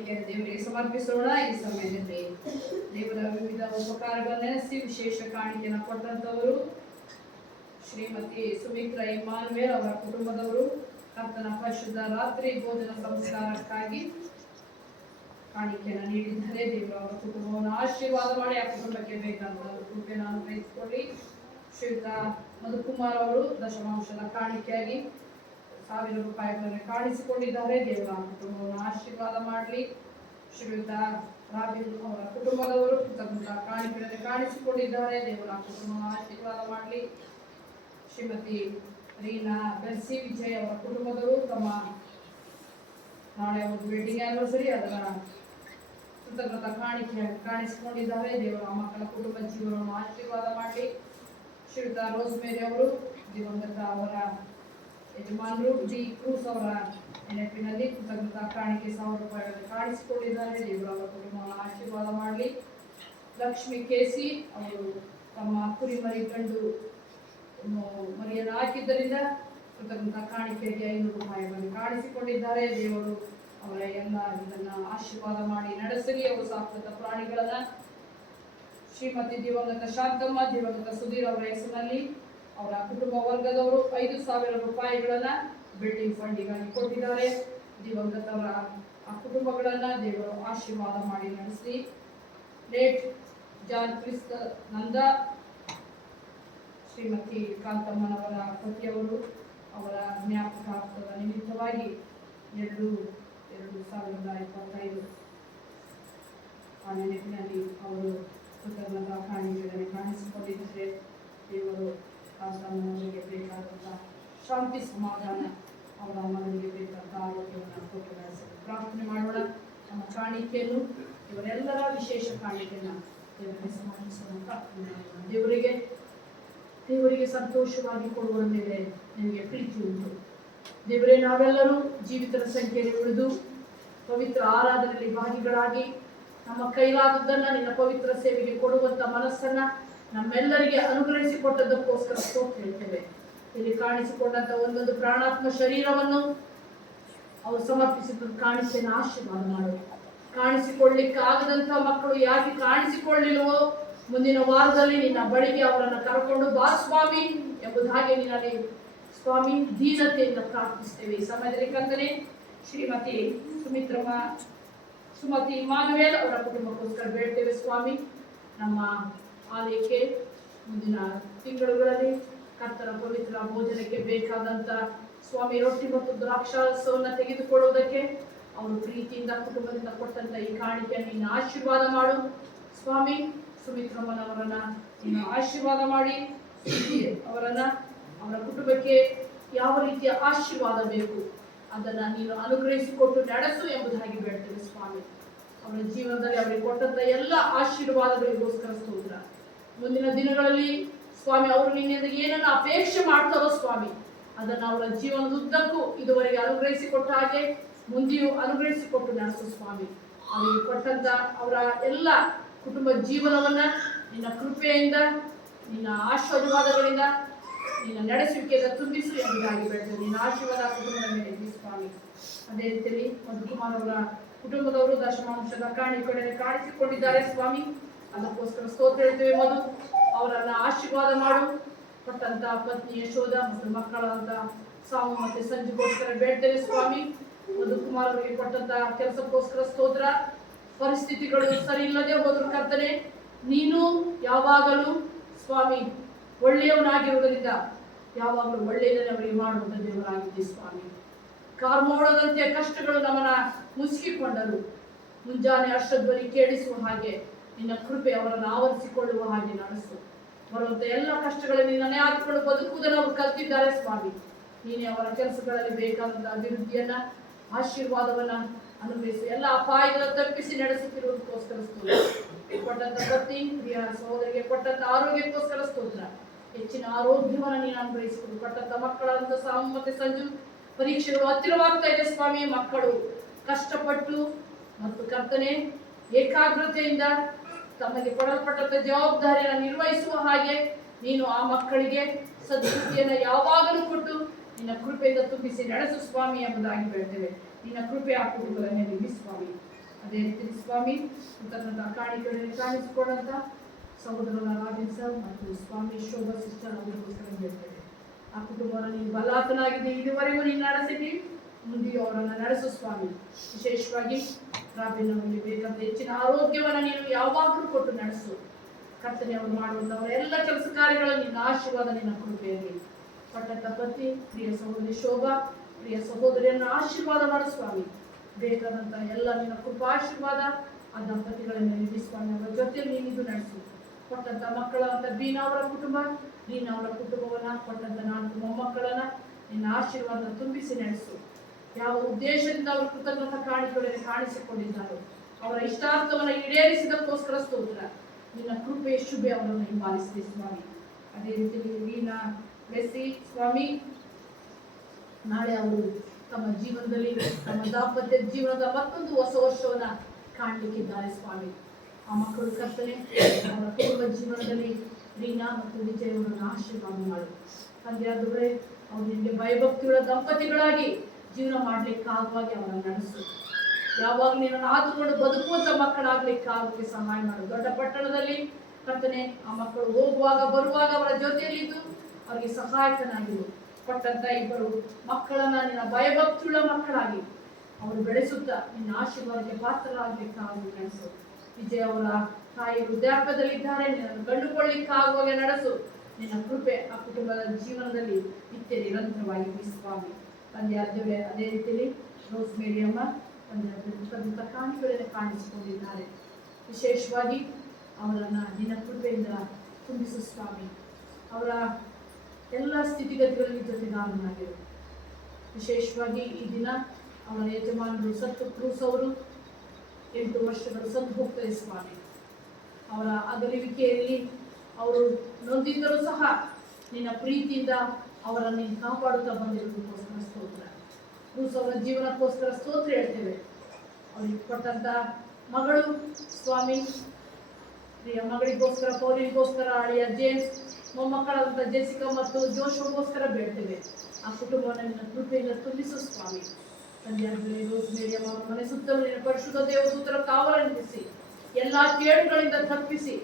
ಕಾಣಿಕೆಯನ್ನು ದೇವರಿಗೆ ಸಮರ್ಪಿಸೋಣ. ಈ ಸಮಯದಲ್ಲಿ ದೇವರ ವಿವಿಧ ಉಪಕಾರಗಳನ್ನು ನೆನೆಸಿ ವಿಶೇಷ ಕಾಣಿಕೆಯನ್ನು ಕೊಟ್ಟಂತವರು ಶ್ರೀಮತಿ ಸುಮಿತ್ರಾ ಇಮ್ಮಾನುವೇಲ್ ಅವರ ಕುಟುಂಬದವರು ಕರ್ತನ ಪರಿಶುದ್ಧ ರಾತ್ರಿ ಭೋಜನ ಸಂಸ್ಕಾರಕ್ಕಾಗಿ ಕಾಣಿಕೆಯನ್ನು ನೀಡಿದ್ದಾರೆ. ದೇವರು ಅವರ ಕುಟುಂಬವನ್ನು ಆಶೀರ್ವಾದ ಮಾಡಿ ಆ ಕುಟುಂಬಕ್ಕೆ ಬೇಕಾದ ಕೃಪೆಯನ್ನು ಅನುಗ್ರಹಿಸಿಕೊಳ್ಳಿ. ಶ್ರೀಯುತ ಮಧುಕುಮಾರ್ ಅವರು ದಶಮಾಂಶದ ಕಾಣಿಕೆಯಾಗಿ 1000 ರೂಪಾಯಿಗಳನ್ನು ಕಾಣಿಸಿಕೊಂಡಿದ್ದಾರೆ. ದೇವರ ಕುಟುಂಬವನ್ನು ಆಶೀರ್ವಾದ ಮಾಡಲಿ. ಶ್ರೀಯುತ ರಾಬಿನ್ ಅವರ ಕುಟುಂಬದವರು ಕೃತಜ್ಞತಾ ಕಾಣಿಕೆಯನ್ನು ಕಾಣಿಸಿಕೊಂಡಿದ್ದಾರೆ. ದೇವರ ಕುಟುಂಬವನ್ನು ಆಶೀರ್ವಾದ ಮಾಡಲಿ. ಶ್ರೀಮತಿ ರೀನಾ ಬೆರ್ಸಿ ವಿಜಯ್ ಅವರ ಕುಟುಂಬದವರು ತಮ್ಮ ನಾಳೆ ಒಂದು ವೆಡ್ಡಿಂಗ್ ಆನಿವರ್ಸರಿ ಅದರ ಕೃತಜ್ಞತಾ ಕಾಣಿಕೆ ಕಾಣಿಸಿಕೊಂಡಿದ್ದಾರೆ. ದೇವರ ಮಕ್ಕಳ ಕುಟುಂಬ ಜೀವನವನ್ನು ಆಶೀರ್ವಾದ ಮಾಡಲಿ. ಶ್ರೀಯುತ ರೋಸ್ಮೇರಿ ಅವರು ದಿವಂಗತ ಅವರ ಯಜಮಾನರು ಡಿ ಕ್ರೂಸ್ ಅವರ ನೆನಪಿನಲ್ಲಿ ಕೃತಜ್ಞತಾ ಕಾಣಿಕೆ 1000 ರೂಪಾಯಿಗಳನ್ನು ಕಾಣಿಸಿಕೊಂಡಿದ್ದಾರೆ. ದೇವರ ಅವರ ಕುಟುಂಬವನ್ನು ಆಶೀರ್ವಾದ ಮಾಡಲಿ. ಲಕ್ಷ್ಮಿ ಕೇಸಿ ಅವರು ತಮ್ಮ ಕುರಿಮರಿ ಗಂಡು ಮರಿಯನ್ನು ಹಾಕಿದ್ದರಿಂದ ಕೃತಜ್ಞತಾ ಕಾಣಿಕೆಗೆ 500 ರೂಪಾಯಿಗಳನ್ನು ಕಾಣಿಸಿಕೊಂಡಿದ್ದಾರೆ. ದೇವರು ಅವರ ಎಲ್ಲ ಇದನ್ನು ಆಶೀರ್ವಾದ ಮಾಡಿ ನಡೆಸಲಿ. ಅವರು ಸಾಕುವಂತ ಪ್ರಾಣಿಗಳನ್ನ ಶ್ರೀಮತಿ ದಿವಂಗತ ಶಾಂತಮ್ಮ, ದಿವಂಗತ ಸುಧೀರ್ ಅವರ ಹೆಸರಿನಲ್ಲಿ ಅವರ ಕುಟುಂಬ ವರ್ಗದವರು 5000 ರೂಪಾಯಿಗಳನ್ನ ಬಿಲ್ಡಿಂಗ್ ಫಂಡಿಗಾಗಿ ಕೊಟ್ಟಿದ್ದಾರೆ. ದಿವಂಗತವರ ಆ ಕುಟುಂಬಗಳನ್ನ ದೇವರು ಆಶೀರ್ವಾದ ಮಾಡಿ ನಡೆಸಲಿ. ಲೇಟ್ ಜಾನ್ ಕ್ರಿಸ್ತ ನಂದ ಶ್ರೀಮತಿ ಕಾಂತಮ್ಮನವರ ಪತಿಯವರು ಅವರ ಜ್ಞಾಪಕಾರ್ಥದ ನಿಮಿತ್ತವಾಗಿ 2025 ಆ ನೆನಪಿನಲ್ಲಿ ಅವರು ಕೃತಜ್ಞತಾ ಕಾಣಿಕೆಗಳನ್ನು ಕಾಣಿಸಿಕೊಂಡಿದ್ದಾರೆ. ದೇವರು ಕಾಂತಮ್ಮನವರಿಗೆ ಬೇಕಾದಂಥ ಶಾಂತಿ ಸಮಾಧಾನ, ಅವರ ಮಗನಿಗೆ ಬೇಕಾದಂಥ ಆರೋಗ್ಯವನ್ನು ಕೊಟ್ಟು ನಡೆಸಲು ಪ್ರಾರ್ಥನೆ ಮಾಡೋಣ. ನಮ್ಮ ಕಾಣಿಕೆಯನ್ನು ಇವರೆಲ್ಲರ ವಿಶೇಷ ಕಾಣಿಕೆಯನ್ನು ದೇವರಿಗೆ ಸಮರ್ಪಿಸೋಣ. ದೇವರಿಗೆ ಸಂತೋಷವಾಗಿ ಕೊಡುವ ಮೇಲೆ ನಿಮಗೆ ಪ್ರೀತಿ ಉಂಟು. ದೇವರೇ, ನಾವೆಲ್ಲರೂ ಜೀವಿತರ ಸಂಖ್ಯೆಯಲ್ಲಿ ಉಳಿದು ಪವಿತ್ರ ಆರಾಧನೆಯಲ್ಲಿ ಭಾಗಿಗಳಾಗಿ ನಮ್ಮ ಕೈಲಾದದ್ದನ್ನ ನಿನ್ನ ಪವಿತ್ರ ಸೇವೆಗೆ ಕೊಡುವಂತ ಮನಸ್ಸನ್ನ ನಮ್ಮೆಲ್ಲರಿಗೆ ಅನುಗ್ರಹಿಸಿಕೊಟ್ಟದಕ್ಕೋಸ್ಕರ ಸ್ತೋತ್ರ ಹೇಳ್ತೇವೆ. ಇಲ್ಲಿ ಕಾಣಿಸಿಕೊಂಡಂತ ಒಂದೊಂದು ಪ್ರಾಣಾತ್ಮ ಶರೀರವನ್ನು ಅವರು ಸಮರ್ಪಿಸಿದ ಕಾಣಿಕೆಯನ್ನು ಆಶೀರ್ವಾದ ಮಾಡು. ಕಾಣಿಸಿಕೊಳ್ಳಿಕ್ಕಾಗದಂತ ಮಕ್ಕಳು ಯಾಕೆ ಕಾಣಿಸಿಕೊಳ್ಳಿಲ್ವೋ ಮುಂದಿನ ವಾರದಲ್ಲಿ ನಿನ್ನ ಬಳಿಗೆ ಅವರನ್ನು ಕರ್ಕೊಂಡು ಬಾ ಸ್ವಾಮಿ ಎಂಬುದಾಗಿ ನಿನ್ನಲ್ಲಿ ಸ್ವಾಮಿ ದೀನತೆಯಿಂದ ಪ್ರಾರ್ಥಿಸ್ತೇವೆ. ಈ ಸಮಯದಲ್ಲಿ ಕರ್ತನೆ ಶ್ರೀಮತಿ ಸುಮತಿ ಇಮ್ಮಾನುವೇಲ್ ಅವರ ಕುಟುಂಬಕ್ಕೋಸ್ಕರ ಬೇಡ್ತೇವೆ ಸ್ವಾಮಿ. ನಮ್ಮ ಆಲಯಕ್ಕೆ ಮುಂದಿನ ತಿಂಗಳುಗಳಲ್ಲಿ ಕರ್ತನ ಪವಿತ್ರ ಭೋಜನಕ್ಕೆ ಬೇಕಾದಂತ ಸ್ವಾಮಿ ರೊಟ್ಟಿ ಮತ್ತು ದ್ರಾಕ್ಷಾರಸವನ್ನು ತೆಗೆದುಕೊಳ್ಳುವುದಕ್ಕೆ ಅವರು ಪ್ರೀತಿಯಿಂದ ಕುಟುಂಬದಿಂದ ಕೊಟ್ಟಂತ ಈ ಕಾಣಿಕೆಯನ್ನು ನಿನ್ನ ಆಶೀರ್ವಾದ ಮಾಡು ಸ್ವಾಮಿ. ಸುಮಿತ್ರಮ್ಮನವರನ್ನ ನೀನು ಆಶೀರ್ವಾದ ಮಾಡಿ ಅವರ ಕುಟುಂಬಕ್ಕೆ ಯಾವ ರೀತಿಯ ಆಶೀರ್ವಾದ ಬೇಕು ಅದನ್ನ ನೀನು ಅನುಗ್ರಹಿಸಿಕೊಟ್ಟು ನಡೆಸು ಎಂಬುದಾಗಿ ಬೇಡ್ತೇವೆ ಸ್ವಾಮಿ. ಅವರ ಜೀವನದಲ್ಲಿ ಅವರಿಗೆ ಕೊಟ್ಟಂತ ಎಲ್ಲ ಆಶೀರ್ವಾದಗಳಿಗೋಸ್ಕರ ಸ್ತೋತ್ರ. ಮುಂದಿನ ದಿನಗಳಲ್ಲಿ ಸ್ವಾಮಿ ಅವರು ನಿನ್ನಿಂದ ಏನನ್ನ ಅಪೇಕ್ಷೆ ಮಾಡ್ತಾರೋ ಸ್ವಾಮಿ ಅದನ್ನ ಅವರ ಜೀವನದುದ್ದಕ್ಕೂ ಇದುವರೆಗೆ ಅನುಗ್ರಹಿಸಿಕೊಟ್ಟ ಹಾಗೆ ಮುಂದೆಯೂ ಅನುಗ್ರಹಿಸಿಕೊಟ್ಟು ನಡೆಸು ಸ್ವಾಮಿ. ಅವರಿಗೆ ಕೊಟ್ಟಂತ ಅವರ ಎಲ್ಲ ಕುಟುಂಬ ಜೀವನವನ್ನ ನಿನ್ನ ಕೃಪೆಯಿಂದ ನಿನ್ನ ಆಶೀರ್ವಾದಗಳಿಂದ ನಿನ್ನ ನಡೆಸುವಿಕೆಯಿಂದ ತುಂಬಿಸು ಎಂಬುದಾಗಿ ಬೇಡ್ತೇವೆ. ನಿನ್ನ ಆಶೀರ್ವಾದ ಕುಟುಂಬದ ಮೇಲೆ ಸ್ವಾಮಿ. ಅದೇ ರೀತಿಯಲ್ಲಿ ಮಧುಕುಮಾರ್ ಅವರ ಕುಟುಂಬದವರು ದಶಮಾಂಶದ ಕಾಣಿಕೆಗಳನ್ನು ಕಾಣಿಸಿಕೊಂಡಿದ್ದಾರೆ ಸ್ವಾಮಿ. ಅದಕ್ಕೋಸ್ಕರ ಸ್ತೋತ್ರ ಹೇಳ್ತೇವೆ. ಮಧು ಅವರನ್ನ ಆಶೀರ್ವಾದ ಮಾಡು. ಕೊಟ್ಟಂತ ಪತ್ನಿ ಯಶೋಧ ಮತ್ತು ಮಕ್ಕಳಂತ ಸಾಮು ಮತ್ತೆ ಸಂಜೆಗೋಸ್ಕರ ಬೇಡ್ತೇವೆ ಸ್ವಾಮಿ. ಮಧುಕುಮಾರ್ ಅವರಿಗೆ ಕೊಟ್ಟಂತ ಕೆಲಸಕ್ಕೋಸ್ಕರ ಸ್ತೋತ್ರ. ಪರಿಸ್ಥಿತಿಗಳು ಸರಿ ಇಲ್ಲದೆ ಹೋದ್ರು ಕರ್ತನೆ ನೀನು ಯಾವಾಗಲೂ ಸ್ವಾಮಿ ಒಳ್ಳೆಯವನಾಗಿರುವುದರಿಂದ ಯಾವಾಗಲೂ ಒಳ್ಳೆಯದನ್ನು ಅವರಿಗೆ ಮಾಡುವಂತ ದೇವರಾಗಿದೆ ಸ್ವಾಮಿ. ಕಾರ್ಮೋಡದಂತೆ ಕಷ್ಟಗಳು ನಮ್ಮನ್ನ ಮುಸುಕಿಕೊಂಡರು ಮುಂಜಾನೆ ಅಷ್ಟಧ್ವನಿ ಕೇಳಿಸುವ ಹಾಗೆ ನಿನ್ನ ಕೃಪೆ ಅವರನ್ನು ಆವರಿಸಿಕೊಳ್ಳುವ ಹಾಗೆ ನಡೆಸು. ಬರುವಂತ ಎಲ್ಲ ಕಷ್ಟಗಳಲ್ಲಿ ನಿನ್ನೇ ಹಾಕಿಕೊಂಡು ಬದುಕುವುದನ್ನು ಅವರು ಕಲ್ತಿದ್ದಾರೆ ಸ್ವಾಮಿ. ನೀನೇ ಅವರ ಕೆಲಸಗಳಲ್ಲಿ ಬೇಕಾದಂತ ಅಭಿವೃದ್ಧಿಯನ್ನ ಆಶೀರ್ವಾದವನ್ನ ಅನುಗ್ರಹಿಸಿ ಎಲ್ಲ ಅಪಾಯಗಳ ತಪ್ಪಿಸಿ ನಡೆಸುತ್ತಿರುವುದಕ್ಕೋಸ್ಕರ ಸ್ತೋತ್ರ. ಕೊಟ್ಟಂತ ಪತಿ ಪ್ರಿಯ ಸಹೋದರಿಗೆ ಕೊಟ್ಟಂತ ಆರೋಗ್ಯಕ್ಕೋಸ್ಕರ ಸ್ತೋತ್ರ. ಹೆಚ್ಚಿನ ಆರೋಗ್ಯವನ್ನು ನೀನು ಅನುಗ್ರಹಿಸಿಕೊಂಡು ಕೊಟ್ಟಂತ ಮಕ್ಕಳಂತ ಸಾಮು ಮತ್ತೆ ಸಂಜು ಪರೀಕ್ಷೆಗಳು ಹತ್ತಿರವಾಗ್ತಾ ಇದೆ ಸ್ವಾಮಿ. ಮಕ್ಕಳು ಕಷ್ಟಪಟ್ಟು ಮತ್ತು ಕರ್ತನೆ ಏಕಾಗ್ರತೆಯಿಂದ ತಮಗೆ ಕೊಡಲ್ಪಟ್ಟಂತ ಜವಾಬ್ದಾರಿಯನ್ನು ನಿರ್ವಹಿಸುವ ಹಾಗೆ ನೀನು ಆ ಮಕ್ಕಳಿಗೆ ಸದ್ಬುದ್ಧಿಯನ್ನು ಯಾವಾಗಲೂ ಕೊಟ್ಟು ನಿನ್ನ ಕೃಪೆಯಿಂದ ತುಂಬಿಸಿ ನಡೆಸು ಸ್ವಾಮಿ ಎಂಬುದಾಗಿ ಬೇಡ್ತೇವೆ. ನಿನ್ನ ಕೃಪೆ ಆ ಕುಟುಂಬದ ಮೇಲೆ ಸ್ವಾಮಿ. ಅದೇ ರೀತಿ ಸ್ವಾಮಿ ಅಂತಕ್ಕಂಥ ಕಾಣಿಕೆಗಳಲ್ಲಿ ಕಾಣಿಸಿಕೊಂಡಂತ ಸಹೋದರನ ರಾಬಿನ್ ಸರ್ ಮತ್ತು ಸ್ವಾಮಿ ಶೋಭಾ ಸಿಸ್ಟರ್ ಅವರಿಗೋಸ್ಕರ ಹೇಳ್ತೇವೆ. ಆ ಕುಟುಂಬವನ್ನು ನೀನು ಬಲಾತನಾಗಿದೆ, ಇದುವರೆಗೂ ನೀನು ನಡೆಸಿದ್ದಿ, ಮುಂದೆಯೂ ಅವರನ್ನು ನಡೆಸು ಸ್ವಾಮಿ. ವಿಶೇಷವಾಗಿ ರಾಬಿನ್ ಅವರಿಗೆ ಬೇಕಾದ ಹೆಚ್ಚಿನ ಆರೋಗ್ಯವನ್ನು ನೀನು ಯಾವಾಗಲೂ ಕೊಟ್ಟು ನಡೆಸು ಕರ್ತನೆ. ಅವರು ಮಾಡುವಂಥ ಅವರ ಎಲ್ಲ ಕೆಲಸ ಕಾರ್ಯಗಳಲ್ಲಿ ನಿನ್ನ ಆಶೀರ್ವಾದ, ನಿನ್ನ ಕೃಪೆಯಲ್ಲಿ ಪಟ್ಟಂತ ಪತಿ ಪ್ರಿಯ ಸಹೋದರಿ ಶೋಭಾ, ಪ್ರಿಯ ಸಹೋದರಿಯನ್ನು ಆಶೀರ್ವಾದ ಮಾಡು ಸ್ವಾಮಿ. ಬೇಕಾದಂತ ಎಲ್ಲ ನಿನ್ನ ಕೃಪಾಶೀರ್ವಾದ ಆ ದಂಪತಿಗಳನ್ನು ನೀಡಿ ಸ್ವಾಮಿ. ಅವರ ಜೊತೆಯಲ್ಲಿ ನೀನಿದು ನಡೆಸು. ಕೊಟ್ಟಂತ ಮಕ್ಕಳಂತ ಬೀನಾ ಅವರ ಕುಟುಂಬ, ನೀನಾ ಅವರ ಕುಟುಂಬವನ್ನ, ಕೊಟ್ಟಂತ 4 ಮೊಮ್ಮಕ್ಕಳನ್ನ ನಿನ್ನ ಆಶೀರ್ವಾದ ತುಂಬಿಸಿ ನಡೆಸು. ಯಾವ ಉದ್ದೇಶದಿಂದ ಅವರು ಕೃತಜ್ಞತ ಕಾಣಿಕೆಗಳಲ್ಲಿ ಕಾಣಿಸಿಕೊಂಡಿದ್ದಾರೋ ಅವರ ಇಷ್ಟಾರ್ಥವನ್ನು ಈಡೇರಿಸಿದಕ್ಕೋಸ್ಕರ ಸ್ತೋತ್ರ. ನಿನ್ನ ಕೃಪೆ ಶುಭ ಅವರನ್ನು ಹಿಂಬಾಲಿಸಿದೆ ಸ್ವಾಮಿ. ಅದೇ ರೀತಿ ವೀನಾ ಮೆಸ್ಸಿ ಸ್ವಾಮಿ, ನಾಳೆ ಅವರು ತಮ್ಮ ಜೀವನದಲ್ಲಿ ತಮ್ಮ ದಾಂಪತ್ಯ ಜೀವನದ ಮತ್ತೊಂದು ಹೊಸ ವರ್ಷವನ್ನ ಕಾಣಲಿಕ್ಕಿದ್ದಾರೆ ಸ್ವಾಮಿ. ಆ ಮಕ್ಕಳು ಕರ್ತನೆ ಅವರ ಕುಟುಂಬ ಜೀವನದಲ್ಲಿ ರೀನಾ ಮತ್ತು ವಿಜಯ್ ಅವರನ್ನು ಆಶೀರ್ವಾದ ಮಾಡು ತಂದೆಯಾದವರೇ. ಅವರು ನಿಮಗೆ ಭಯಭಕ್ತಿಗಳ ದಂಪತಿಗಳಾಗಿ ಜೀವನ ಮಾಡ್ಲಿಕ್ಕಾಗುವಾಗಿ ಅವರನ್ನು ನಡೆಸು. ಯಾವಾಗ ನೀನನ್ನು ಆದುಕೊಂಡು ಬದುಕುವಂತ ಮಕ್ಕಳಾಗ್ಲಿಕ್ಕಾಗಕ್ಕೆ ಸಹಾಯ ಮಾಡು. ದೊಡ್ಡ ಪಟ್ಟಣದಲ್ಲಿ ಕರ್ತನೆ ಆ ಮಕ್ಕಳು ಹೋಗುವಾಗ ಬರುವಾಗ ಅವರ ಜೊತೆಯಲ್ಲಿದ್ದು ಅವರಿಗೆ ಸಹಾಯಕನಾಗಿರು. ಕೊಟ್ಟಂತ 2 ಮಕ್ಕಳನ್ನ ನಿನ್ನ ಭಯಭಕ್ತಿಯುಳ್ಳ ಮಕ್ಕಳಾಗಿ ಅವರು ಬೆಳೆಸುತ್ತಾ ನಿನ್ನ ಆಶೀರ್ವಾದಕ್ಕೆ ಪಾತ್ರರಾಗಲಿಕ್ಕಾಗಿ ನಡೆಸು. ವಿಜಯ್ ಅವರ ತಾಯಿ ವೃದ್ಧಾಪ್ಯದಲ್ಲಿದ್ದಾರೆ, ನಿನ್ನನ್ನು ಕಂಡುಕೊಳ್ಳಿಕ್ಕಾಗುವಾಗ ನಡೆಸು. ನಿನ್ನ ಕೃಪೆ ಆ ಕುಟುಂಬದ ಜೀವನದಲ್ಲಿ ನಿತ್ಯ ನಿರಂತರವಾಗಿ ಸ್ವಾಮಿ. ತಂದೆಯಾದವರೇ, ಅದೇ ರೀತಿಯಲ್ಲಿ ರೋಸ್ ಮೇರಿ ಅಮ್ಮ ತಂದೆ ಕಾಣಿಕೆಗಳಲ್ಲಿ ಕಾಣಿಸಿಕೊಂಡಿದ್ದಾರೆ. ವಿಶೇಷವಾಗಿ ಅವರನ್ನ ನಿನ್ನ ಕೃಪೆಯಿಂದ ತುಂಬಿಸು ಸ್ವಾಮಿ. ಅವರ ಎಲ್ಲ ಸ್ಥಿತಿಗತಿಗಳಲ್ಲಿ ಜೊತೆಗಾರನಾಗಿರು. ವಿಶೇಷವಾಗಿ ಈ ದಿನ ಅವರ ಯಜಮಾನರು ಸತ್ತು ಕ್ರೂಸ್ ಅವರು 8 ವರ್ಷಗಳು ಸತ್ತು ಹೋಗ್ತಾರೆ ಸ್ವಾಮಿ. ಅವರ ಅಗಲಿವಿಕೆಯಲ್ಲಿ ಅವರು ನೊಂದಿದ್ದರೂ ಸಹ ನಿನ್ನ ಪ್ರೀತಿಯಿಂದ ಅವರನ್ನು ನೀನು ಕಾಪಾಡುತ್ತಾ ಬಂದಿರುವುದಕ್ಕೋಸ್ಕರ ಸ್ತೋತ್ರ. ಕ್ರೂಸ್ ಅವರ ಜೀವನಕ್ಕೋಸ್ಕರ ಸ್ತೋತ್ರ ಹೇಳ್ತೇವೆ. ಅವರಿಗೆ ಕೊಟ್ಟಂತ ಮಗಳು ಸ್ವಾಮಿ, ಪ್ರಿಯ ಮಗಳಿಗೋಸ್ಕರ, ಪೌರಿಗೋಸ್ಕರ, ಅಳಿಯ ಜೇಮ್ಸ್, ಮೊಮ್ಮಕ್ಕಳಾದಂಥ ಜೆಸಿಕಾ ಮತ್ತು ಜೋಶೋಗೋಸ್ಕರ ಬೇಡ್ತೇವೆ. ಆ ಕುಟುಂಬವನ್ನು ನಿನ್ನ ಕೃಪೆಯಿಂದ ತುಂಬಿಸು ಸ್ವಾಮಿ. ತಂದೆಯಾದರೆ ರೋಸ್ ಮೇರಿ ಅವರ ಮನೆ ಸುತ್ತಲೂ ನಿನ್ನ ಪರಿಶುದ್ಧ ದೇವದೂತರ ಕಾವಲ ನಿಲ್ಲಿಸಿ ಎಲ್ಲಾ ಕೇಡುಗಳಿಂದ ತಪ್ಪಿಸಿ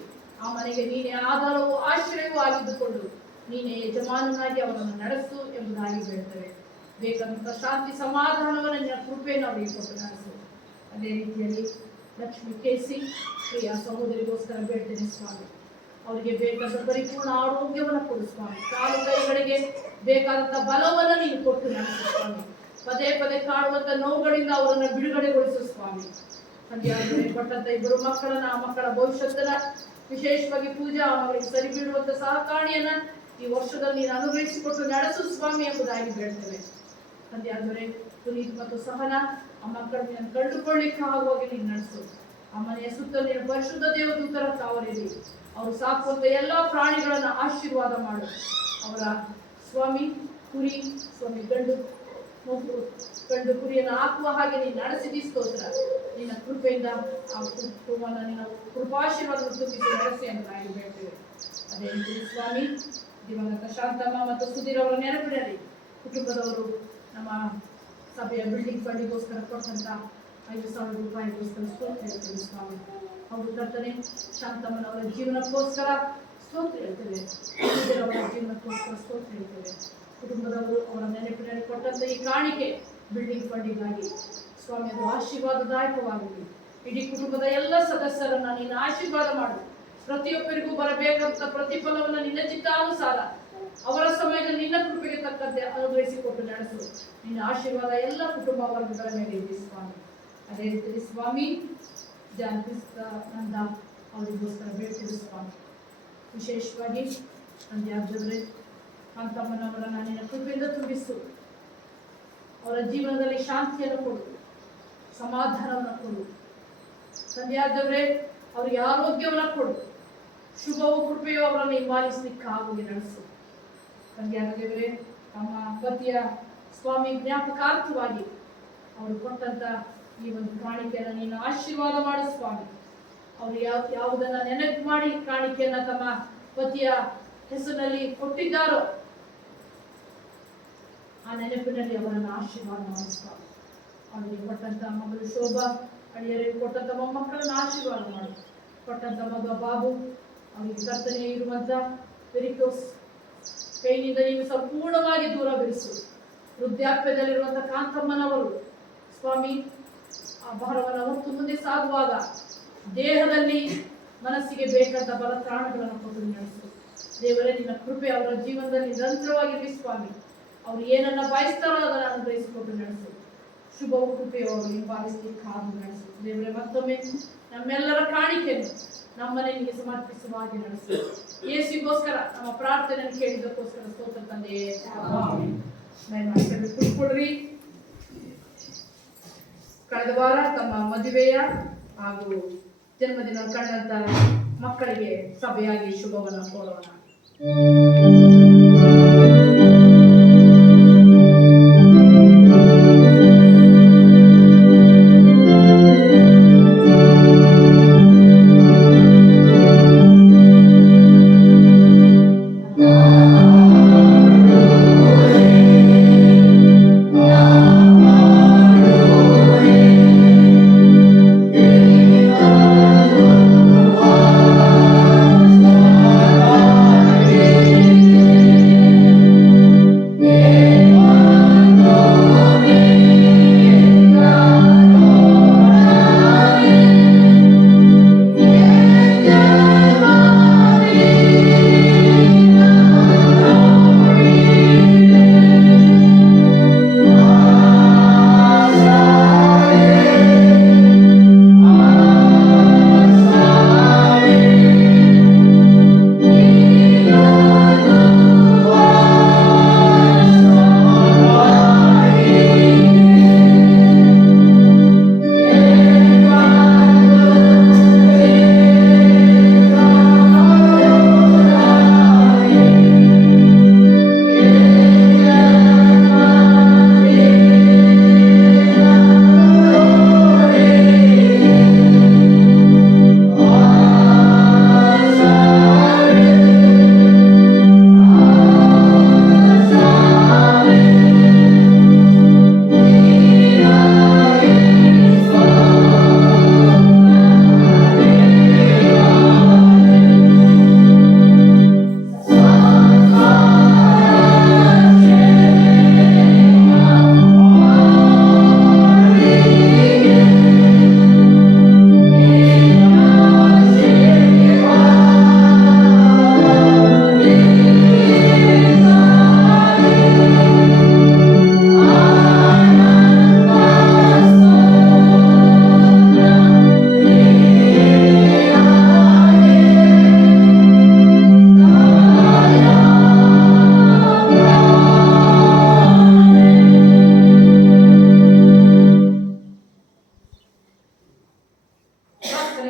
ಆ ಮನೆಗೆ ನೀನೇ ಆಧಾರವೂ ಆಶ್ರಯವೂ ಆಗಿದ್ದುಕೊಂಡು ನೀನೇ ಯಜಮಾನನಾಗಿ ಅವರನ್ನು ನಡೆಸು ಎಂಬುದಾಗಿ ಬೇಡ್ತೇವೆ. ಬೇಕಾದಂಥ ಶಾಂತಿ ಸಮಾಧಾನವನ್ನು ನಿನ್ನ ಕೃಪೆಯನ್ನು ಅವರಿಗೆ ಕೊಟ್ಟು ನಡೆಸು. ಅದೇ ರೀತಿಯಲ್ಲಿ ಲಕ್ಷ್ಮಿ ಕೇಸಿ ಪ್ರಿಯ ಸಹೋದರಿಗೋಸ್ಕರ ಬೇಡ್ತೇನೆ ಸ್ವಾಮಿ. ಅವರಿಗೆ ಬೇಕಾದ ಪರಿಪೂರ್ಣ ಆರೋಗ್ಯವನ್ನು ಕೊಡು ಸ್ವಾಮಿ. ಕಾಲು ಕೈಗಳಿಗೆ ಬೇಕಾದಂಥ ಬಲವನ್ನು ನೀನು ಕೊಟ್ಟು ನಡೆಸು ಸ್ವಾಮಿ. ಪದೇ ಪದೇ ಕಾಡುವಂಥ ನೋವುಗಳಿಂದ ಅವರನ್ನು ಬಿಡುಗಡೆಗೊಳಿಸು ಸ್ವಾಮಿ. ತಂದೆಯಾದರೆ ಕೊಟ್ಟಂತ 2 ಮಕ್ಕಳನ್ನ, ಆ ಮಕ್ಕಳ ಭವಿಷ್ಯತ್ತನ್ನ, ವಿಶೇಷವಾಗಿ ಪೂಜಾ ಅವರಿಗೆ ಸರಿ ಬೀಳುವಂತ ಸಹಕಾರಿಯನ್ನ ಈ ವರ್ಷದಲ್ಲಿ ನೀನು ಅನುಗ್ರಹಿಸಿಕೊಟ್ಟು ನಡೆಸು ಸ್ವಾಮಿ ಎಂಬುದಾಗಿ ಬೇಡ್ತೇವೆ. ತಂದೆಯಾದರೆ ಪುನೀತ್ ಮತ್ತು ಸಹನ ಆ ಮಕ್ಕಳನ್ನು ಕಂಡುಕೊಳ್ಳಿಕ್ಕೆ ಆಗುವಾಗ ನೀನು ನಡೆಸು. ಆ ಮನೆಯ ಸುತ್ತ ನೀನು ಪರಿಶುದ್ಧ ದೇವದೂತರ ಕಾವಲಿರಿ. ಅವರು ಸಾಕುವಂತ ಎಲ್ಲಾ ಪ್ರಾಣಿಗಳನ್ನ ಆಶೀರ್ವಾದ ಮಾಡು. ಅವರ ಸ್ವಾಮಿ ಕುರಿ ಸ್ವಾಮಿ ಗಂಡು ಕುರಿಯನ್ನು ಹಾಕುವ ಹಾಗೆ ನೀನು ನಡೆಸಿದಿ ಸ್ತೋತ್ರ. ನಿನ್ನ ಕೃಪೆಯಿಂದ ಆ ಕುಟುಂಬವನ್ನು ನಿನ್ನ ಕೃಪಾಶೀರ್ವಾದವನ್ನು ತುಂಬಿಸಿ ನಡೆಸಿ ಎಂಬುದಾಗಿ ಬೇಡ್ತೇವೆ. ಅದೇ ರೀತಿ ಸ್ವಾಮಿ ದಿವಂಗತ ಶಾಂತಮ್ಮ ಮತ್ತು ಸುಧೀರ್ ಅವರ ನೆನಪಿನಲ್ಲಿ ಕುಟುಂಬದವರು ನಮ್ಮ ಸಭೆಯ ಬಿಲ್ಡಿಂಗ್ ಫಂಡಿಗೋಸ್ಕರ ಕೊಟ್ಟಂತ 5,000 ರೂಪಾಯಿಗೋಸ್ಕರ ಸ್ತೋತ್ರ ಹೇಳ್ತೇವೆ ಸ್ವಾಮಿ. ಅವರು ಕರ್ತನೆ ಶಾಂತಮ್ಮನವರ ಜೀವನಕ್ಕೋಸ್ಕರ ಸ್ತೋತ್ರ ಹೇಳ್ತೇವೆ. ಸುಧೀರ್ ಅವರ ಜೀವನಕ್ಕೋಸ್ಕರ ಸ್ತೋತ್ರ ಹೇಳ್ತೇವೆ. ಕುಟುಂಬದವರು ಅವರ ನೆನಪಿನಲ್ಲಿ ಕೊಟ್ಟಂತ ಈ ಕಾಣಿಕೆ ಬಿಲ್ಡಿಂಗ್ ಫಂಡಿಗಾಗಿ ಸ್ವಾಮಿ ಅದು ಆಶೀರ್ವಾದದಾಯಕವಾಗಲಿ. ಇಡೀ ಕುಟುಂಬದ ಎಲ್ಲ ಸದಸ್ಯರನ್ನ ನೀನು ಆಶೀರ್ವಾದ ಮಾಡು. ಪ್ರತಿಯೊಬ್ಬರಿಗೂ ಬರಬೇಕಂತ ಪ್ರತಿಫಲವನ್ನು ನಿನ್ನ ಚಿತ್ತಾನುಸಾರ ಅವರ ಸಮಯದಲ್ಲಿ ನಿನ್ನ ಕೃಪೆಗೆ ತಕ್ಕಂತೆ ಅನುಗ್ರಹಿಸಿಕೊಟ್ಟು ನಡೆಸು. ನಿನ್ನ ಆಶೀರ್ವಾದ ಎಲ್ಲ ಕುಟುಂಬ ವರ್ಗಗಳ ಮೇಲೆ ಇದೆ ಸ್ವಾಮಿ. ಅದೇ ರೀತಿ ಸ್ವಾಮಿ ಜಾನಕಿಸ್ತಾನಂದ ಅವರಿಗೋಸ್ಕರ ಬೇಡ್ತೇವೆ ಸ್ವಾಮಿ. ವಿಶೇಷವಾಗಿ ತಂದೆಯಾದರೆ ಕಾಂತಮ್ಮನವರನ್ನ ನಿನ್ನ ಕೃಪೆಯಿಂದ ತುಂಬಿಸು. ಅವರ ಜೀವನದಲ್ಲಿ ಶಾಂತಿಯನ್ನು ಕೊಡು, ಸಮಾಧಾನವನ್ನು ಕೊಡು. ತಂದೆಯಾದವರೇ ಅವರಿಗೆ ಆರೋಗ್ಯವನ್ನು ಕೊಡು. ಶುಭವೂ ಕೃಪೆಯೂ ಅವರನ್ನು ಹಿಂಬಾಲಿಸಲಿಕ್ಕಾಗಿ ನಡೆಸು. ತಂದೆಯಾದವರೇ ತಮ್ಮ ಪತಿಯ ಸ್ವಾಮಿ ಜ್ಞಾಪಕಾರ್ಥವಾಗಿ ಅವರು ಕೊಟ್ಟಂತ ಈ ಒಂದು ಕಾಣಿಕೆಯನ್ನು ನೀನು ಆಶೀರ್ವಾದ ಮಾಡು ಸ್ವಾಮಿ. ಅವರು ಯಾವುದನ್ನ ನೆನಪು ಮಾಡಿ ಕಾಣಿಕೆಯನ್ನ ತಮ್ಮ ಪತಿಯ ಹೆಸರಿನಲ್ಲಿ ಕೊಟ್ಟಿದ್ದಾರೋ ಆ ನೆನಪಿನಲ್ಲಿ ಅವರನ್ನು ಆಶೀರ್ವಾದ ಮಾಡು ಸ್ವಾಮಿ. ಅವರಿಗೆ ಕೊಟ್ಟಂತ ಮಗಳು ಶೋಭಾ ಅಳಿಯರಿಗೆ ಕೊಟ್ಟಂತ ಮೊಮ್ಮಕ್ಕಳನ್ನ ಆಶೀರ್ವಾದ ಮಾಡು. ಕೊಟ್ಟಂತ ಮಗ ಬಾಬು ಅವನಿಗೆ ಕರ್ತನೆ ಇರುವಂತ ಪೆರಿಕೋಸ್ ಕೈನಿಂದ ನೀವು ಸಂಪೂರ್ಣವಾಗಿ ದೂರವಿರಿಸು. ವೃದ್ಧಾಪ್ಯದಲ್ಲಿರುವಂತ ಕಾಂತಮ್ಮನವರು ಸ್ವಾಮಿ ಆ ಭಾರವನ್ನು ಹೊತ್ತು ಮುಂದೆ ಸಾಗುವಾಗ ದೇಹದಲ್ಲಿ ಮನಸ್ಸಿಗೆ ಬೇಕಾದ ಬಲ ತ್ರಾಣಗಳನ್ನು ಕೊಟ್ಟು ನಡೆಸು. ದೇವರೇ, ನಿನ್ನ ಕೃಪೆ ಅವರ ಜೀವನದಲ್ಲಿ ನಿರಂತರವಾಗಿರಲಿ ಸ್ವಾಮಿ. ಅವರು ಏನನ್ನ ಬಯಸ್ತಾರೋ ಅದನ್ನು ಅನುಗ್ರಹಿಸಿಕೊಂಡು ನಡೆಸು. ಶುಭವು ಕೃಪೆಯು ಅವರು ಹಿಂಬಾಲಿಸಲಿಕ್ಕೆ ಕಾದು ನಡೆಸು. ದೇವರೇ, ಮತ್ತೊಮ್ಮೆ ನಮ್ಮೆಲ್ಲರ ಕಾಣಿಕೆಯನ್ನು ನಮ್ಮನೆ ನಿಮಗೆ ಸಮರ್ಪಿಸುವ ಹಾಗೆ ನಡೆಸು. ಯೇಸುಗೋಸ್ಕರ ನಮ್ಮ ಪ್ರಾರ್ಥನೆಯನ್ನು ಕೇಳಿದ್ದಕ್ಕೋಸ್ಕರ ಸ್ತೋತ್ರ ತಂದೆಯೇ. ಕುತ್ಕೊಳ್ರಿ. ಕಳೆದ ವಾರ ತಮ್ಮ ಮದುವೆಯ ಹಾಗೂ ಜನ್ಮದಿನ ಕಂಡಂತ ಮಕ್ಕಳಿಗೆ ಸಭೆಯಾಗಿ ಶುಭವನ್ನು ಕೋರೋಣ.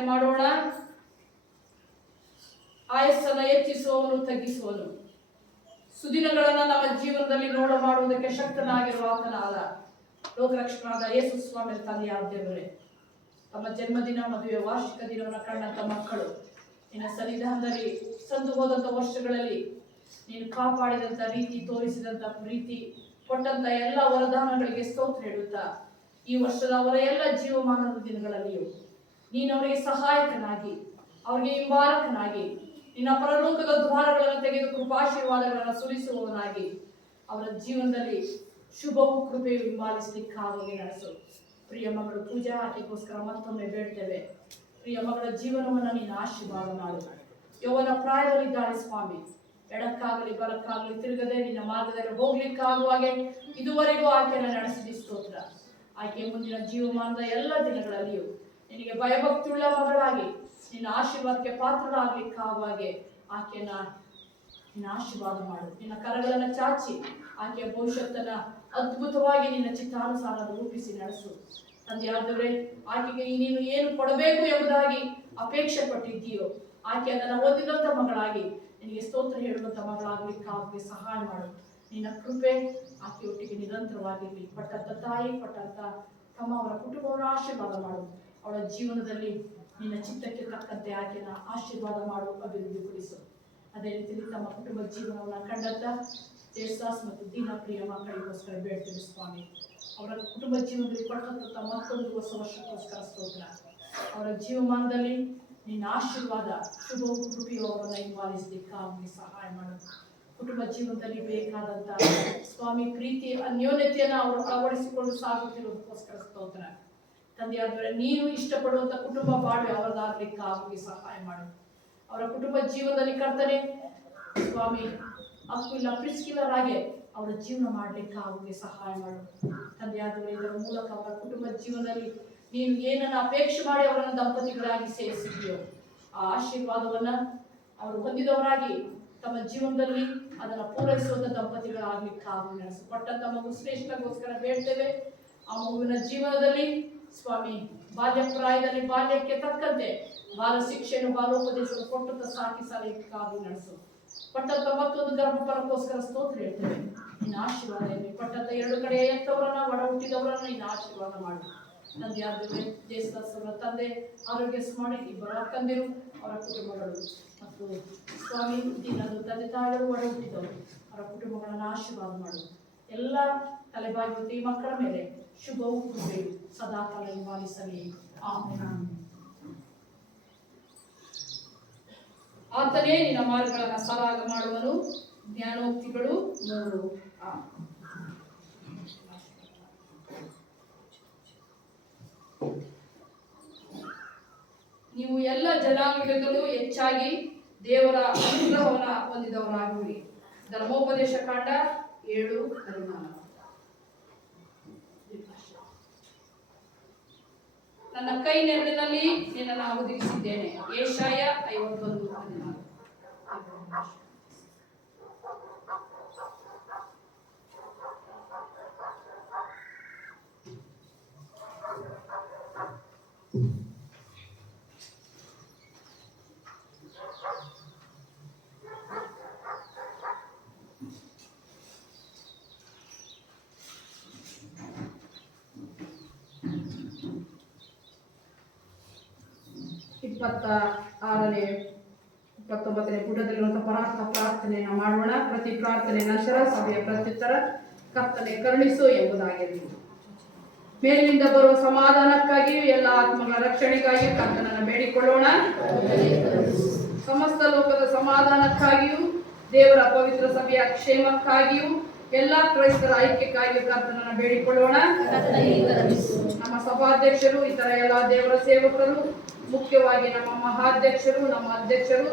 ಮಾಡೋಣ. ಆಯಸ್ಸನ್ನು ಹೆಚ್ಚಿಸುವವನು ತಗ್ಗಿಸುವನು. ಸುದಿನಗಳನ್ನ ನಮ್ಮ ಜೀವನದಲ್ಲಿ ನೋಡ ಮಾಡುವುದಕ್ಕೆ ಶಕ್ತನಾಗಿರುವ ಆತನಾದ ಲೋಕರಕ್ಷಕನಾದ ಯೇಸು ಸ್ವಾಮಿ ತಂದೆಯಾದ ದೇವರೇ, ತಮ್ಮ ಜನ್ಮದಿನ, ಮದುವೆ, ವಾರ್ಷಿಕ ದಿನವನ್ನು ಕಂಡಂತ ಮಕ್ಕಳು ನಿನ್ನ ಸನ್ನಿಧಾನದಲ್ಲಿ ಸಂದು ಹೋದಂತ ವರ್ಷಗಳಲ್ಲಿ ನೀನು ಕಾಪಾಡಿದಂತ ರೀತಿ, ತೋರಿಸಿದಂತ ಪ್ರೀತಿ, ಕೊಟ್ಟಂತ ಎಲ್ಲ ವರದಾನಗಳಿಗೆ ಸ್ತೋತ್ರ ಹೇಳುತ್ತಾ, ಈ ವರ್ಷದ ಅವರ ಎಲ್ಲ ಜೀವಮಾನದ ದಿನಗಳಲ್ಲಿಯೂ ನೀನು ಅವರಿಗೆ ಸಹಾಯಕನಾಗಿ, ಅವರಿಗೆ ಹಿಂಬಾಲಕನಾಗಿ, ನಿನ್ನ ಪರಲೋಕದ ದ್ವಾರಗಳನ್ನು ತೆಗೆದು ಕೃಪಾಶೀರ್ವಾದಗಳನ್ನು ಸುರಿಸುವವನಾಗಿ ಅವರ ಜೀವನದಲ್ಲಿ ಶುಭವು ಕೃಪೆಯು ಹಿಂಬಾಲಿಸಲಿಕ್ಕಾಗಿ ನಡೆಸು. ಪ್ರಿಯ ಮಗಳು ಪೂಜಾ ಆಕೆಗೋಸ್ಕರ ಮತ್ತೊಮ್ಮೆ ಬೇಡ್ತೇವೆ. ಪ್ರಿಯ ಮಗಳ ಜೀವನವನ್ನು ನೀನು ಆಶೀರ್ವಾದ ಮಾಡು. ಯೌವನ ಪ್ರಾಯದಲ್ಲಿದ್ದಾಳೆ ಸ್ವಾಮಿ, ಎಡಕ್ಕಾಗಲಿ ಬಲಕ್ಕಾಗಲಿ ತಿರುಗದೆ ನಿನ್ನ ಮಾರ್ಗದಲ್ಲಿ ಹೋಗ್ಲಿಕ್ಕಾಗುವಾಗೆ ಇದುವರೆಗೂ ಆಕೆಯನ್ನು ನಡೆಸಿದ ಸ್ತೋತ್ರ. ಆಕೆ ಮುಂದಿನ ಜೀವಮಾನದ ಎಲ್ಲ ದಿನಗಳಲ್ಲಿಯೂ ನಿನಗೆ ಭಯಭಕ್ತಿಯುಳ್ಳ ಮಗಳಾಗಿ ನಿನ್ನ ಆಶೀರ್ವಾದಕ್ಕೆ ಪಾತ್ರರಾಗಲಿಕ್ಕಾಗುವಾಗೆ ಆಕೆಯನ್ನ ನಿನ್ನ ಆಶೀರ್ವಾದ ಮಾಡು. ನಿನ್ನ ಕರಗಳನ್ನು ಚಾಚಿ ಆಕೆಯ ಭವಿಷ್ಯತ್ತನ್ನ ಅದ್ಭುತವಾಗಿ ನಿನ್ನ ಚಿತ್ತಾನುಸಾರ ರೂಪಿಸಿ ನಡೆಸು. ತಂದೆಯಾದವರೇ, ಆಕೆಗೆ ನೀನು ಏನು ಕೊಡಬೇಕು ಎಂಬುದಾಗಿ ಅಪೇಕ್ಷೆ ಪಟ್ಟಿದ್ದೀಯೋ ಆಕೆ ಅದನ್ನು ಓದಿದಂತ ಮಗಳಾಗಿ ನಿನಗೆ ಸ್ತೋತ್ರ ಹೇಳುವಂತ ಮಗಳಾಗಲಿಕ್ಕಾಗಿ ಸಹಾಯ ಮಾಡು. ನಿನ್ನ ಕೃಪೆ ಆಕೆಯೊಟ್ಟಿಗೆ ನಿರಂತರವಾಗಿರಲಿ. ಪಟ್ಟಂತ ತಾಯಿ, ಪಟ್ಟಂತ ತಮ್ಮ, ಅವರ ಕುಟುಂಬವನ್ನು ಆಶೀರ್ವಾದ ಮಾಡು. ಅವಳ ಜೀವನದಲ್ಲಿ ನಿನ್ನ ಚಿತ್ತಕ್ಕೆ ತಕ್ಕಂತೆ ಆಕೆನ ಆಶೀರ್ವಾದ ಮಾಡು, ಅಭಿವೃದ್ಧಿಗೊಳಿಸು. ಅದೇ ರೀತಿಯಲ್ಲಿ ತಮ್ಮ ಕುಟುಂಬ ಜೀವನವನ್ನು ಕಂಡಂತ ಜೇಸಾಸ್ ಮತ್ತು ದೀನ ಪ್ರಿಯ ಮಕ್ಕಳಿಗೋಸ್ಕರ ಬೇಡ್ತೇವೆ ಸ್ವಾಮಿ. ಅವರ ಕುಟುಂಬ ಜೀವನದಲ್ಲಿ ಕೊಟ್ಟಂತ ಮತ್ತೊಂದು ಹೊಸ ವರ್ಷಕ್ಕೋಸ್ಕರ ಸ್ತೋತ್ರ. ಅವರ ಜೀವಮಾನದಲ್ಲಿ ನಿನ್ನ ಆಶೀರ್ವಾದ ಶುಭ ಕೃಪೆಯು ಅವರನ್ನು ಹಿಂಬಾಲಿಸಲಿಕ್ಕಾಗಿ ಸಹಾಯ ಮಾಡು. ಕುಟುಂಬ ಜೀವನದಲ್ಲಿ ಬೇಕಾದಂತ ಸ್ವಾಮಿ ಪ್ರೀತಿ ಅನ್ಯೋನ್ಯತೆಯನ್ನು ಅವರು ಅಳವಡಿಸಿಕೊಂಡು ಸಾಗುತ್ತಿರುವುದಕ್ಕೋಸ್ಕರ ಸ್ತೋತ್ರ. ತಂದೆಯಾದರೆ ನೀನು ಇಷ್ಟಪಡುವಂತ ಕುಟುಂಬ ಬಾಳ್ವೆ ಅವರದಾಗ್ಲಿಕ್ಕಾಗಿ ಸಹಾಯ ಮಾಡು. ಅವರ ಕುಟುಂಬ ಜೀವನದಲ್ಲಿ ಕರ್ತನೆ ಸ್ವಾಮಿ ಅಕ್ವಿಲ ಪ್ರಿಸ್ಕಿಲರಾಗೆ ಅವರ ಜೀವನ ಮಾಡಲಿಕ್ಕಾಗಿ ಸಹಾಯ ಮಾಡು. ತಂದೆಯಾದರೆ ಇದರ ಮೂಲಕ ಅವರ ಕುಟುಂಬ ಜೀವನದಲ್ಲಿ ನೀನು ಏನನ್ನು ಅಪೇಕ್ಷೆ ಮಾಡಿ ಅವರನ್ನು ದಂಪತಿಗಳಾಗಿ ಸೇರಿಸಿದೆಯೋ ಆ ಆಶೀರ್ವಾದವನ್ನ ಅವರು ಹೊಂದಿದವರಾಗಿ ತಮ್ಮ ಜೀವನದಲ್ಲಿ ಅದನ್ನು ಪೂರೈಸುವಂತ ದಂಪತಿಗಳಾಗ್ಲಿಕ್ಕಾಗಿ ನಡೆಸು. ಕೊಟ್ಟಂತ ಮಗು ಶ್ರೇಷ್ಠಗೋಸ್ಕರ ಬೇಡ್ತೇವೆ. ಆ ಮಗುವಿನ ಜೀವನದಲ್ಲಿ ಸ್ವಾಮಿ ಬಾಲ್ಯ ಪ್ರಾಯದಲ್ಲಿ ಬಾಲ್ಯಕ್ಕೆ ತಕ್ಕಂತೆ ಬಾಲ ಶಿಕ್ಷೆಯನ್ನು ಬಾಲೋಪದೇಶವನ್ನು ಕೊಟ್ಟಂತ ಸಾಕಿ ಸಲಹೆಗಾಗಿ ನಡೆಸು. ಕೊಟ್ಟಂತ ಮತ್ತೊಂದು ಗರ್ಭಫಲಕ್ಕೋಸ್ಕರ ಸ್ತೋತ್ರ ಹೇಳ್ತೇವೆ. ನಿನ್ನ ಆಶೀರ್ವಾದ ಇರಲಿ. ಕೊಟ್ಟಂತ ಎರಡು ಕಡೆ ಎತ್ತವರನ್ನ ಒಡ ಹುಟ್ಟಿದವರನ್ನ ನಿನ್ನ ಆಶೀರ್ವಾದ ಮಾಡು. ತಂದೆಯಾದರೆ ಜೇಸದಾಸರ ತಂದೆ ಆರೋಗ್ಯ ಮಾಡಿ ಇಬ್ಬರು ಅಕ್ಕಂದಿರು ಅವರ ಕುಟುಂಬಗಳು ಮತ್ತು ಸ್ವಾಮಿ ದಿನದ ತಂದೆ ತಾಯಿಗಳು ಒಡ ಹುಟ್ಟಿದವರು ಅವರ ಕುಟುಂಬಗಳನ್ನು ಆಶೀರ್ವಾದ ಮಾಡು. ಎಲ್ಲ ತಲೆಬಾಗಿ ಈ ಮಕ್ಕಳ ಮೇಲೆ ಶುಭವು ಕೃಪೆಯು ಸದಾ ಕಾಲ ಹಿಂಬಾಲಿಸಲಿ. ಆಮೆನ್. ಆತನೇ ನಿನ್ನ ಮಾರ್ಗಗಳನ್ನು ಸರಾಗ ಮಾಡುವನು. ಜ್ಞಾನೋಕ್ತಿಗಳು 3. ನೀವು ಎಲ್ಲ ಜನಾಂಗಗಳಿಗೂ ಹೆಚ್ಚಾಗಿ ದೇವರ ಅನುಗ್ರಹವನ್ನು ಹೊಂದಿದವರಾಗುವಿರಿ. ಧರ್ಮೋಪದೇಶ ಕಾಂಡ 7:14. ನನ್ನ ಕೈ ನೆರಳಿನಲ್ಲಿ ನಿನ್ನನ್ನು ಒದಗಿಸಿದ್ದೇನೆ. ಯೆಶಾಯ 51:14. ನೇ 29ನೇ ಪುಟದಲ್ಲಿರುವಂತಹ ಪರಾರ್ಥ ಪ್ರಾರ್ಥನೆಯನ್ನು ಮಾಡೋಣ. ಪ್ರತಿ ಪ್ರಾರ್ಥನೆ ನಂತರ ಸಭೆಯ ಪ್ರತ್ಯುತ್ತರ ಕರ್ತನೆ ಕರುಣಿಸು ಎಂಬುದಾಗಿರಲಿ. ಮೇಲಿನಿಂದ ಬರುವ ಸಮಾಧಾನಕ್ಕಾಗಿಯೂ ಎಲ್ಲ ಆತ್ಮಗಳ ರಕ್ಷಣೆಗಾಗಿಯೂ ಕರ್ತನನ್ನು ಬೇಡಿಕೊಳ್ಳೋಣ. ಸಮಸ್ತ ಲೋಕದ ಸಮಾಧಾನಕ್ಕಾಗಿಯೂ ದೇವರ ಪವಿತ್ರ ಸಭೆಯ ಕ್ಷೇಮಕ್ಕಾಗಿಯೂ ಎಲ್ಲ ಕ್ರೈಸ್ತರ ಐಕ್ಯಕ್ಕಾಗಿಯೂ ಕರ್ತನನ್ನು ಬೇಡಿಕೊಳ್ಳೋಣ. ನಮ್ಮ ಸಭಾಧ್ಯಕ್ಷರು, ಇತರ ಎಲ್ಲ ದೇವರ ಸೇವಕರು, ಮುಖ್ಯವಾಗಿ ನಮ್ಮ ಮಹಾಧ್ಯಕ್ಷರು, ನಮ್ಮ ಅಧ್ಯಕ್ಷರು,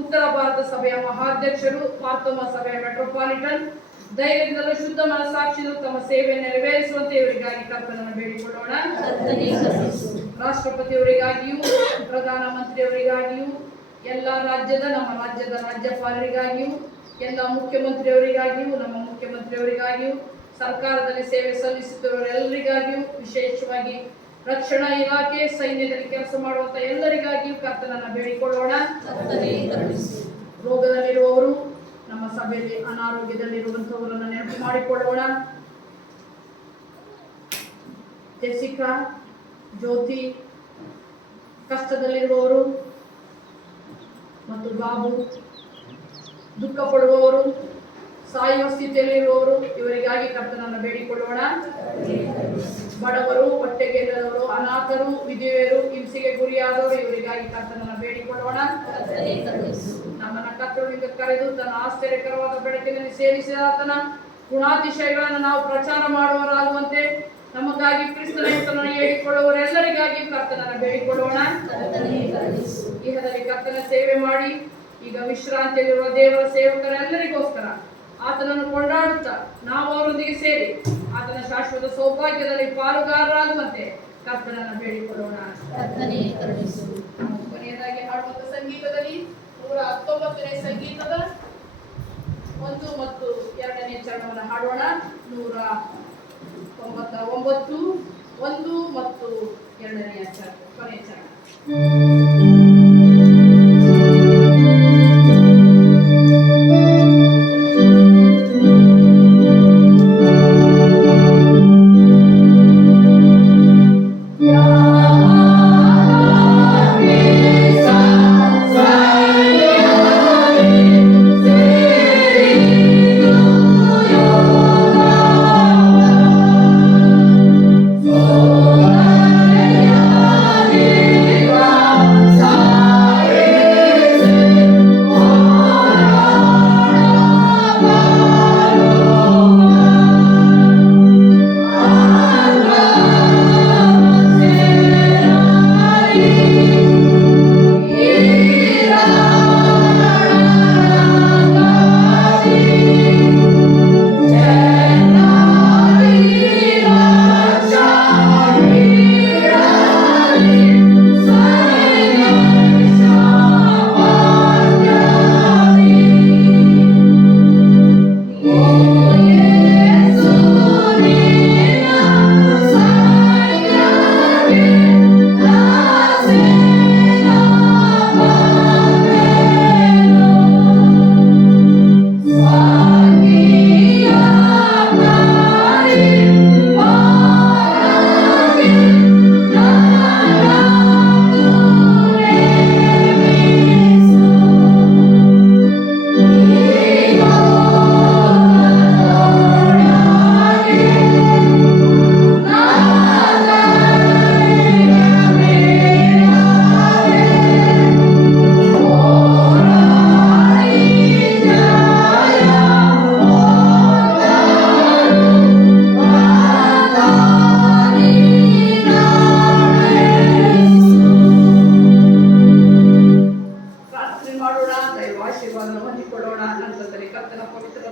ಉತ್ತರ ಭಾರತ ಸಭೆಯ ಮಹಾಧ್ಯಕ್ಷರು, ಮಾರ್ತೋಮ ಸಭೆಯ ಮೆಟ್ರೋಪಾಲಿಟನ್ ಧೈರ್ಯದಿಂದಲೂ ಶುದ್ಧ ಮನಸ್ಸಾಕ್ಷಿಯು ತಮ್ಮ ಸೇವೆ ನೆರವೇರಿಸುವಂತೆ ಇವರಿಗಾಗಿ ಕರ್ತನನ್ನು ಬೇಡಿಕೊಳ್ಳೋಣ. ರಾಷ್ಟ್ರಪತಿಯವರಿಗಾಗಿಯೂ ಪ್ರಧಾನ ಮಂತ್ರಿಯವರಿಗಾಗಿಯೂ ಎಲ್ಲ ನಮ್ಮ ರಾಜ್ಯದ ರಾಜ್ಯಪಾಲರಿಗಾಗಿಯೂ ಎಲ್ಲ ಮುಖ್ಯಮಂತ್ರಿಯವರಿಗಾಗಿಯೂ ನಮ್ಮ ಮುಖ್ಯಮಂತ್ರಿಯವರಿಗಾಗಿಯೂ ಸರ್ಕಾರದಲ್ಲಿ ಸೇವೆ ಸಲ್ಲಿಸುತ್ತಿರುವವರೆಲ್ಲರಿಗಾಗಿಯೂ ವಿಶೇಷವಾಗಿ ರಕ್ಷಣಾ ಇಲಾಖೆ ಸೈನ್ಯದಲ್ಲಿ ಕೆಲಸ ಮಾಡುವಂತ ಎಲ್ಲರಿಗಾಗಿಯೂ ಕರ್ತನನ್ನು ಬೇಡಿಕೊಳ್ಳೋಣ. ರೋಗದಲ್ಲಿರುವವರು, ನಮ್ಮ ಸಭೆಯಲ್ಲಿ ಅನಾರೋಗ್ಯದಲ್ಲಿರುವಂತವರನ್ನು ನೆನಪು ಮಾಡಿಕೊಳ್ಳೋಣ. ಜೆಸಿಕಾ, ಜ್ಯೋತಿ, ಕಷ್ಟದಲ್ಲಿರುವವರು ಮತ್ತು ಬಾಬು, ದುಃಖ ಪಡುವವರು, ಸಾಯುವ ಸ್ಥಿತಿಯಲ್ಲಿರುವವರು ಇವರಿಗಾಗಿ ಕರ್ತನನ್ನು ಬೇಡಿಕೊಳ್ಳೋಣ. ಬಡವರು, ಹೊಟ್ಟೆಗೆಲ್ಲದವರು, ಅನಾಥರು, ವಿಧವೆಯರು, ಹಿಂಸೆಗೆ ಗುರಿಯಾದವರು ಇವರಿಗಾಗಿ ಕರ್ತನನ್ನು ಬೇಡಿಕೊಳ್ಳೋಣ. ನಮ್ಮನ್ನ ಕರ್ತನಿಂದ ಕರೆದು ತನ್ನ ಆಶ್ಚರ್ಯಕರವಾದ ಬೆಳಕಿನಲ್ಲಿ ಸೇರಿಸಿದ ಆತನ ಗುಣಾತಿಶಯಗಳನ್ನು ನಾವು ಪ್ರಚಾರ ಮಾಡುವರಾಗುವಂತೆ ನಮಗಾಗಿ ಕ್ರಿಸ್ತನ ಹೆಸರನ್ನು ಹೇಳಿಕೊಳ್ಳುವವರೆಲ್ಲರಿಗಾಗಿ ಕರ್ತನನ್ನು ಬೇಡಿಕೊಳ್ಳೋಣ. ಇಹದಲ್ಲಿ ಕರ್ತನ ಸೇವೆ ಮಾಡಿ ಈಗ ವಿಶ್ರಾಂತಿಯಲ್ಲಿರುವ ದೇವರ ಸೇವಕರೆಲ್ಲರಿಗೋಸ್ಕರ ಆತನನ್ನು ಕೊಂಡಾಡುತ್ತಾ ನಾವು ಅವರೊಂದಿಗೆ ಸೇರಿ ಆತನ ಶಾಶ್ವತ ಸೌಭಾಗ್ಯದಲ್ಲಿ ಪಾಲುಗಾರರಾಗುವಂತೆ ಕರ್ತನನ್ನು ಬೇಡಿಕೊಳ್ಳೋಣ. ಕೊನೆಯದಾಗಿ ಹಾಡುವಂತ ಸಂಗೀತದಲ್ಲಿ 119ನೇ ಸಂಗೀತದ 1 ಮತ್ತು 2ನೇ ಚರಣವನ್ನು ಹಾಡೋಣ. 199, 1 ಮತ್ತು 2ನೇ ಚರಣ, ಕೊನೆಯ ಚರಣ.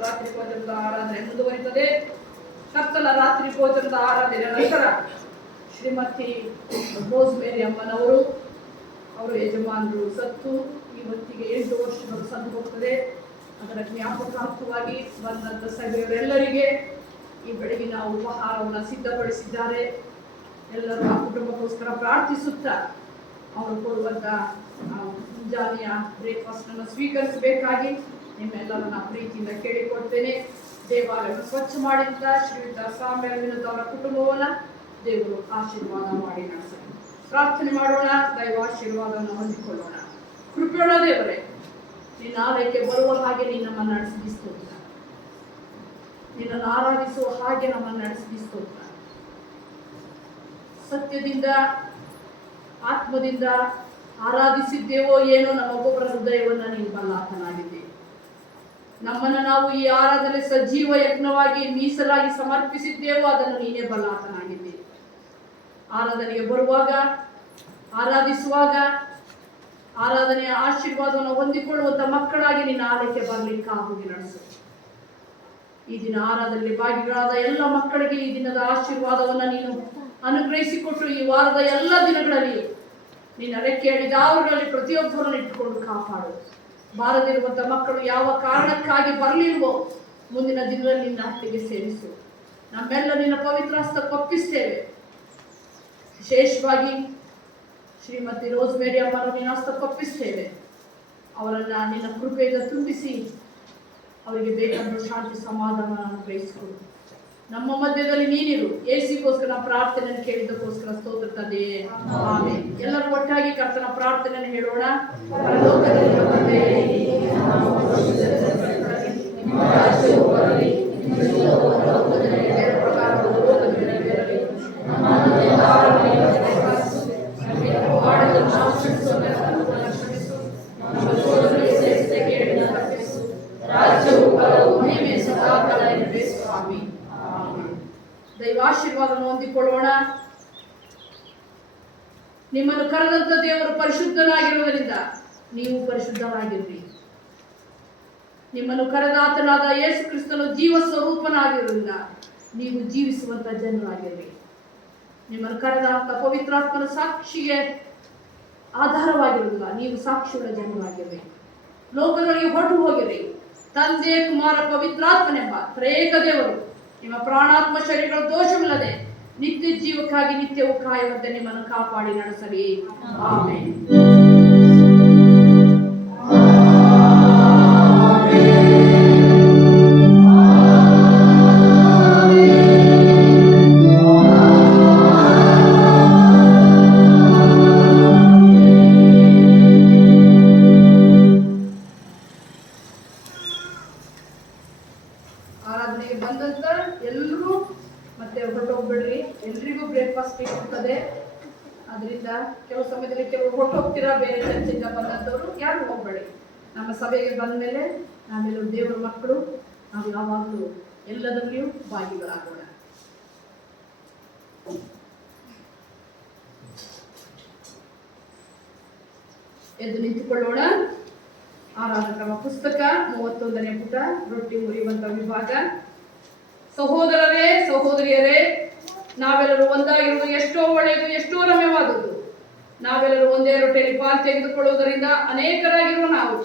ರಾತ್ರಿ ಭೋಜನದ ಆರಾಧನೆ ಮುಂದುವರಿತದೆ. ಕರ್ತನ ರಾತ್ರಿ ಭೋಜನದ ಆರಾಧನೆ ನಂತರ ಶ್ರೀಮತಿ ರೋಸ್ಮೇರಿ ಅಮ್ಮನವರು ಅವರು ಯಜಮಾನರು ಸತ್ತು ಇವತ್ತಿಗೆ 8 ವರ್ಷಗಳು ಸಂದು ಹೋಗ್ತದೆ. ಅದರ ಜ್ಞಾಪಕಾರ್ಥವಾಗಿ ಬಂದಂಥ ಸಭೆಯವರೆಲ್ಲರಿಗೆ ಈ ಬೆಳಗಿನ ಉಪಹಾರವನ್ನು ಸಿದ್ಧಪಡಿಸಿದ್ದಾರೆ. ಎಲ್ಲರೂ ಆ ಕುಟುಂಬಕ್ಕೋಸ್ಕರ ಪ್ರಾರ್ಥಿಸುತ್ತಾ ಅವರು ಕೊಡುವಂಥ ಮುಂಜಾನೆಯ ಬ್ರೇಕ್ಫಾಸ್ಟನ್ನು ಸ್ವೀಕರಿಸಬೇಕಾಗಿ ನಿಮ್ಮೆಲ್ಲರನ್ನ ಪ್ರೀತಿಯಿಂದ ಕೇಳಿಕೊಡ್ತೇನೆ. ದೇವಾಲಯವನ್ನು ಸ್ವಚ್ಛ ಮಾಡಿದ್ದ ಶ್ರೀಯುತ ಸಾಮ್ಯ ವಿನೋದ್ ಕುಟುಂಬವನ್ನು ದೇವರು ಆಶೀರ್ವಾದ ಮಾಡಿ ನಡೆಸಲಿ. ಪ್ರಾರ್ಥನೆ ಮಾಡೋಣ. ದೈವಾಶೀರ್ವಾದವನ್ನು ಹೊಂದಿಕೊಳ್ಳೋಣ. ಕೃಪೆಯುಳ್ಳ ದೇವರೇ, ನಿನ್ನ ಆಲಯಕ್ಕೆ ಬರುವ ಹಾಗೆ ನಮ್ಮನ್ನು ನಡೆಸಿಸ್ತೋತ್ರ, ನಿನ್ನನ್ನು ಆರಾಧಿಸುವ ಹಾಗೆ ನಮ್ಮನ್ನು ನಡೆಸಿಸ್ತೋತ್ರ. ಸತ್ಯದಿಂದ ಆತ್ಮದಿಂದ ಆರಾಧಿಸಿದ್ದೇವೋ ಏನೋ ನಮ್ಮೊಬ್ಬೊಬ್ಬರ ಹೃದಯವನ್ನು ನೀನು ಬಲ್ಲಾತನಾಗಿದ್ದೆ. ನಮ್ಮನ್ನು ನಾವು ಈ ಆರಾಧನೆ ಸಜೀವ ಯಜ್ಞವಾಗಿ ಮೀಸಲಾಗಿ ಸಮರ್ಪಿಸಿದ್ದೇವೋ ಅದನ್ನು ನೀನೇ ಬಲ್ಲಾತನಾಗಿದ್ದೆ. ಆರಾಧನೆಗೆ ಬರುವಾಗ, ಆರಾಧಿಸುವಾಗ ಆರಾಧನೆಯ ಆಶೀರ್ವಾದವನ್ನು ಹೊಂದಿಕೊಳ್ಳುವಂಥ ಮಕ್ಕಳಾಗಿ ನಿನ್ನ ಆಲಯಕ್ಕೆ ಬರಲಿಕ್ಕೆ ಆಗುಗೆ ನಡೆಸು. ಈ ದಿನ ಆರಾಧನೆಯಲ್ಲಿ ಭಾಗಿಗಳಾದ ಎಲ್ಲ ಮಕ್ಕಳಿಗೆ ಈ ದಿನದ ಆಶೀರ್ವಾದವನ್ನು ನೀನು ಅನುಗ್ರಹಿಸಿಕೊಟ್ಟು ಈ ವಾರದ ಎಲ್ಲ ದಿನಗಳಲ್ಲಿ ನಿನ್ನ ರೆಕ್ಕೆ ಹಿಡಿದವರಲ್ಲಿ ಪ್ರತಿಯೊಬ್ಬರನ್ನು ಇಟ್ಟುಕೊಂಡು ಕಾಪಾಡು. ಬಾರದಿರುವಂಥ ಮಕ್ಕಳು ಯಾವ ಕಾರಣಕ್ಕಾಗಿ ಬರಲಿಲ್ವೋ ಮುಂದಿನ ದಿನದಲ್ಲಿ ನಿನ್ನ ಹತ್ತಿಗೆ ಸೇರಿಸು. ನಮ್ಮೆಲ್ಲ ನಿನ್ನ ಪವಿತ್ರ ಹಸ್ತಕ್ಕೆ ಒಪ್ಪಿಸ್ತೇವೆ. ವಿಶೇಷವಾಗಿ ಶ್ರೀಮತಿ ರೋಸ್ಮೇರಿ ಅಮ್ಮನ್ನು ನಿನ್ನ ಹಸ್ತಕ್ಕೆ ಒಪ್ಪಿಸ್ತೇವೆ. ಅವರನ್ನು ನಿನ್ನ ಕೃಪೆಯಿಂದ ತುಂಬಿಸಿ ಅವರಿಗೆ ಬೇಕಾದ ಶಾಂತಿ ಸಮಾಧಾನ ಅನುಗ್ರಹಿಸಿಕೊಡು. ನಮ್ಮ ಮಧ್ಯದಲ್ಲಿ ನೀನಿರು. ಯೇಸುವಿಗೋಸ್ಕರ ಪ್ರಾರ್ಥನೆಯನ್ನು ಕೇಳಿದ್ದಕ್ಕೋಸ್ಕರ ಸ್ತೋತ್ರ ತಂದೆಯೇ, ಆಮೆನ್. ಎಲ್ಲರೂ ಒಟ್ಟಾಗಿ ಕರ್ತನ ಪ್ರಾರ್ಥನೆಯನ್ನು ಹೇಳೋಣ. ಪರಲೋಕದಲ್ಲಿ ನಮ್ಮ ತಂದೆಯೇ, ನಿಮ್ಮ ರಾಜ್ಯವು ಬರಲಿ, ನಿಮ್ಮ ಚಿತ್ತವು ಲೋಕದಲ್ಲಿ ನೆರವೇರಲು ಲೋಕದಲ್ಲಿ ನೆರವೇರಲಿ. ನಮ್ಮನ್ನು ಯಥಾರ್ಥವಾಗಿ ಕರೆಯಿಸು, ನಮಗೆ ಅಪವಾದವನ್ನು ನಾವು ಕ್ಷಮಿಸುವಂತೆ ನಮ್ಮನ್ನು ಕ್ಷಮಿಸು. ನಮ್ಮ ಶೋಧನೆಗೆ ಸೇರಿಸದೆ ಕೇಡಿನಿಂದ ತಪ್ಪಿಸು. ರಾಜ್ಯವು ಬಲವು ಮಹಿಮೆ ಸದಾಕಾಲ ಇರಲಿ. ಸ್ವಾಮಿ. ದೈವಾಶೀರ್ವಾದವನ್ನು ಹೊಂದಿಕೊಳ್ಳೋಣ. ನಿಮ್ಮನ್ನು ಕರೆದಂತ ದೇವರು ಪರಿಶುದ್ಧನಾಗಿರುವುದರಿಂದ ನೀವು ಪರಿಶುದ್ಧರಾಗಿರ್ರಿ. ನಿಮ್ಮನ್ನು ಕರೆದಾತನಾದ ಯೇಸು ಕ್ರಿಸ್ತನು ಜೀವ ಸ್ವರೂಪನಾಗಿರುವುದರಿಂದ ನೀವು ಜೀವಿಸುವಂತ ಜನರಾಗಿರ್ರಿ. ನಿಮ್ಮನ್ನು ಕರೆದಾತ ಪವಿತ್ರಾತ್ಮನ ಸಾಕ್ಷಿಗೆ ಆಧಾರವಾಗಿರುವುದಿಲ್ಲ, ನೀವು ಸಾಕ್ಷಿಯುಳ್ಳ ಜನರಾಗಿರ್ರಿ. ಲೋಕದೊಳಗೆ ಹೊರಟು ಹೋಗಿರಿ. ತಂದೆ, ಕುಮಾರ, ಪವಿತ್ರಾತ್ಮನೆಂಬ ತ್ರೇಕ ದೇವರು ನಿಮ್ಮ ಪ್ರಾಣಾತ್ಮ ಶರೀರಗಳ ದೋಷವಿಲ್ಲದೆ ನಿತ್ಯ ಜೀವಕ್ಕಾಗಿ ನಿತ್ಯವೂ ಕಾಯುವಂತೆ ನಿಮ್ಮನ್ನು ಕಾಪಾಡಿ ನಡೆಸಲಿ. ಆಮೆನ್. ಆರಾಧನೆಗೆ ಬಂದಂತ ಎಲ್ಲರೂ ಮತ್ತೆ ಹೊರಟೋಗ್ಬಿಡ್ರಿ. ಎಲ್ರಿಗೂ ಬ್ರೇಕ್ಫಾಸ್ಟ್ ಇರ್ತದೆ. ಅದರಿಂದ ಕೆಲವು ಸಮಯದಲ್ಲಿ ಕೆಲವರು ಹೊರಟೋಗ್ತೀರಾ. ಬೇರೆ ಚರ್ಚೆಯಿಂದ ಬಂದಂಥವ್ರು ಯಾರು ಹೋಗ್ಬೇಡಿ. ನಮ್ಮ ಸಭೆಗೆ ಬಂದ ಮೇಲೆ ನಾವೆಲ್ಲರೂ ದೇವರ ಮಕ್ಕಳು. ನಾವು ಯಾವಾಗಲೂ ಎಲ್ಲದರಲ್ಲಿಯೂ ಭಾಗಿಗಳಾಗೋಣ. ಎದ್ದು ನಿಂತುಕೊಳ್ಳೋಣ. ಆರಾಧಕರ ಪುಸ್ತಕ 31ನೇ ಪುಟ, ರೊಟ್ಟಿ ಮುರಿಯುವಂತ ವಿಭಾಗ. ಸಹೋದರರೇ, ಸಹೋದರಿಯರೇ, ನಾವೆಲ್ಲರೂ ಒಂದಾಗಿರುವುದು ಎಷ್ಟೋ ಒಳ್ಳೆಯದು, ಎಷ್ಟೋ ರಮ್ಯವಾದದ್ದು. ನಾವೆಲ್ಲರೂ ಒಂದೇ ರೊಟ್ಟಿಯಲ್ಲಿ ಪಾಲು ತೆಗೆದುಕೊಳ್ಳುವುದರಿಂದ ಅನೇಕರಾಗಿರುವ ನಾವು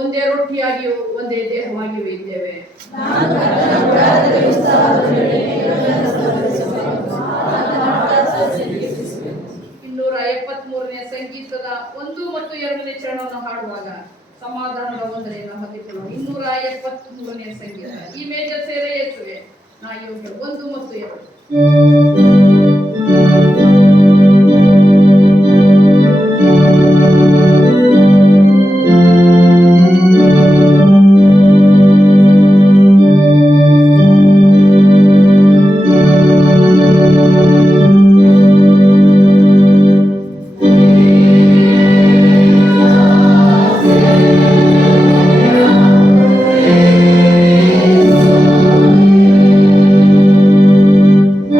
ಒಂದೇ ರೊಟ್ಟಿಯಾಗಿಯೂ ಒಂದೇ ದೇಹವಾಗಿಯೂ ಇದ್ದೇವೆ. 273ನೇ ಸಂಗೀತದ 1 ಮತ್ತು 2ನೇ ಚರಣವನ್ನು ಹಾಡುವಾಗ ಸಮಾಧಾನದ ವಂದನೆಯನ್ನು ಹೊಂದಿಕೊಳ್ಳೋಣ. 273ನೇ ಸಂಗೀತ. ಈ ಮೇಜ ಸೇವೆ ಯೇಸುವೆ ನಾ ಯೋಗ್ಯ. 1 ಮತ್ತು 2.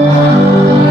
Ah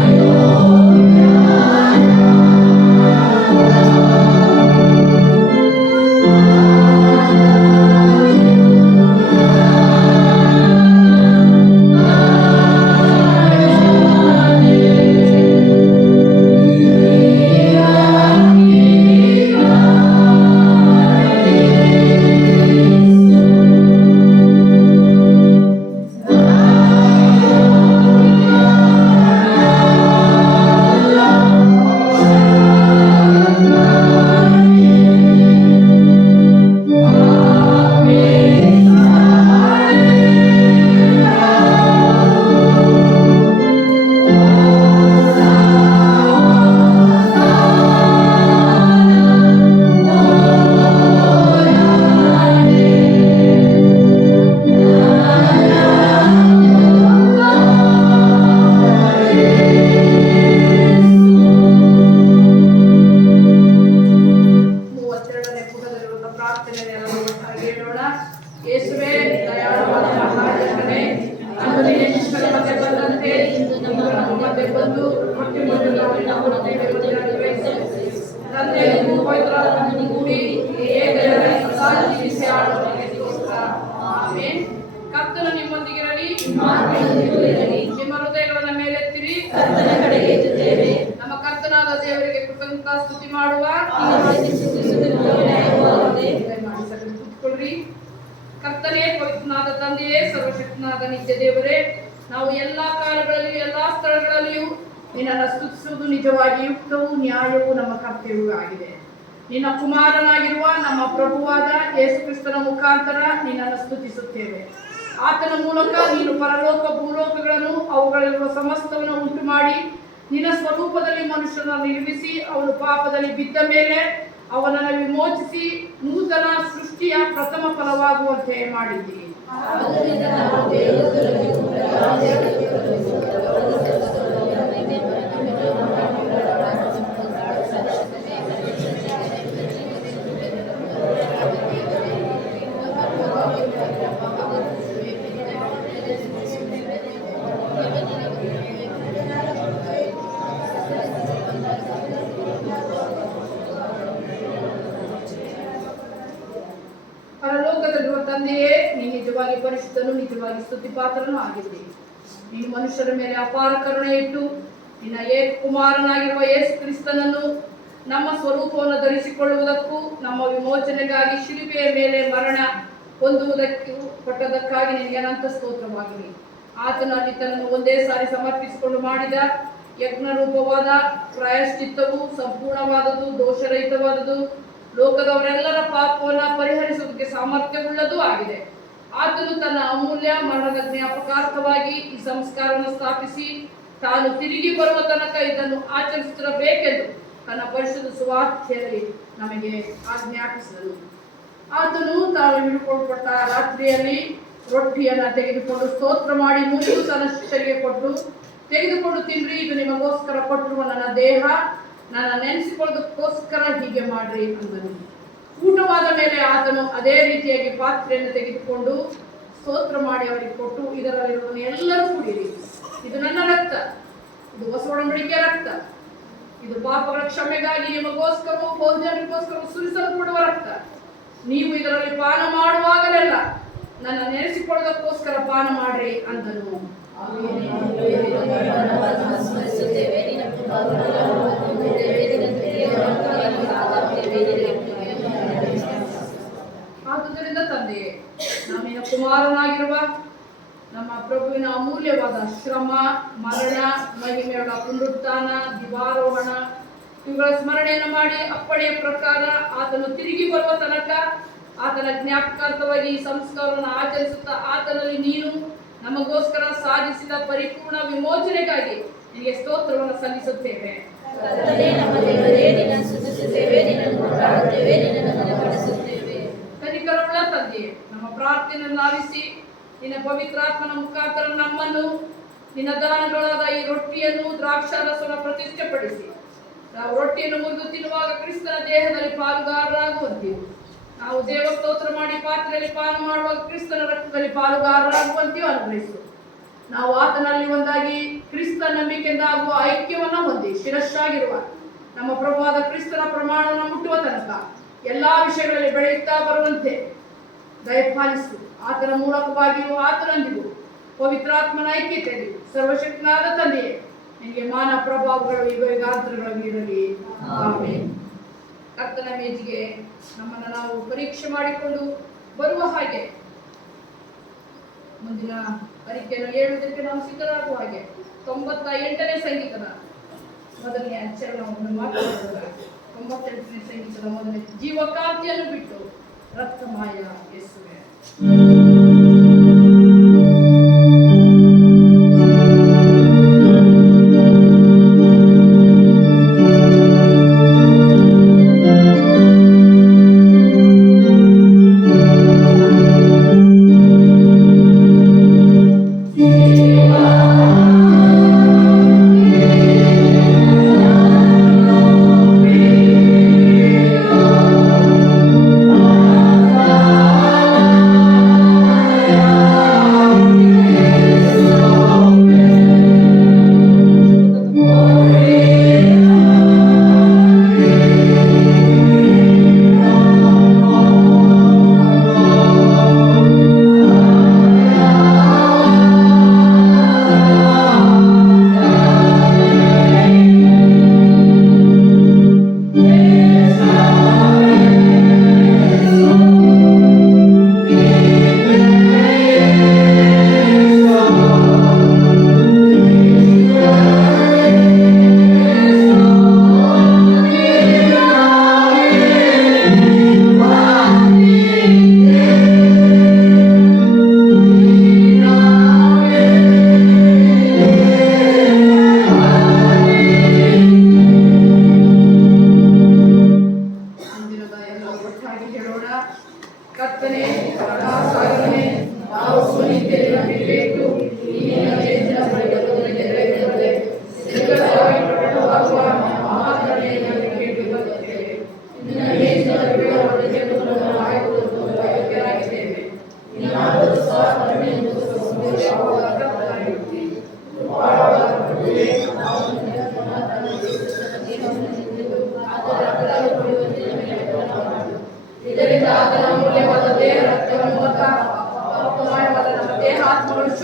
ಮೇಲೆ ಬಂದು ಹೊಟ್ಟೆ ಮಣ್ಣಲ್ಲಿ ನಾವು ತಂದೆಗೂ ಪವಿತ್ರಾತ್ಮನಿಗೂ ಕೂಡಿ ಏಕಜನಾಗಿ ಸದಾ ಜೀವಿಸಿ ಆಳುವವನಿಗೆ ಸ್ತೋತ್ರ. ಆಮೆನ್. ಕರ್ತನು ನಿಮ್ಮೊಂದಿಗಿರಲಿ, ನಿಮ್ಮ ಹೃದಯಗಳನ್ನ ಮೇಲೆತ್ತಿರಿ, ನಮ್ಮ ಕರ್ತನಾದ ದೇವರಿಗೆ ಕೃತಜ್ಞತಾ ಸ್ತುತಿ ಮಾಡುವ. ಕೂತ್ಕೊಳ್ರಿ. ಕರ್ತನೇ, ಪವಿತ್ರನಾದ ತಂದೆಯೇ, ಸರ್ವಶಕ್ತನಾದ ನಿತ್ಯ ದೇವರೇ, ನಾವು ಎಲ್ಲಾ ಕಾಲಗಳಲ್ಲಿ ಎಲ್ಲಾ ಸ್ಥಳಗಳಲ್ಲಿಯೂ ನಿನ್ನನ್ನು ಸ್ತುತಿಸುವುದು ನಿಜವಾಗಿ ಯುಕ್ತವೂ ನ್ಯಾಯವೂ ನಮ್ಮ ಕರ್ತವ್ಯವೂ ಆಗಿದೆ. ನಿನ್ನ ಕುಮಾರನಾಗಿರುವ ನಮ್ಮ ಪ್ರಭುವಾದ ಯೇಸು ಕ್ರಿಸ್ತನ ಮುಖಾಂತರ ನಿನ್ನನ್ನು ಸ್ತುತಿಸುತ್ತೇವೆ. ಆತನ ಮೂಲಕ ನೀನು ಪರಲೋಕ ಭೂಲೋಕಗಳನ್ನು ಅವುಗಳಿರುವ ಸಮಸ್ತವನ್ನು ಉಂಟು ಮಾಡಿ ನಿನ್ನ ಸ್ವರೂಪದಲ್ಲಿ ಮನುಷ್ಯನ ನಿರ್ಮಿಸಿ ಅವನು ಪಾಪದಲ್ಲಿ ಬಿದ್ದ ಮೇಲೆ ಅವನನ್ನು ವಿಮೋಚಿಸಿ ನೂತನ ಸೃಷ್ಟಿಯ ಪ್ರಥಮ ಫಲವಾಗುವಂತೆ ಮಾಡಿದ್ದೀರಿ. ಪರಲೋಕದಲ್ಲಿರುವ ತಂದೆಯೇ, ನೀನು ನಿಜವಾಗಿ ಪರಿಶುದ್ಧನು, ನಿಜವಾಗಿ ಸ್ತುತಿಪಾತ್ರನೂ ಆಗಿದ್ದೀರಿ. ನೀನು ಮನುಷ್ಯರ ಮೇಲೆ ಅಪಾರ ಕರುಣೆ ಇಟ್ಟು ನಿನ್ನ ಕುಮಾರನಾಗಿರುವ ಯೇಸು ಕ್ರಿಸ್ತನನ್ನು ನಮ್ಮ ಸ್ವರೂಪವನ್ನು ಧರಿಸಿಕೊಳ್ಳುವುದಕ್ಕೂ ನಮ್ಮ ವಿಮೋಚನೆಗಾಗಿ ಶಿಲುಬೆಯ ಮೇಲೆ ಮರಣ ಹೊಂದುವುದಕ್ಕೂ ಕೊಟ್ಟದಕ್ಕಾಗಿ ನಿನಗೆ ಅನಂತ ಸ್ತೋತ್ರವಾಗಲಿ. ಆತನು ಅಲ್ಲಿ ತನ್ನನ್ನು ಒಂದೇ ಸಾರಿ ಸಮರ್ಪಿಸಿಕೊಂಡು ಮಾಡಿದ ಯಜ್ಞ ರೂಪವಾದ ಪ್ರಾಯಶ್ಚಿತ್ತವು ಸಂಪೂರ್ಣವಾದದ್ದು, ದೋಷರಹಿತವಾದದ್ದು, ಲೋಕದವರೆಲ್ಲರ ಪಾಪವನ್ನು ಪರಿಹರಿಸುವುದಕ್ಕೆ ಸಾಮರ್ಥ್ಯವುಳ್ಳದೂ ಆಗಿದೆ. ಆತನು ತನ್ನ ಅಮೂಲ್ಯ ಮರಣದ ಜ್ಞಾಪಕಾರ್ಥವಾಗಿ ಈ ಸಂಸ್ಕಾರವನ್ನು ಸ್ಥಾಪಿಸಿ ತಾನು ತಿರುಗಿ ಬರುವ ತನಕ ಇದನ್ನು ಆಚರಿಸಿರಬೇಕೆಂದು ತನ್ನ ಪರಿಶುದ್ಧ ಸುವಾರ್ತೆಯಲ್ಲಿ ನಮಗೆ ಆಜ್ಞಾಪಿಸಿದನು. ಆತನು ತಾನು ಹಿಡಿದುಕೊಳ್ಳಲ್ಪಟ್ಟ ರಾತ್ರಿಯಲ್ಲಿ ರೊಟ್ಟಿಯನ್ನು ತೆಗೆದುಕೊಂಡು ಸ್ತೋತ್ರ ಮಾಡಿ ಮುರಿದು ತನ್ನ ಶಿಷ್ಯರಿಗೆ ಕೊಟ್ಟು, ತೆಗೆದುಕೊಂಡು ತಿನ್ರಿ, ಇದು ನಿಮಗೋಸ್ಕರ ಕೊಟ್ಟಿರುವ ನನ್ನ ದೇಹ, ನನ್ನ ನೆನೆಸಿಕೊಳ್ಳೋದಕ್ಕೋಸ್ಕರ ಹೀಗೆ ಮಾಡ್ರಿ ಅಂದನು. ಊಟವಾದ ಮೇಲೆ ಆತನು ಅದೇ ರೀತಿಯಾಗಿ ಪಾತ್ರೆಯನ್ನು ತೆಗೆದುಕೊಂಡು ಸ್ತೋತ್ರ ಮಾಡಿ ಅವರಿಗೆ ಕೊಟ್ಟು, ಇದರಲ್ಲಿರುವ ಎಲ್ಲರೂ ಕುಡಿಯಿರಿ, ಇದು ನನ್ನ ರಕ್ತ, ಇದು ಹೊಸ ಒಡಂಬಡಿಕೆಯ ರಕ್ತ, ಇದು ಪಾಪಗಳ ಕ್ಷಮೆಗಾಗಿ ನಿಮಗೋಸ್ಕರವೂ ಬಹುಜನರಿಗೋಸ್ಕರವೂ ಸುರಿಸಲ್ಪಡುವ ರಕ್ತ. ನೀವು ಇದರಲ್ಲಿ ಪಾನ ಮಾಡುವಾಗಲೆಲ್ಲ ನನ್ನ ನೆನೆಸಿಕೊಳ್ಳೋದಕ್ಕೋಸ್ಕರ ಪಾನ ಮಾಡ್ರಿ ಅಂದನು. ಆದುದರಿಂದ ತಂದೆಯೇ, ನಾವು ನಿನ್ನ ಕುಮಾರನಾಗಿರುವ ನಮ್ಮ ಪ್ರಭುವಿನ ಅಮೂಲ್ಯವಾದ ಶ್ರಮ, ಮರಣ, ಮಹಿಮೆಯ ಪುನರುತ್ಥಾನ, ದಿವಾರೋಹಣ ಇವುಗಳ ಸ್ಮರಣೆಯನ್ನು ಮಾಡಿ ಅಪ್ಪಣೆಯ ಪ್ರಕಾರ ಆತನು ತಿರುಗಿ ಬರುವ ತನಕ ಆತನ ಜ್ಞಾಪಕಾರ್ಥವಾಗಿ ಈ ಸಂಸ್ಕಾರವನ್ನು ಆಚರಿಸುತ್ತಾ ಆತನಲ್ಲಿ ನೀನು ನಮಗೋಸ್ಕರ ಸಾಧಿಸಿದ ಪರಿಪೂರ್ಣ ವಿಮೋಚನೆಗಾಗಿ ನಿನಗೆ ಸ್ತೋತ್ರವನ್ನು ಸಲ್ಲಿಸುತ್ತೇವೆ. ಕನಿಕರವುಳ್ಳ ತಂದೆಯೇ, ನಮ್ಮ ಪ್ರಾರ್ಥನೆಯನ್ನು ಆಲಿಸಿ ನಿನ್ನ ಪವಿತ್ರಾತ್ಮನ ಮುಖಾಂತರ ನಮ್ಮನ್ನು ನಿನ್ನ ದಾನಗಳಾದ ಈ ರೊಟ್ಟಿಯನ್ನು ದ್ರಾಕ್ಷಾರಸವನ್ನು ಪ್ರತಿಷ್ಠೆಪಡಿಸಿ ನಾವು ರೊಟ್ಟಿಯನ್ನು ಮುರಿದು ತಿನ್ನುವಾಗ ಕ್ರಿಸ್ತನ ದೇಹದಲ್ಲಿ ಪಾಲುಗಾರರಾಗುವಂತೆಯೂ ನಾವು ದೇವಸ್ತೋತ್ರ ಮಾಡಿ ಪಾತ್ರೆಯಲ್ಲಿ ಪಾನ ಮಾಡುವಾಗ ಕ್ರಿಸ್ತನ ರಕ್ತದಲ್ಲಿ ಪಾಲುಗಾರರಾಗುವಂತೆಯೂ ಅನುಗ್ರಹಿಸು. ನಾವು ಆತನಲ್ಲಿ ಒಂದಾಗಿ ಕ್ರಿಸ್ತ ನಂಬಿಕೆಯಿಂದ ಆಗುವ ಐಕ್ಯವನ್ನು ಹೊಂದಿ ಶಿರಸ್ಸಾಗಿರುವ ನಮ್ಮ ಪ್ರಭುವಾದ ಕ್ರಿಸ್ತನ ಪ್ರಮಾಣವನ್ನು ಮುಟ್ಟುವ ತನಕ ಎಲ್ಲಾ ವಿಷಯಗಳಲ್ಲಿ ಬೆಳೆಯುತ್ತಾ ಬರುವಂತೆ ದಯಪಾಲಿಸು. ಆತನ ಮೂಲಕವಾಗಿಯೂ ಆತನೊಂದಿಗೂ ಪವಿತ್ರಾತ್ಮನ ಐಕ್ಯತೆಯಲ್ಲಿ ಸರ್ವಶಕ್ತನಾದ ತಂದೆಯೇ, ನಿನಗೆ ಮಾನ ಪ್ರಭಾವಗಳು ಯುಗ ಯುಗಾಂತರಗಳಲ್ಲಿ ಇರಲಿ. ಆಮೆನ್. ಕರ್ತನ ಮೇಜಿಗೆ ನಮ್ಮನ್ನು ನಾವು ಪರೀಕ್ಷೆ ಮಾಡಿಕೊಂಡು ಬರುವ ಹಾಗೆ ಮುಂದಿನ ಪರೀಕ್ಷೆಯನ್ನು ಹೇಳುವುದಕ್ಕೆ ನಾವು ಸಿದ್ಧರಾಗುವ ಹಾಗೆ 98ನೇ ಸಂಗೀತದ ಮೊದಲನೇ ಅಕ್ಷರವನ್ನು ಮಾತನಾಡುವಾಗ 98ನೇ ಸಂಗೀತದ ಮೊದಲನೇ ಜೀವಕಾಂತಿಯನ್ನು ಬಿಟ್ಟು ರಕ್ತಮಾಯ ಯೇಸುವೆ.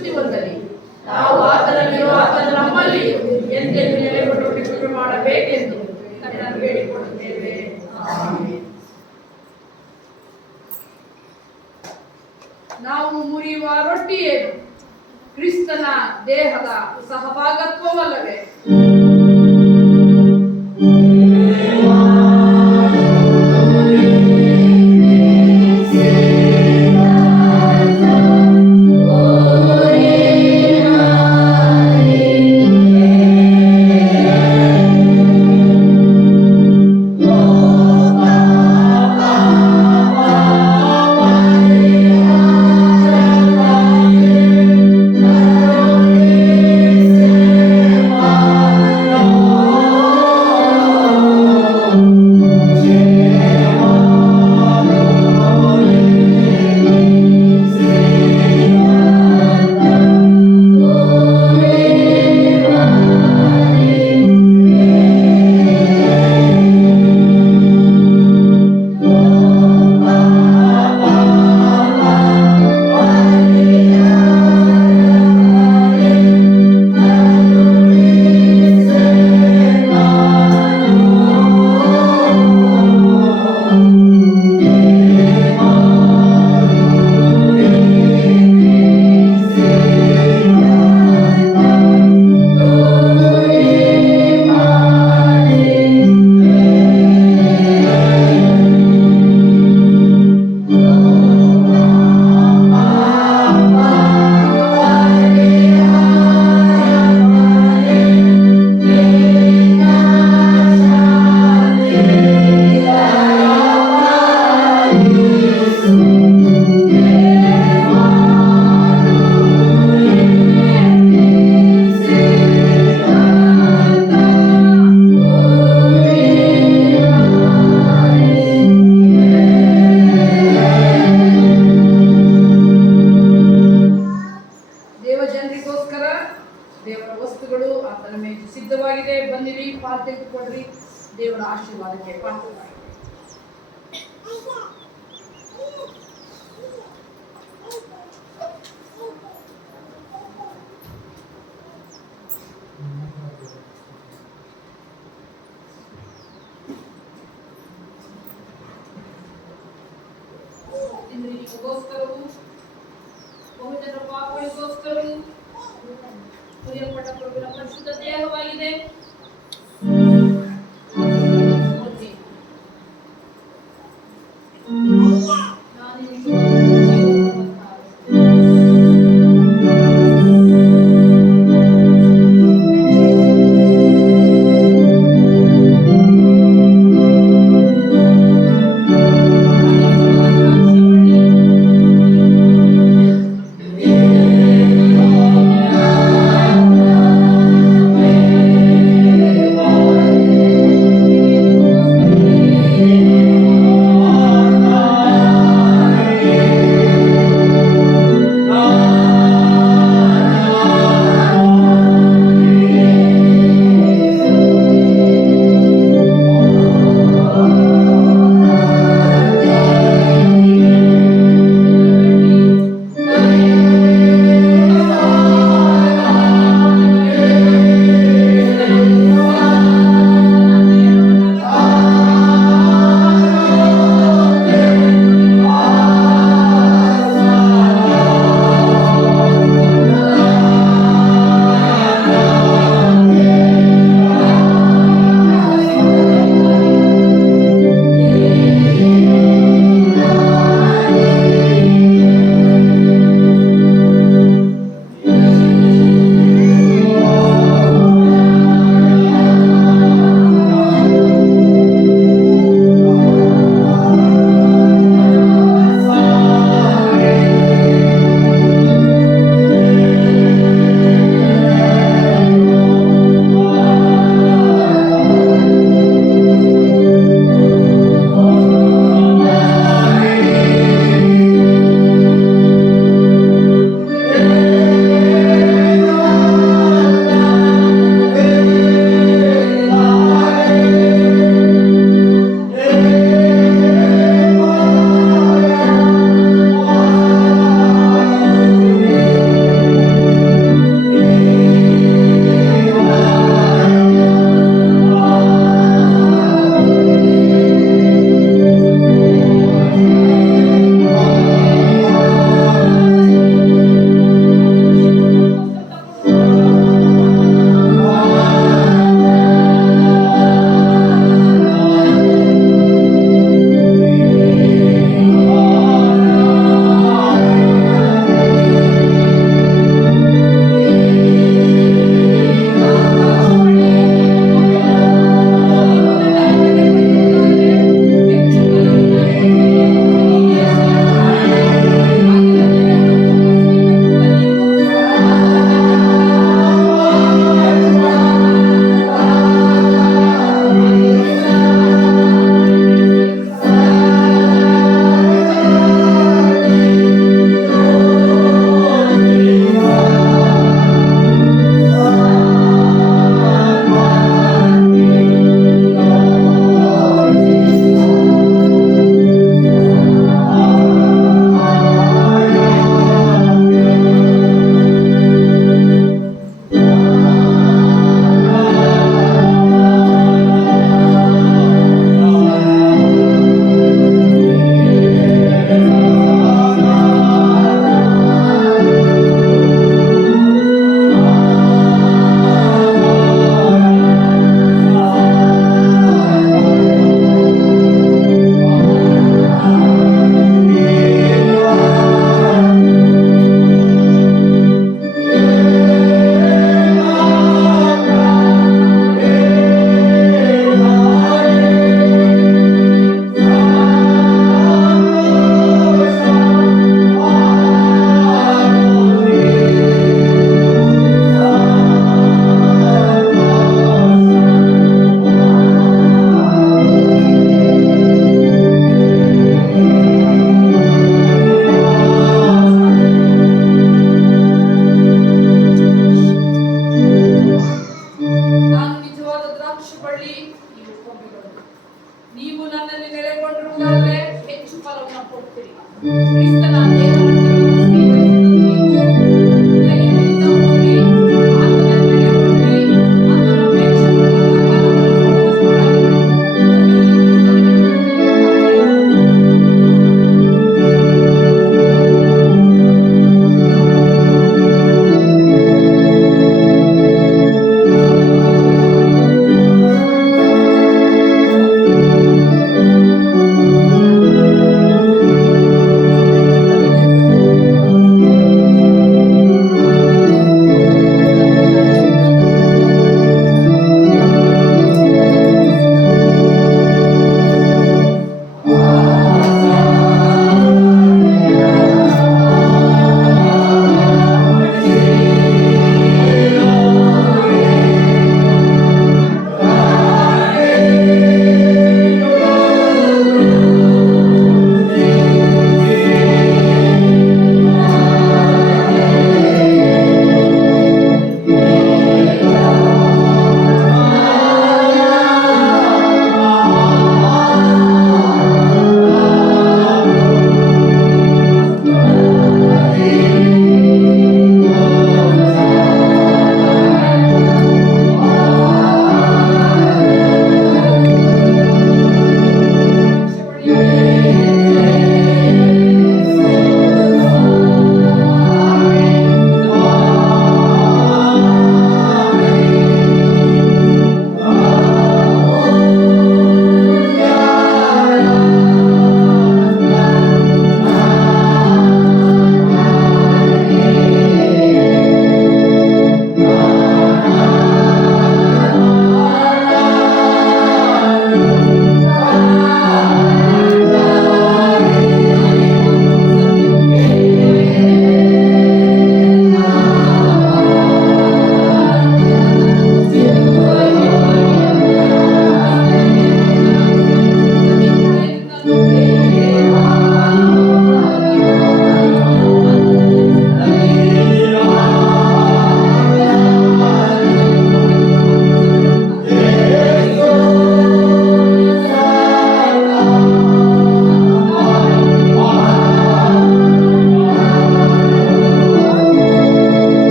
ಸ್ತುತಿ ವಂದನೆ. ನಾವು ಆತನಲ್ಲಿಯೂ ಆತನ ನಮ್ಮಲ್ಲಿಯೂ ಎಂದೆಂದು ನೆಲೆಗೊಂಡು ಬಿಟ್ಟು ಮಾಡಬೇಕೆಂದು ನನ್ನನ್ನು ಬೇಡಿಕೊಳ್ಳುತ್ತೇವೆ. ಆಮೆನ್. ನಾವು ಮುರಿಯುವ ರೊಟ್ಟಿಯೇನು? ಕ್ರಿಸ್ತನ ದೇಹದ ಸಹಭಾಗತ್ವವಲ್ಲವೇ? ದೇವಜನರಿಗೋಸ್ಕರ ದೇವರ ವಸ್ತುಗಳು ಆತನ ಮೇಲೆ ಸಿದ್ಧವಾಗಿದೆ. ಬಂದಿರಿ, ಪಾಲು ತೆಗೆದುಕೊಡ್ರಿ. ದೇವರ ಆಶೀರ್ವಾದಕ್ಕೆ ಪಾತ್ರರಾಗಿರಿ. ನಿಮಗೋಸ್ಕರವೂ ಬಹುಜನ ಪಾಪಗಳಿಗೋಸ್ಕರವೂ ಮುರಿಯಲ್ಪಟ್ಟ ಪ್ರಭುವಿನ ಪರಿಶುದ್ಧ ದೇಹವಾಗಿದೆ.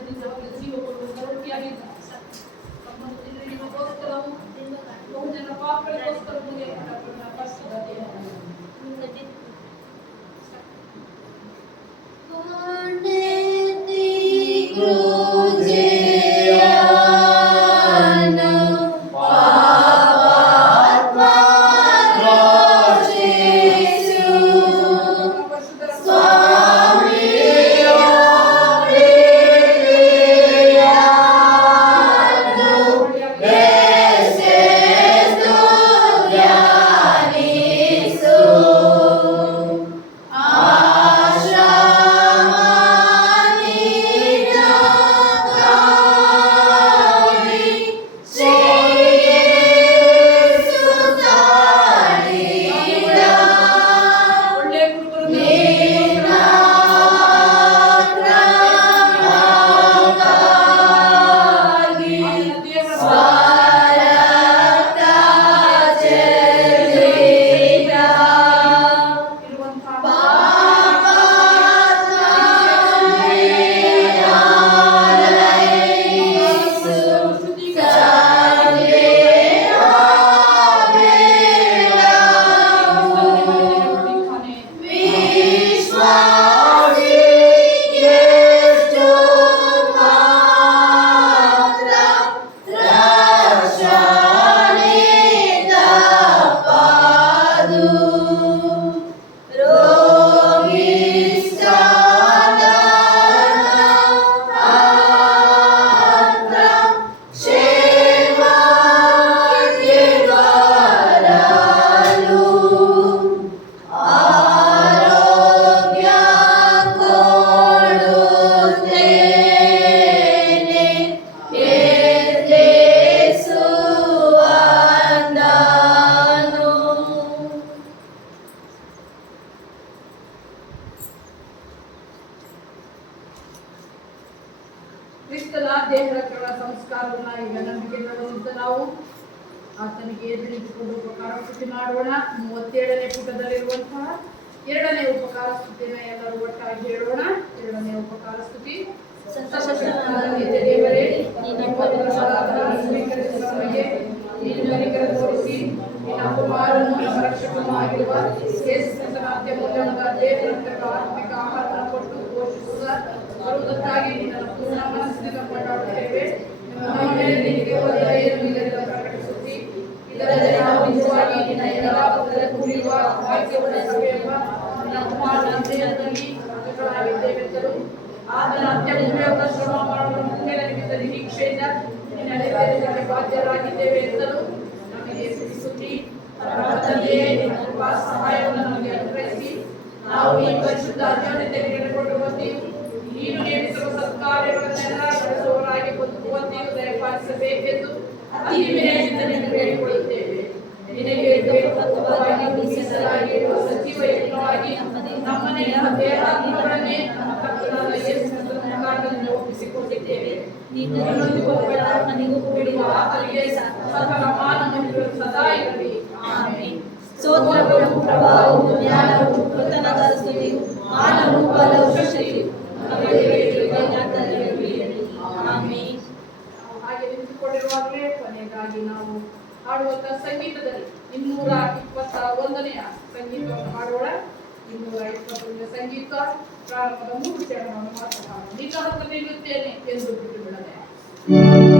ಆದ್ದರಿಂದ ಅವರಿಗೆ ಜೀವ ಕೊಡುವಂತ ರೊಟ್ಟಿಯಾಗಿದ್ದಾನೆ. ತಮ್ಮನ್ನು ತಿಂದು ನಿಮಗೋಸ್ಕರವೂ ಬಹುಜನ ಪಾಪಗಳಿಗೋಸ್ಕರ ಮುರಿಯಲ್ಪಟ್ಟ ಪರಿಶುದ್ಧ ದೇಹವನ್ನು ಕ್ರಿಸ್ತನ ದೇಹ ರಕ್ಷಣಾ ಸಂಸ್ಕಾರವನ್ನ ಈಗ ನಂಬಿಕೆಯಿಂದ ನಾವು ಆತನಿಗೆ ಎದುರಿಸಿಕೊಂಡು ಉಪಕಾರ ಸ್ತುತಿ ಮಾಡೋಣ. 37ನೇ ಪುಟದಲ್ಲಿರುವಂತಹ 2ನೇ ಉಪಕಾರ ಸ್ತುತಿಯನ್ನು ಎಲ್ಲರೂ ಒಟ್ಟಾಗಿ ಹೇಳೋಣ. 2ನೇ ಉಪಕಾರ ಸ್ತುತಿ. ದೇವರೇ, ತೋರಿಸಿ ನಿನ್ನ ಕುಮಾರನು ರಕ್ಷಕನೂ ಆಗಿರುವ ಯೇಸು ಕ್ರಿಸ್ತನ ಅತ್ಯಮೂಲ್ಯವಾದ ದೇವರ ಆತ್ಮಿಕ ಆಹಾರವನ್ನು ಕೊಟ್ಟು ಬರುವುದಕ್ಕಾಗಿ ನಿನ್ನನ್ನು ಪೂರ್ಣ ಮನಸ್ಸಿನಿಂದ ಕೊಂಡಾಡುತ್ತೇವೆ. ನಮ್ಮ ಮೇಲೆ ನಿನಗೆ ದಯೆಯನ್ನು ಪ್ರಕಟಿಸುತ್ತಿ ಇದರಲ್ಲಿ ನಾವು ನಿಜವಾಗಿ ನಿನ್ನ ಎಲ್ಲಾ ಭಕ್ತರ ಕೂಡಿರುವ ವಾಕ್ಯವುಳ್ಳ ಸಭೆಯೆಂಬ ನಿನ್ನ ಕುಮಾರನ ದೇಹದಲ್ಲಿ ಅಂಗಗಳಾಗಿದ್ದೇವೆಂತಲೂ ಆತನ ಅತ್ಯಮೂಲ್ಯವಾದ ಶ್ರಮ ಮಾಡುವ ಮುಖ್ಯನಿಮಿತ್ತ ನಿರೀಕ್ಷೆಯಿಂದ ನಿನ್ನ ನೆರವೇರಿಸಲಿಕ್ಕೆ ಬಾಧ್ಯರಾಗಿದ್ದೇವೆ ಎಂತಲೂ ನಮಗೆ ತಿಳಿಸುತ್ತಿ. ತಂದೆಯೇ, ನಿನ್ನ ಕೃಪಾ ಸಹಾಯವನ್ನು ನಮಗೆ ಅನುಗ್ರಹಿಸಿ ನಾವು ಈ ಪರಿಶುದ್ಧ ಅನ್ಯೋನ್ಯತೆಗೆ ನಡೆದುಕೊಂಡಿರುವಂತೆಯೂ ನೀನು ನೇಮಿಸುವ ಸತ್ಕಾರ್ಯಗಳನ್ನೆಲ್ಲ ನಡೆಸುವವರಾಗಿ ಬದುಕುವಂತೆಯೂ ದಯಪಾಲಿಸಬೇಕೆಂದು ಅತಿ ವಿನಯದಿಂದ ನಿನ್ನ ಬೇಡಿಕೊಳ್ಳುತ್ತೇವೆ. ನಿನಗೆ ದೈವತ್ವವಾಗಿ ಮೀಸಲಾಗಿ ಇರುವ ಸಜೀವ ಯಜ್ಞವಾಗಿ ನಮ್ಮನ್ನೇ ನಮ್ಮ ದೇಹಾತ್ಮಗಳನ್ನೇ ನಮ್ಮ ಕರ್ತನಾದ ಯೇಸು ಕ್ರಿಸ್ತನ ಮುಖಾಂತರದಿಂದ ಒಪ್ಪಿಸಿಕೊಂಡಿದ್ದೇವೆ. ನಿನ್ನೊಂದಿಗೂ ಬಿಡುವ ಆತನಿಗೆ ಸಕಲ ಮಾನ ಮಹಿಮೆಗಳು ಸದಾ ಇರಲಿ. ಆಮೆನ್. ಸ್ತೋತ್ರಗಳು, ಪ್ರಭಾವವು, ಜ್ಞಾನವು, ಕೃತಜ್ಞತಾ ಸ್ತುತಿಯು, ಮಾನವು, ಬಲವು, ಶಕ್ತಿಯು ಆಮೆನ್. ಹಾಗೆ ನಿಂತುಕೊಂಡಿರುವಾಗಲೇ ಕೊನೆಯದಾಗಿ ನಾವು ಹಾಡುವಂತಹ ಸಂಗೀತದಲ್ಲಿ 221ನೇ ಸಂಗೀತವನ್ನು ಹಾಡೋಣ. 221ನೇ ಸಂಗೀತ ಪ್ರಾರಂಭದ 3 ಚರಣವನ್ನು ಮಾತ್ರ ಹಾಡೋಣ. ನಿನ್ನ ಹತ್ರ ನಿಲ್ಲುತ್ತೇನೆ ಎಂದು ಬಿಟ್ಟು ಬಿಡದೆ. Yeah.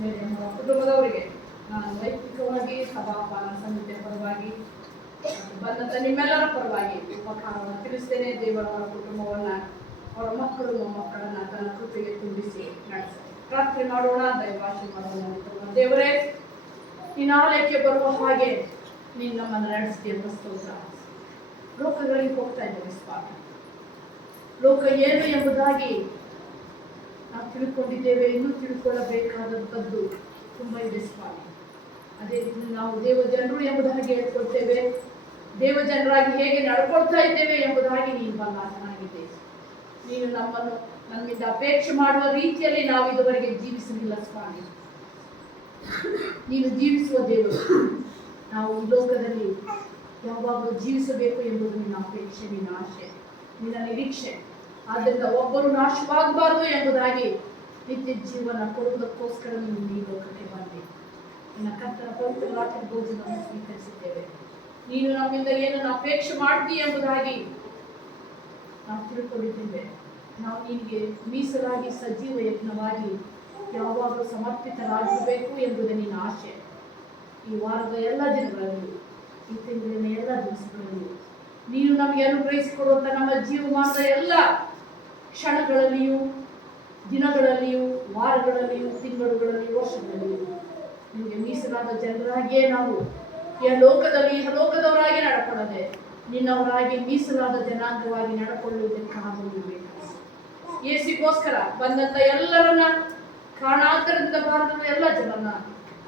ಮೇಲೆ ನಮ್ಮ ಕುಟುಂಬದವರಿಗೆ ನಾನು ವೈಯಕ್ತಿಕವಾಗಿ ಸಭಾಪಾನ ಸಮಿತಿಯ ಪರವಾಗಿ ಬಂದಂಥ ನಿಮ್ಮೆಲ್ಲರ ಪರವಾಗಿ ಉಪಕಾರವನ್ನು ತಿಳಿಸ್ತೇನೆ. ದೇವರವರ ಕುಟುಂಬವನ್ನು, ಅವರ ಮಕ್ಕಳು ಮೊಮ್ಮಕ್ಕಳನ್ನು ತನ್ನ ಕೃಪೆಗೆ ತುಂಬಿಸಿ ನಡೆಸಿ ಪ್ರಾರ್ಥನೆ ಮಾಡೋಣ. ದೈವಾಶೀರ್ವಾದವನ್ನು ದೇವರೇ, ನಿನ್ನ ಆಲಯಕ್ಕೆ ಬರುವ ಹಾಗೆ ನೀನು ನಮ್ಮನ್ನು ನಡೆಸ್ತೀಯ. ಸ್ತೋತ್ರ. ಲೋಕಗಳಿಗೆ ಹೋಗ್ತಾ ಇದ್ದೇವೆ ಸ್ವಾಮಿ. ಲೋಕ ಏನು ಎಂಬುದಾಗಿ ನಾವು ತಿಳ್ಕೊಂಡಿದ್ದೇವೆ. ಇನ್ನೂ ತಿಳ್ಕೊಳ್ಳಬೇಕಾದಂಥದ್ದು ತುಂಬ ಇದೆ ಸ್ವಾಮಿ. ಅದೇ ರೀತಿ ನಾವು ದೇವಜನರು ಎಂಬುದಾಗಿ ಹೇಳ್ಕೊಳ್ತೇವೆ. ದೇವಜನರಾಗಿ ಹೇಗೆ ನಡ್ಕೊಳ್ತಾ ಇದ್ದೇವೆ ಎಂಬುದಾಗಿ ನೀನು ಬಲ್ಲಾತನಾಗಿದೆ. ನೀನು ನಮ್ಮಿಂದ ಅಪೇಕ್ಷೆ ಮಾಡುವ ರೀತಿಯಲ್ಲಿ ನಾವು ಇದುವರೆಗೆ ಜೀವಿಸಲಿಲ್ಲ ಸ್ವಾಮಿ. ನೀನು ಜೀವಿಸುವ ದೇವರು. ನಾವು ಈ ಲೋಕದಲ್ಲಿ ಯಾವಾಗಲೂ ಜೀವಿಸಬೇಕು ಎಂಬುದು ನಿನ್ನ ಅಪೇಕ್ಷೆ, ನಿನ್ನ ಆಶೆ, ನಿನ್ನ ನಿರೀಕ್ಷೆ. ಆದ್ದರಿಂದ ಒಬ್ಬರು ನಾಶವಾಗಬಾರದು ಎಂಬುದಾಗಿ ನಿತ್ಯ ಜೀವನ ಕೊಡುವುದಕ್ಕೋಸ್ಕರ ನೀನು ಈ ಲೋಕಕ್ಕೆ ಬಂದೆ. ನಿನ್ನ ಕರ್ತನ ಪವಿತ್ರ ರಾತ್ರಿ ಭೋಜನವನ್ನು ಸ್ವೀಕರಿಸಿದ್ದೇವೆ. ನೀನು ನಮ್ಮಿಂದ ಏನನ್ನು ಅಪೇಕ್ಷೆ ಮಾಡ್ತೀಯ ಎಂಬುದಾಗಿ ನಾವು ತಿಳ್ಕೊಂಡಿದ್ದೇವೆ. ನಾವು ನಿನಗೆ ಮೀಸಲಾಗಿ ಸಜೀವ ಯಜ್ಞವಾಗಿ ಯಾವಾಗಲೂ ಸಮರ್ಪಿತರಾಗಬೇಕು ಎಂಬುದೇ ನಿನ್ನ ಆಶೆ. ಈ ವಾರದ ಎಲ್ಲ ದಿನಗಳಲ್ಲಿ, ಈ ತಿಂಗಳಿನ ಎಲ್ಲ ದಿವಸಗಳಲ್ಲಿ ನೀನು ನಮಗೆ ಅನುಗ್ರಹಿಸಿಕೊಡುವಂಥ ನಮ್ಮ ಜೀವಮಾನದ ಎಲ್ಲ ಕ್ಷಣಗಳಲ್ಲಿಯೂ, ದಿನಗಳಲ್ಲಿಯೂ, ವಾರಗಳಲ್ಲಿಯೂ, ತಿಂಗಳುಗಳಲ್ಲಿಯೂ, ವರ್ಷಗಳಲ್ಲಿಯೂ ನಿಮಗೆ ಮೀಸಲಾದ ಜನರಾಗಿಯೇ ನಾವು ಈ ಲೋಕದಲ್ಲಿ ಲೋಕದವರಾಗಿ ನಡ್ಕೊಳ್ಳದೆ ನಿನ್ನವರಾಗಿ ಮೀಸಲಾದ ಜನಾಂಗವಾಗಿ ನಡ್ಕೊಳ್ಳುವುದಕ್ಕಾಗಬೇಕು. ಯೇಸುಗೋಸ್ಕರ ಬಂದಂಥ ಎಲ್ಲರನ್ನ, ಕಾರಣಾಂತರದಿಂದ ಭಾರತದ ಎಲ್ಲ ಜನರನ್ನ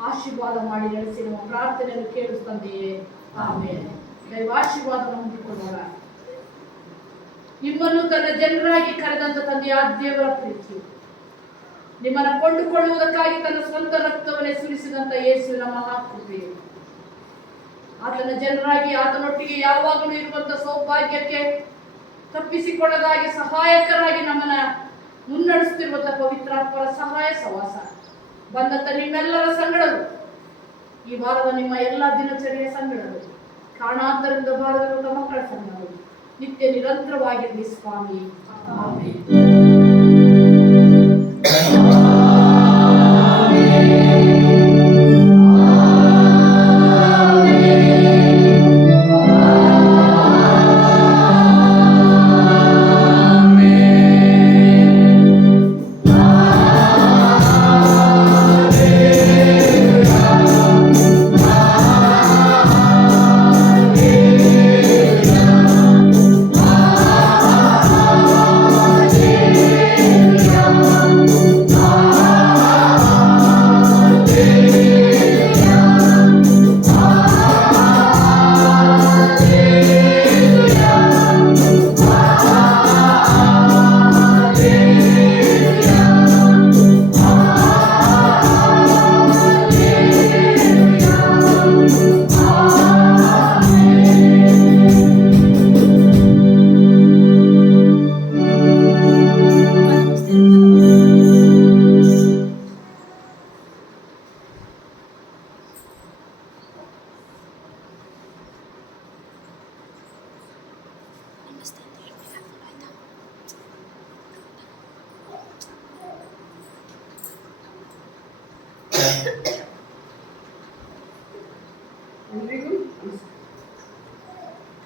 ಆಶೀರ್ವಾದ ಮಾಡಿ ನಡೆಸಿ ನಮ್ಮ ಪ್ರಾರ್ಥನೆಯನ್ನು ಕೇಳಿಸ್ತಂದೆಯೇ. ಆಮೇಲೆ ದೈವಾಶೀರ್ವಾದವನ್ನು ಹೊಂದಿಕೊಳ್ಳೋಣ. ನಿಮ್ಮನ್ನು ತನ್ನ ಜನರಾಗಿ ಕರೆದಂತ ತಂದೆಯ ದೇವರ ಪ್ರೀತಿ, ನಿಮ್ಮನ್ನು ಕೊಂಡುಕೊಳ್ಳುವುದಕ್ಕಾಗಿ ತನ್ನ ಸ್ವಂತ ರಕ್ತವನ್ನೇ ಸುರಿಸಿದಂತ ಯೇಸುವಿನ ಮಹಾಕೃಪೆಯು, ಆತನ ಜನರಾಗಿ ಆತನೊಟ್ಟಿಗೆ ಯಾವಾಗಲೂ ಇರುವಂತ ಸೌಭಾಗ್ಯಕ್ಕೆ ತಪ್ಪಿಸಿಕೊಳ್ಳದಾಗಿ ಸಹಾಯಕರಾಗಿ ನಮ್ಮನ್ನ ಮುನ್ನಡೆಸುತ್ತಿರುವಂತ ಪವಿತ್ರಾತ್ಮರ ಸಹಾಯ ಸವಾಸ ಬಂದಂತ ನಿಮ್ಮೆಲ್ಲರ ಸಂಗಡರು, ಈ ವಾರದ ನಿಮ್ಮ ಎಲ್ಲ ದಿನಚರಿಯ ಸಂಗಡರು, ಕಾರಣಾಂತರದಿಂದ ಬಾರದಿರುವಂತ ಮಕ್ಕಳ ಸಂಗಡರು ನಿತ್ಯ ನಿರಂತರವಾಗಿರಲಿ ಸ್ವಾಮಿ. ಆಮೆನ್.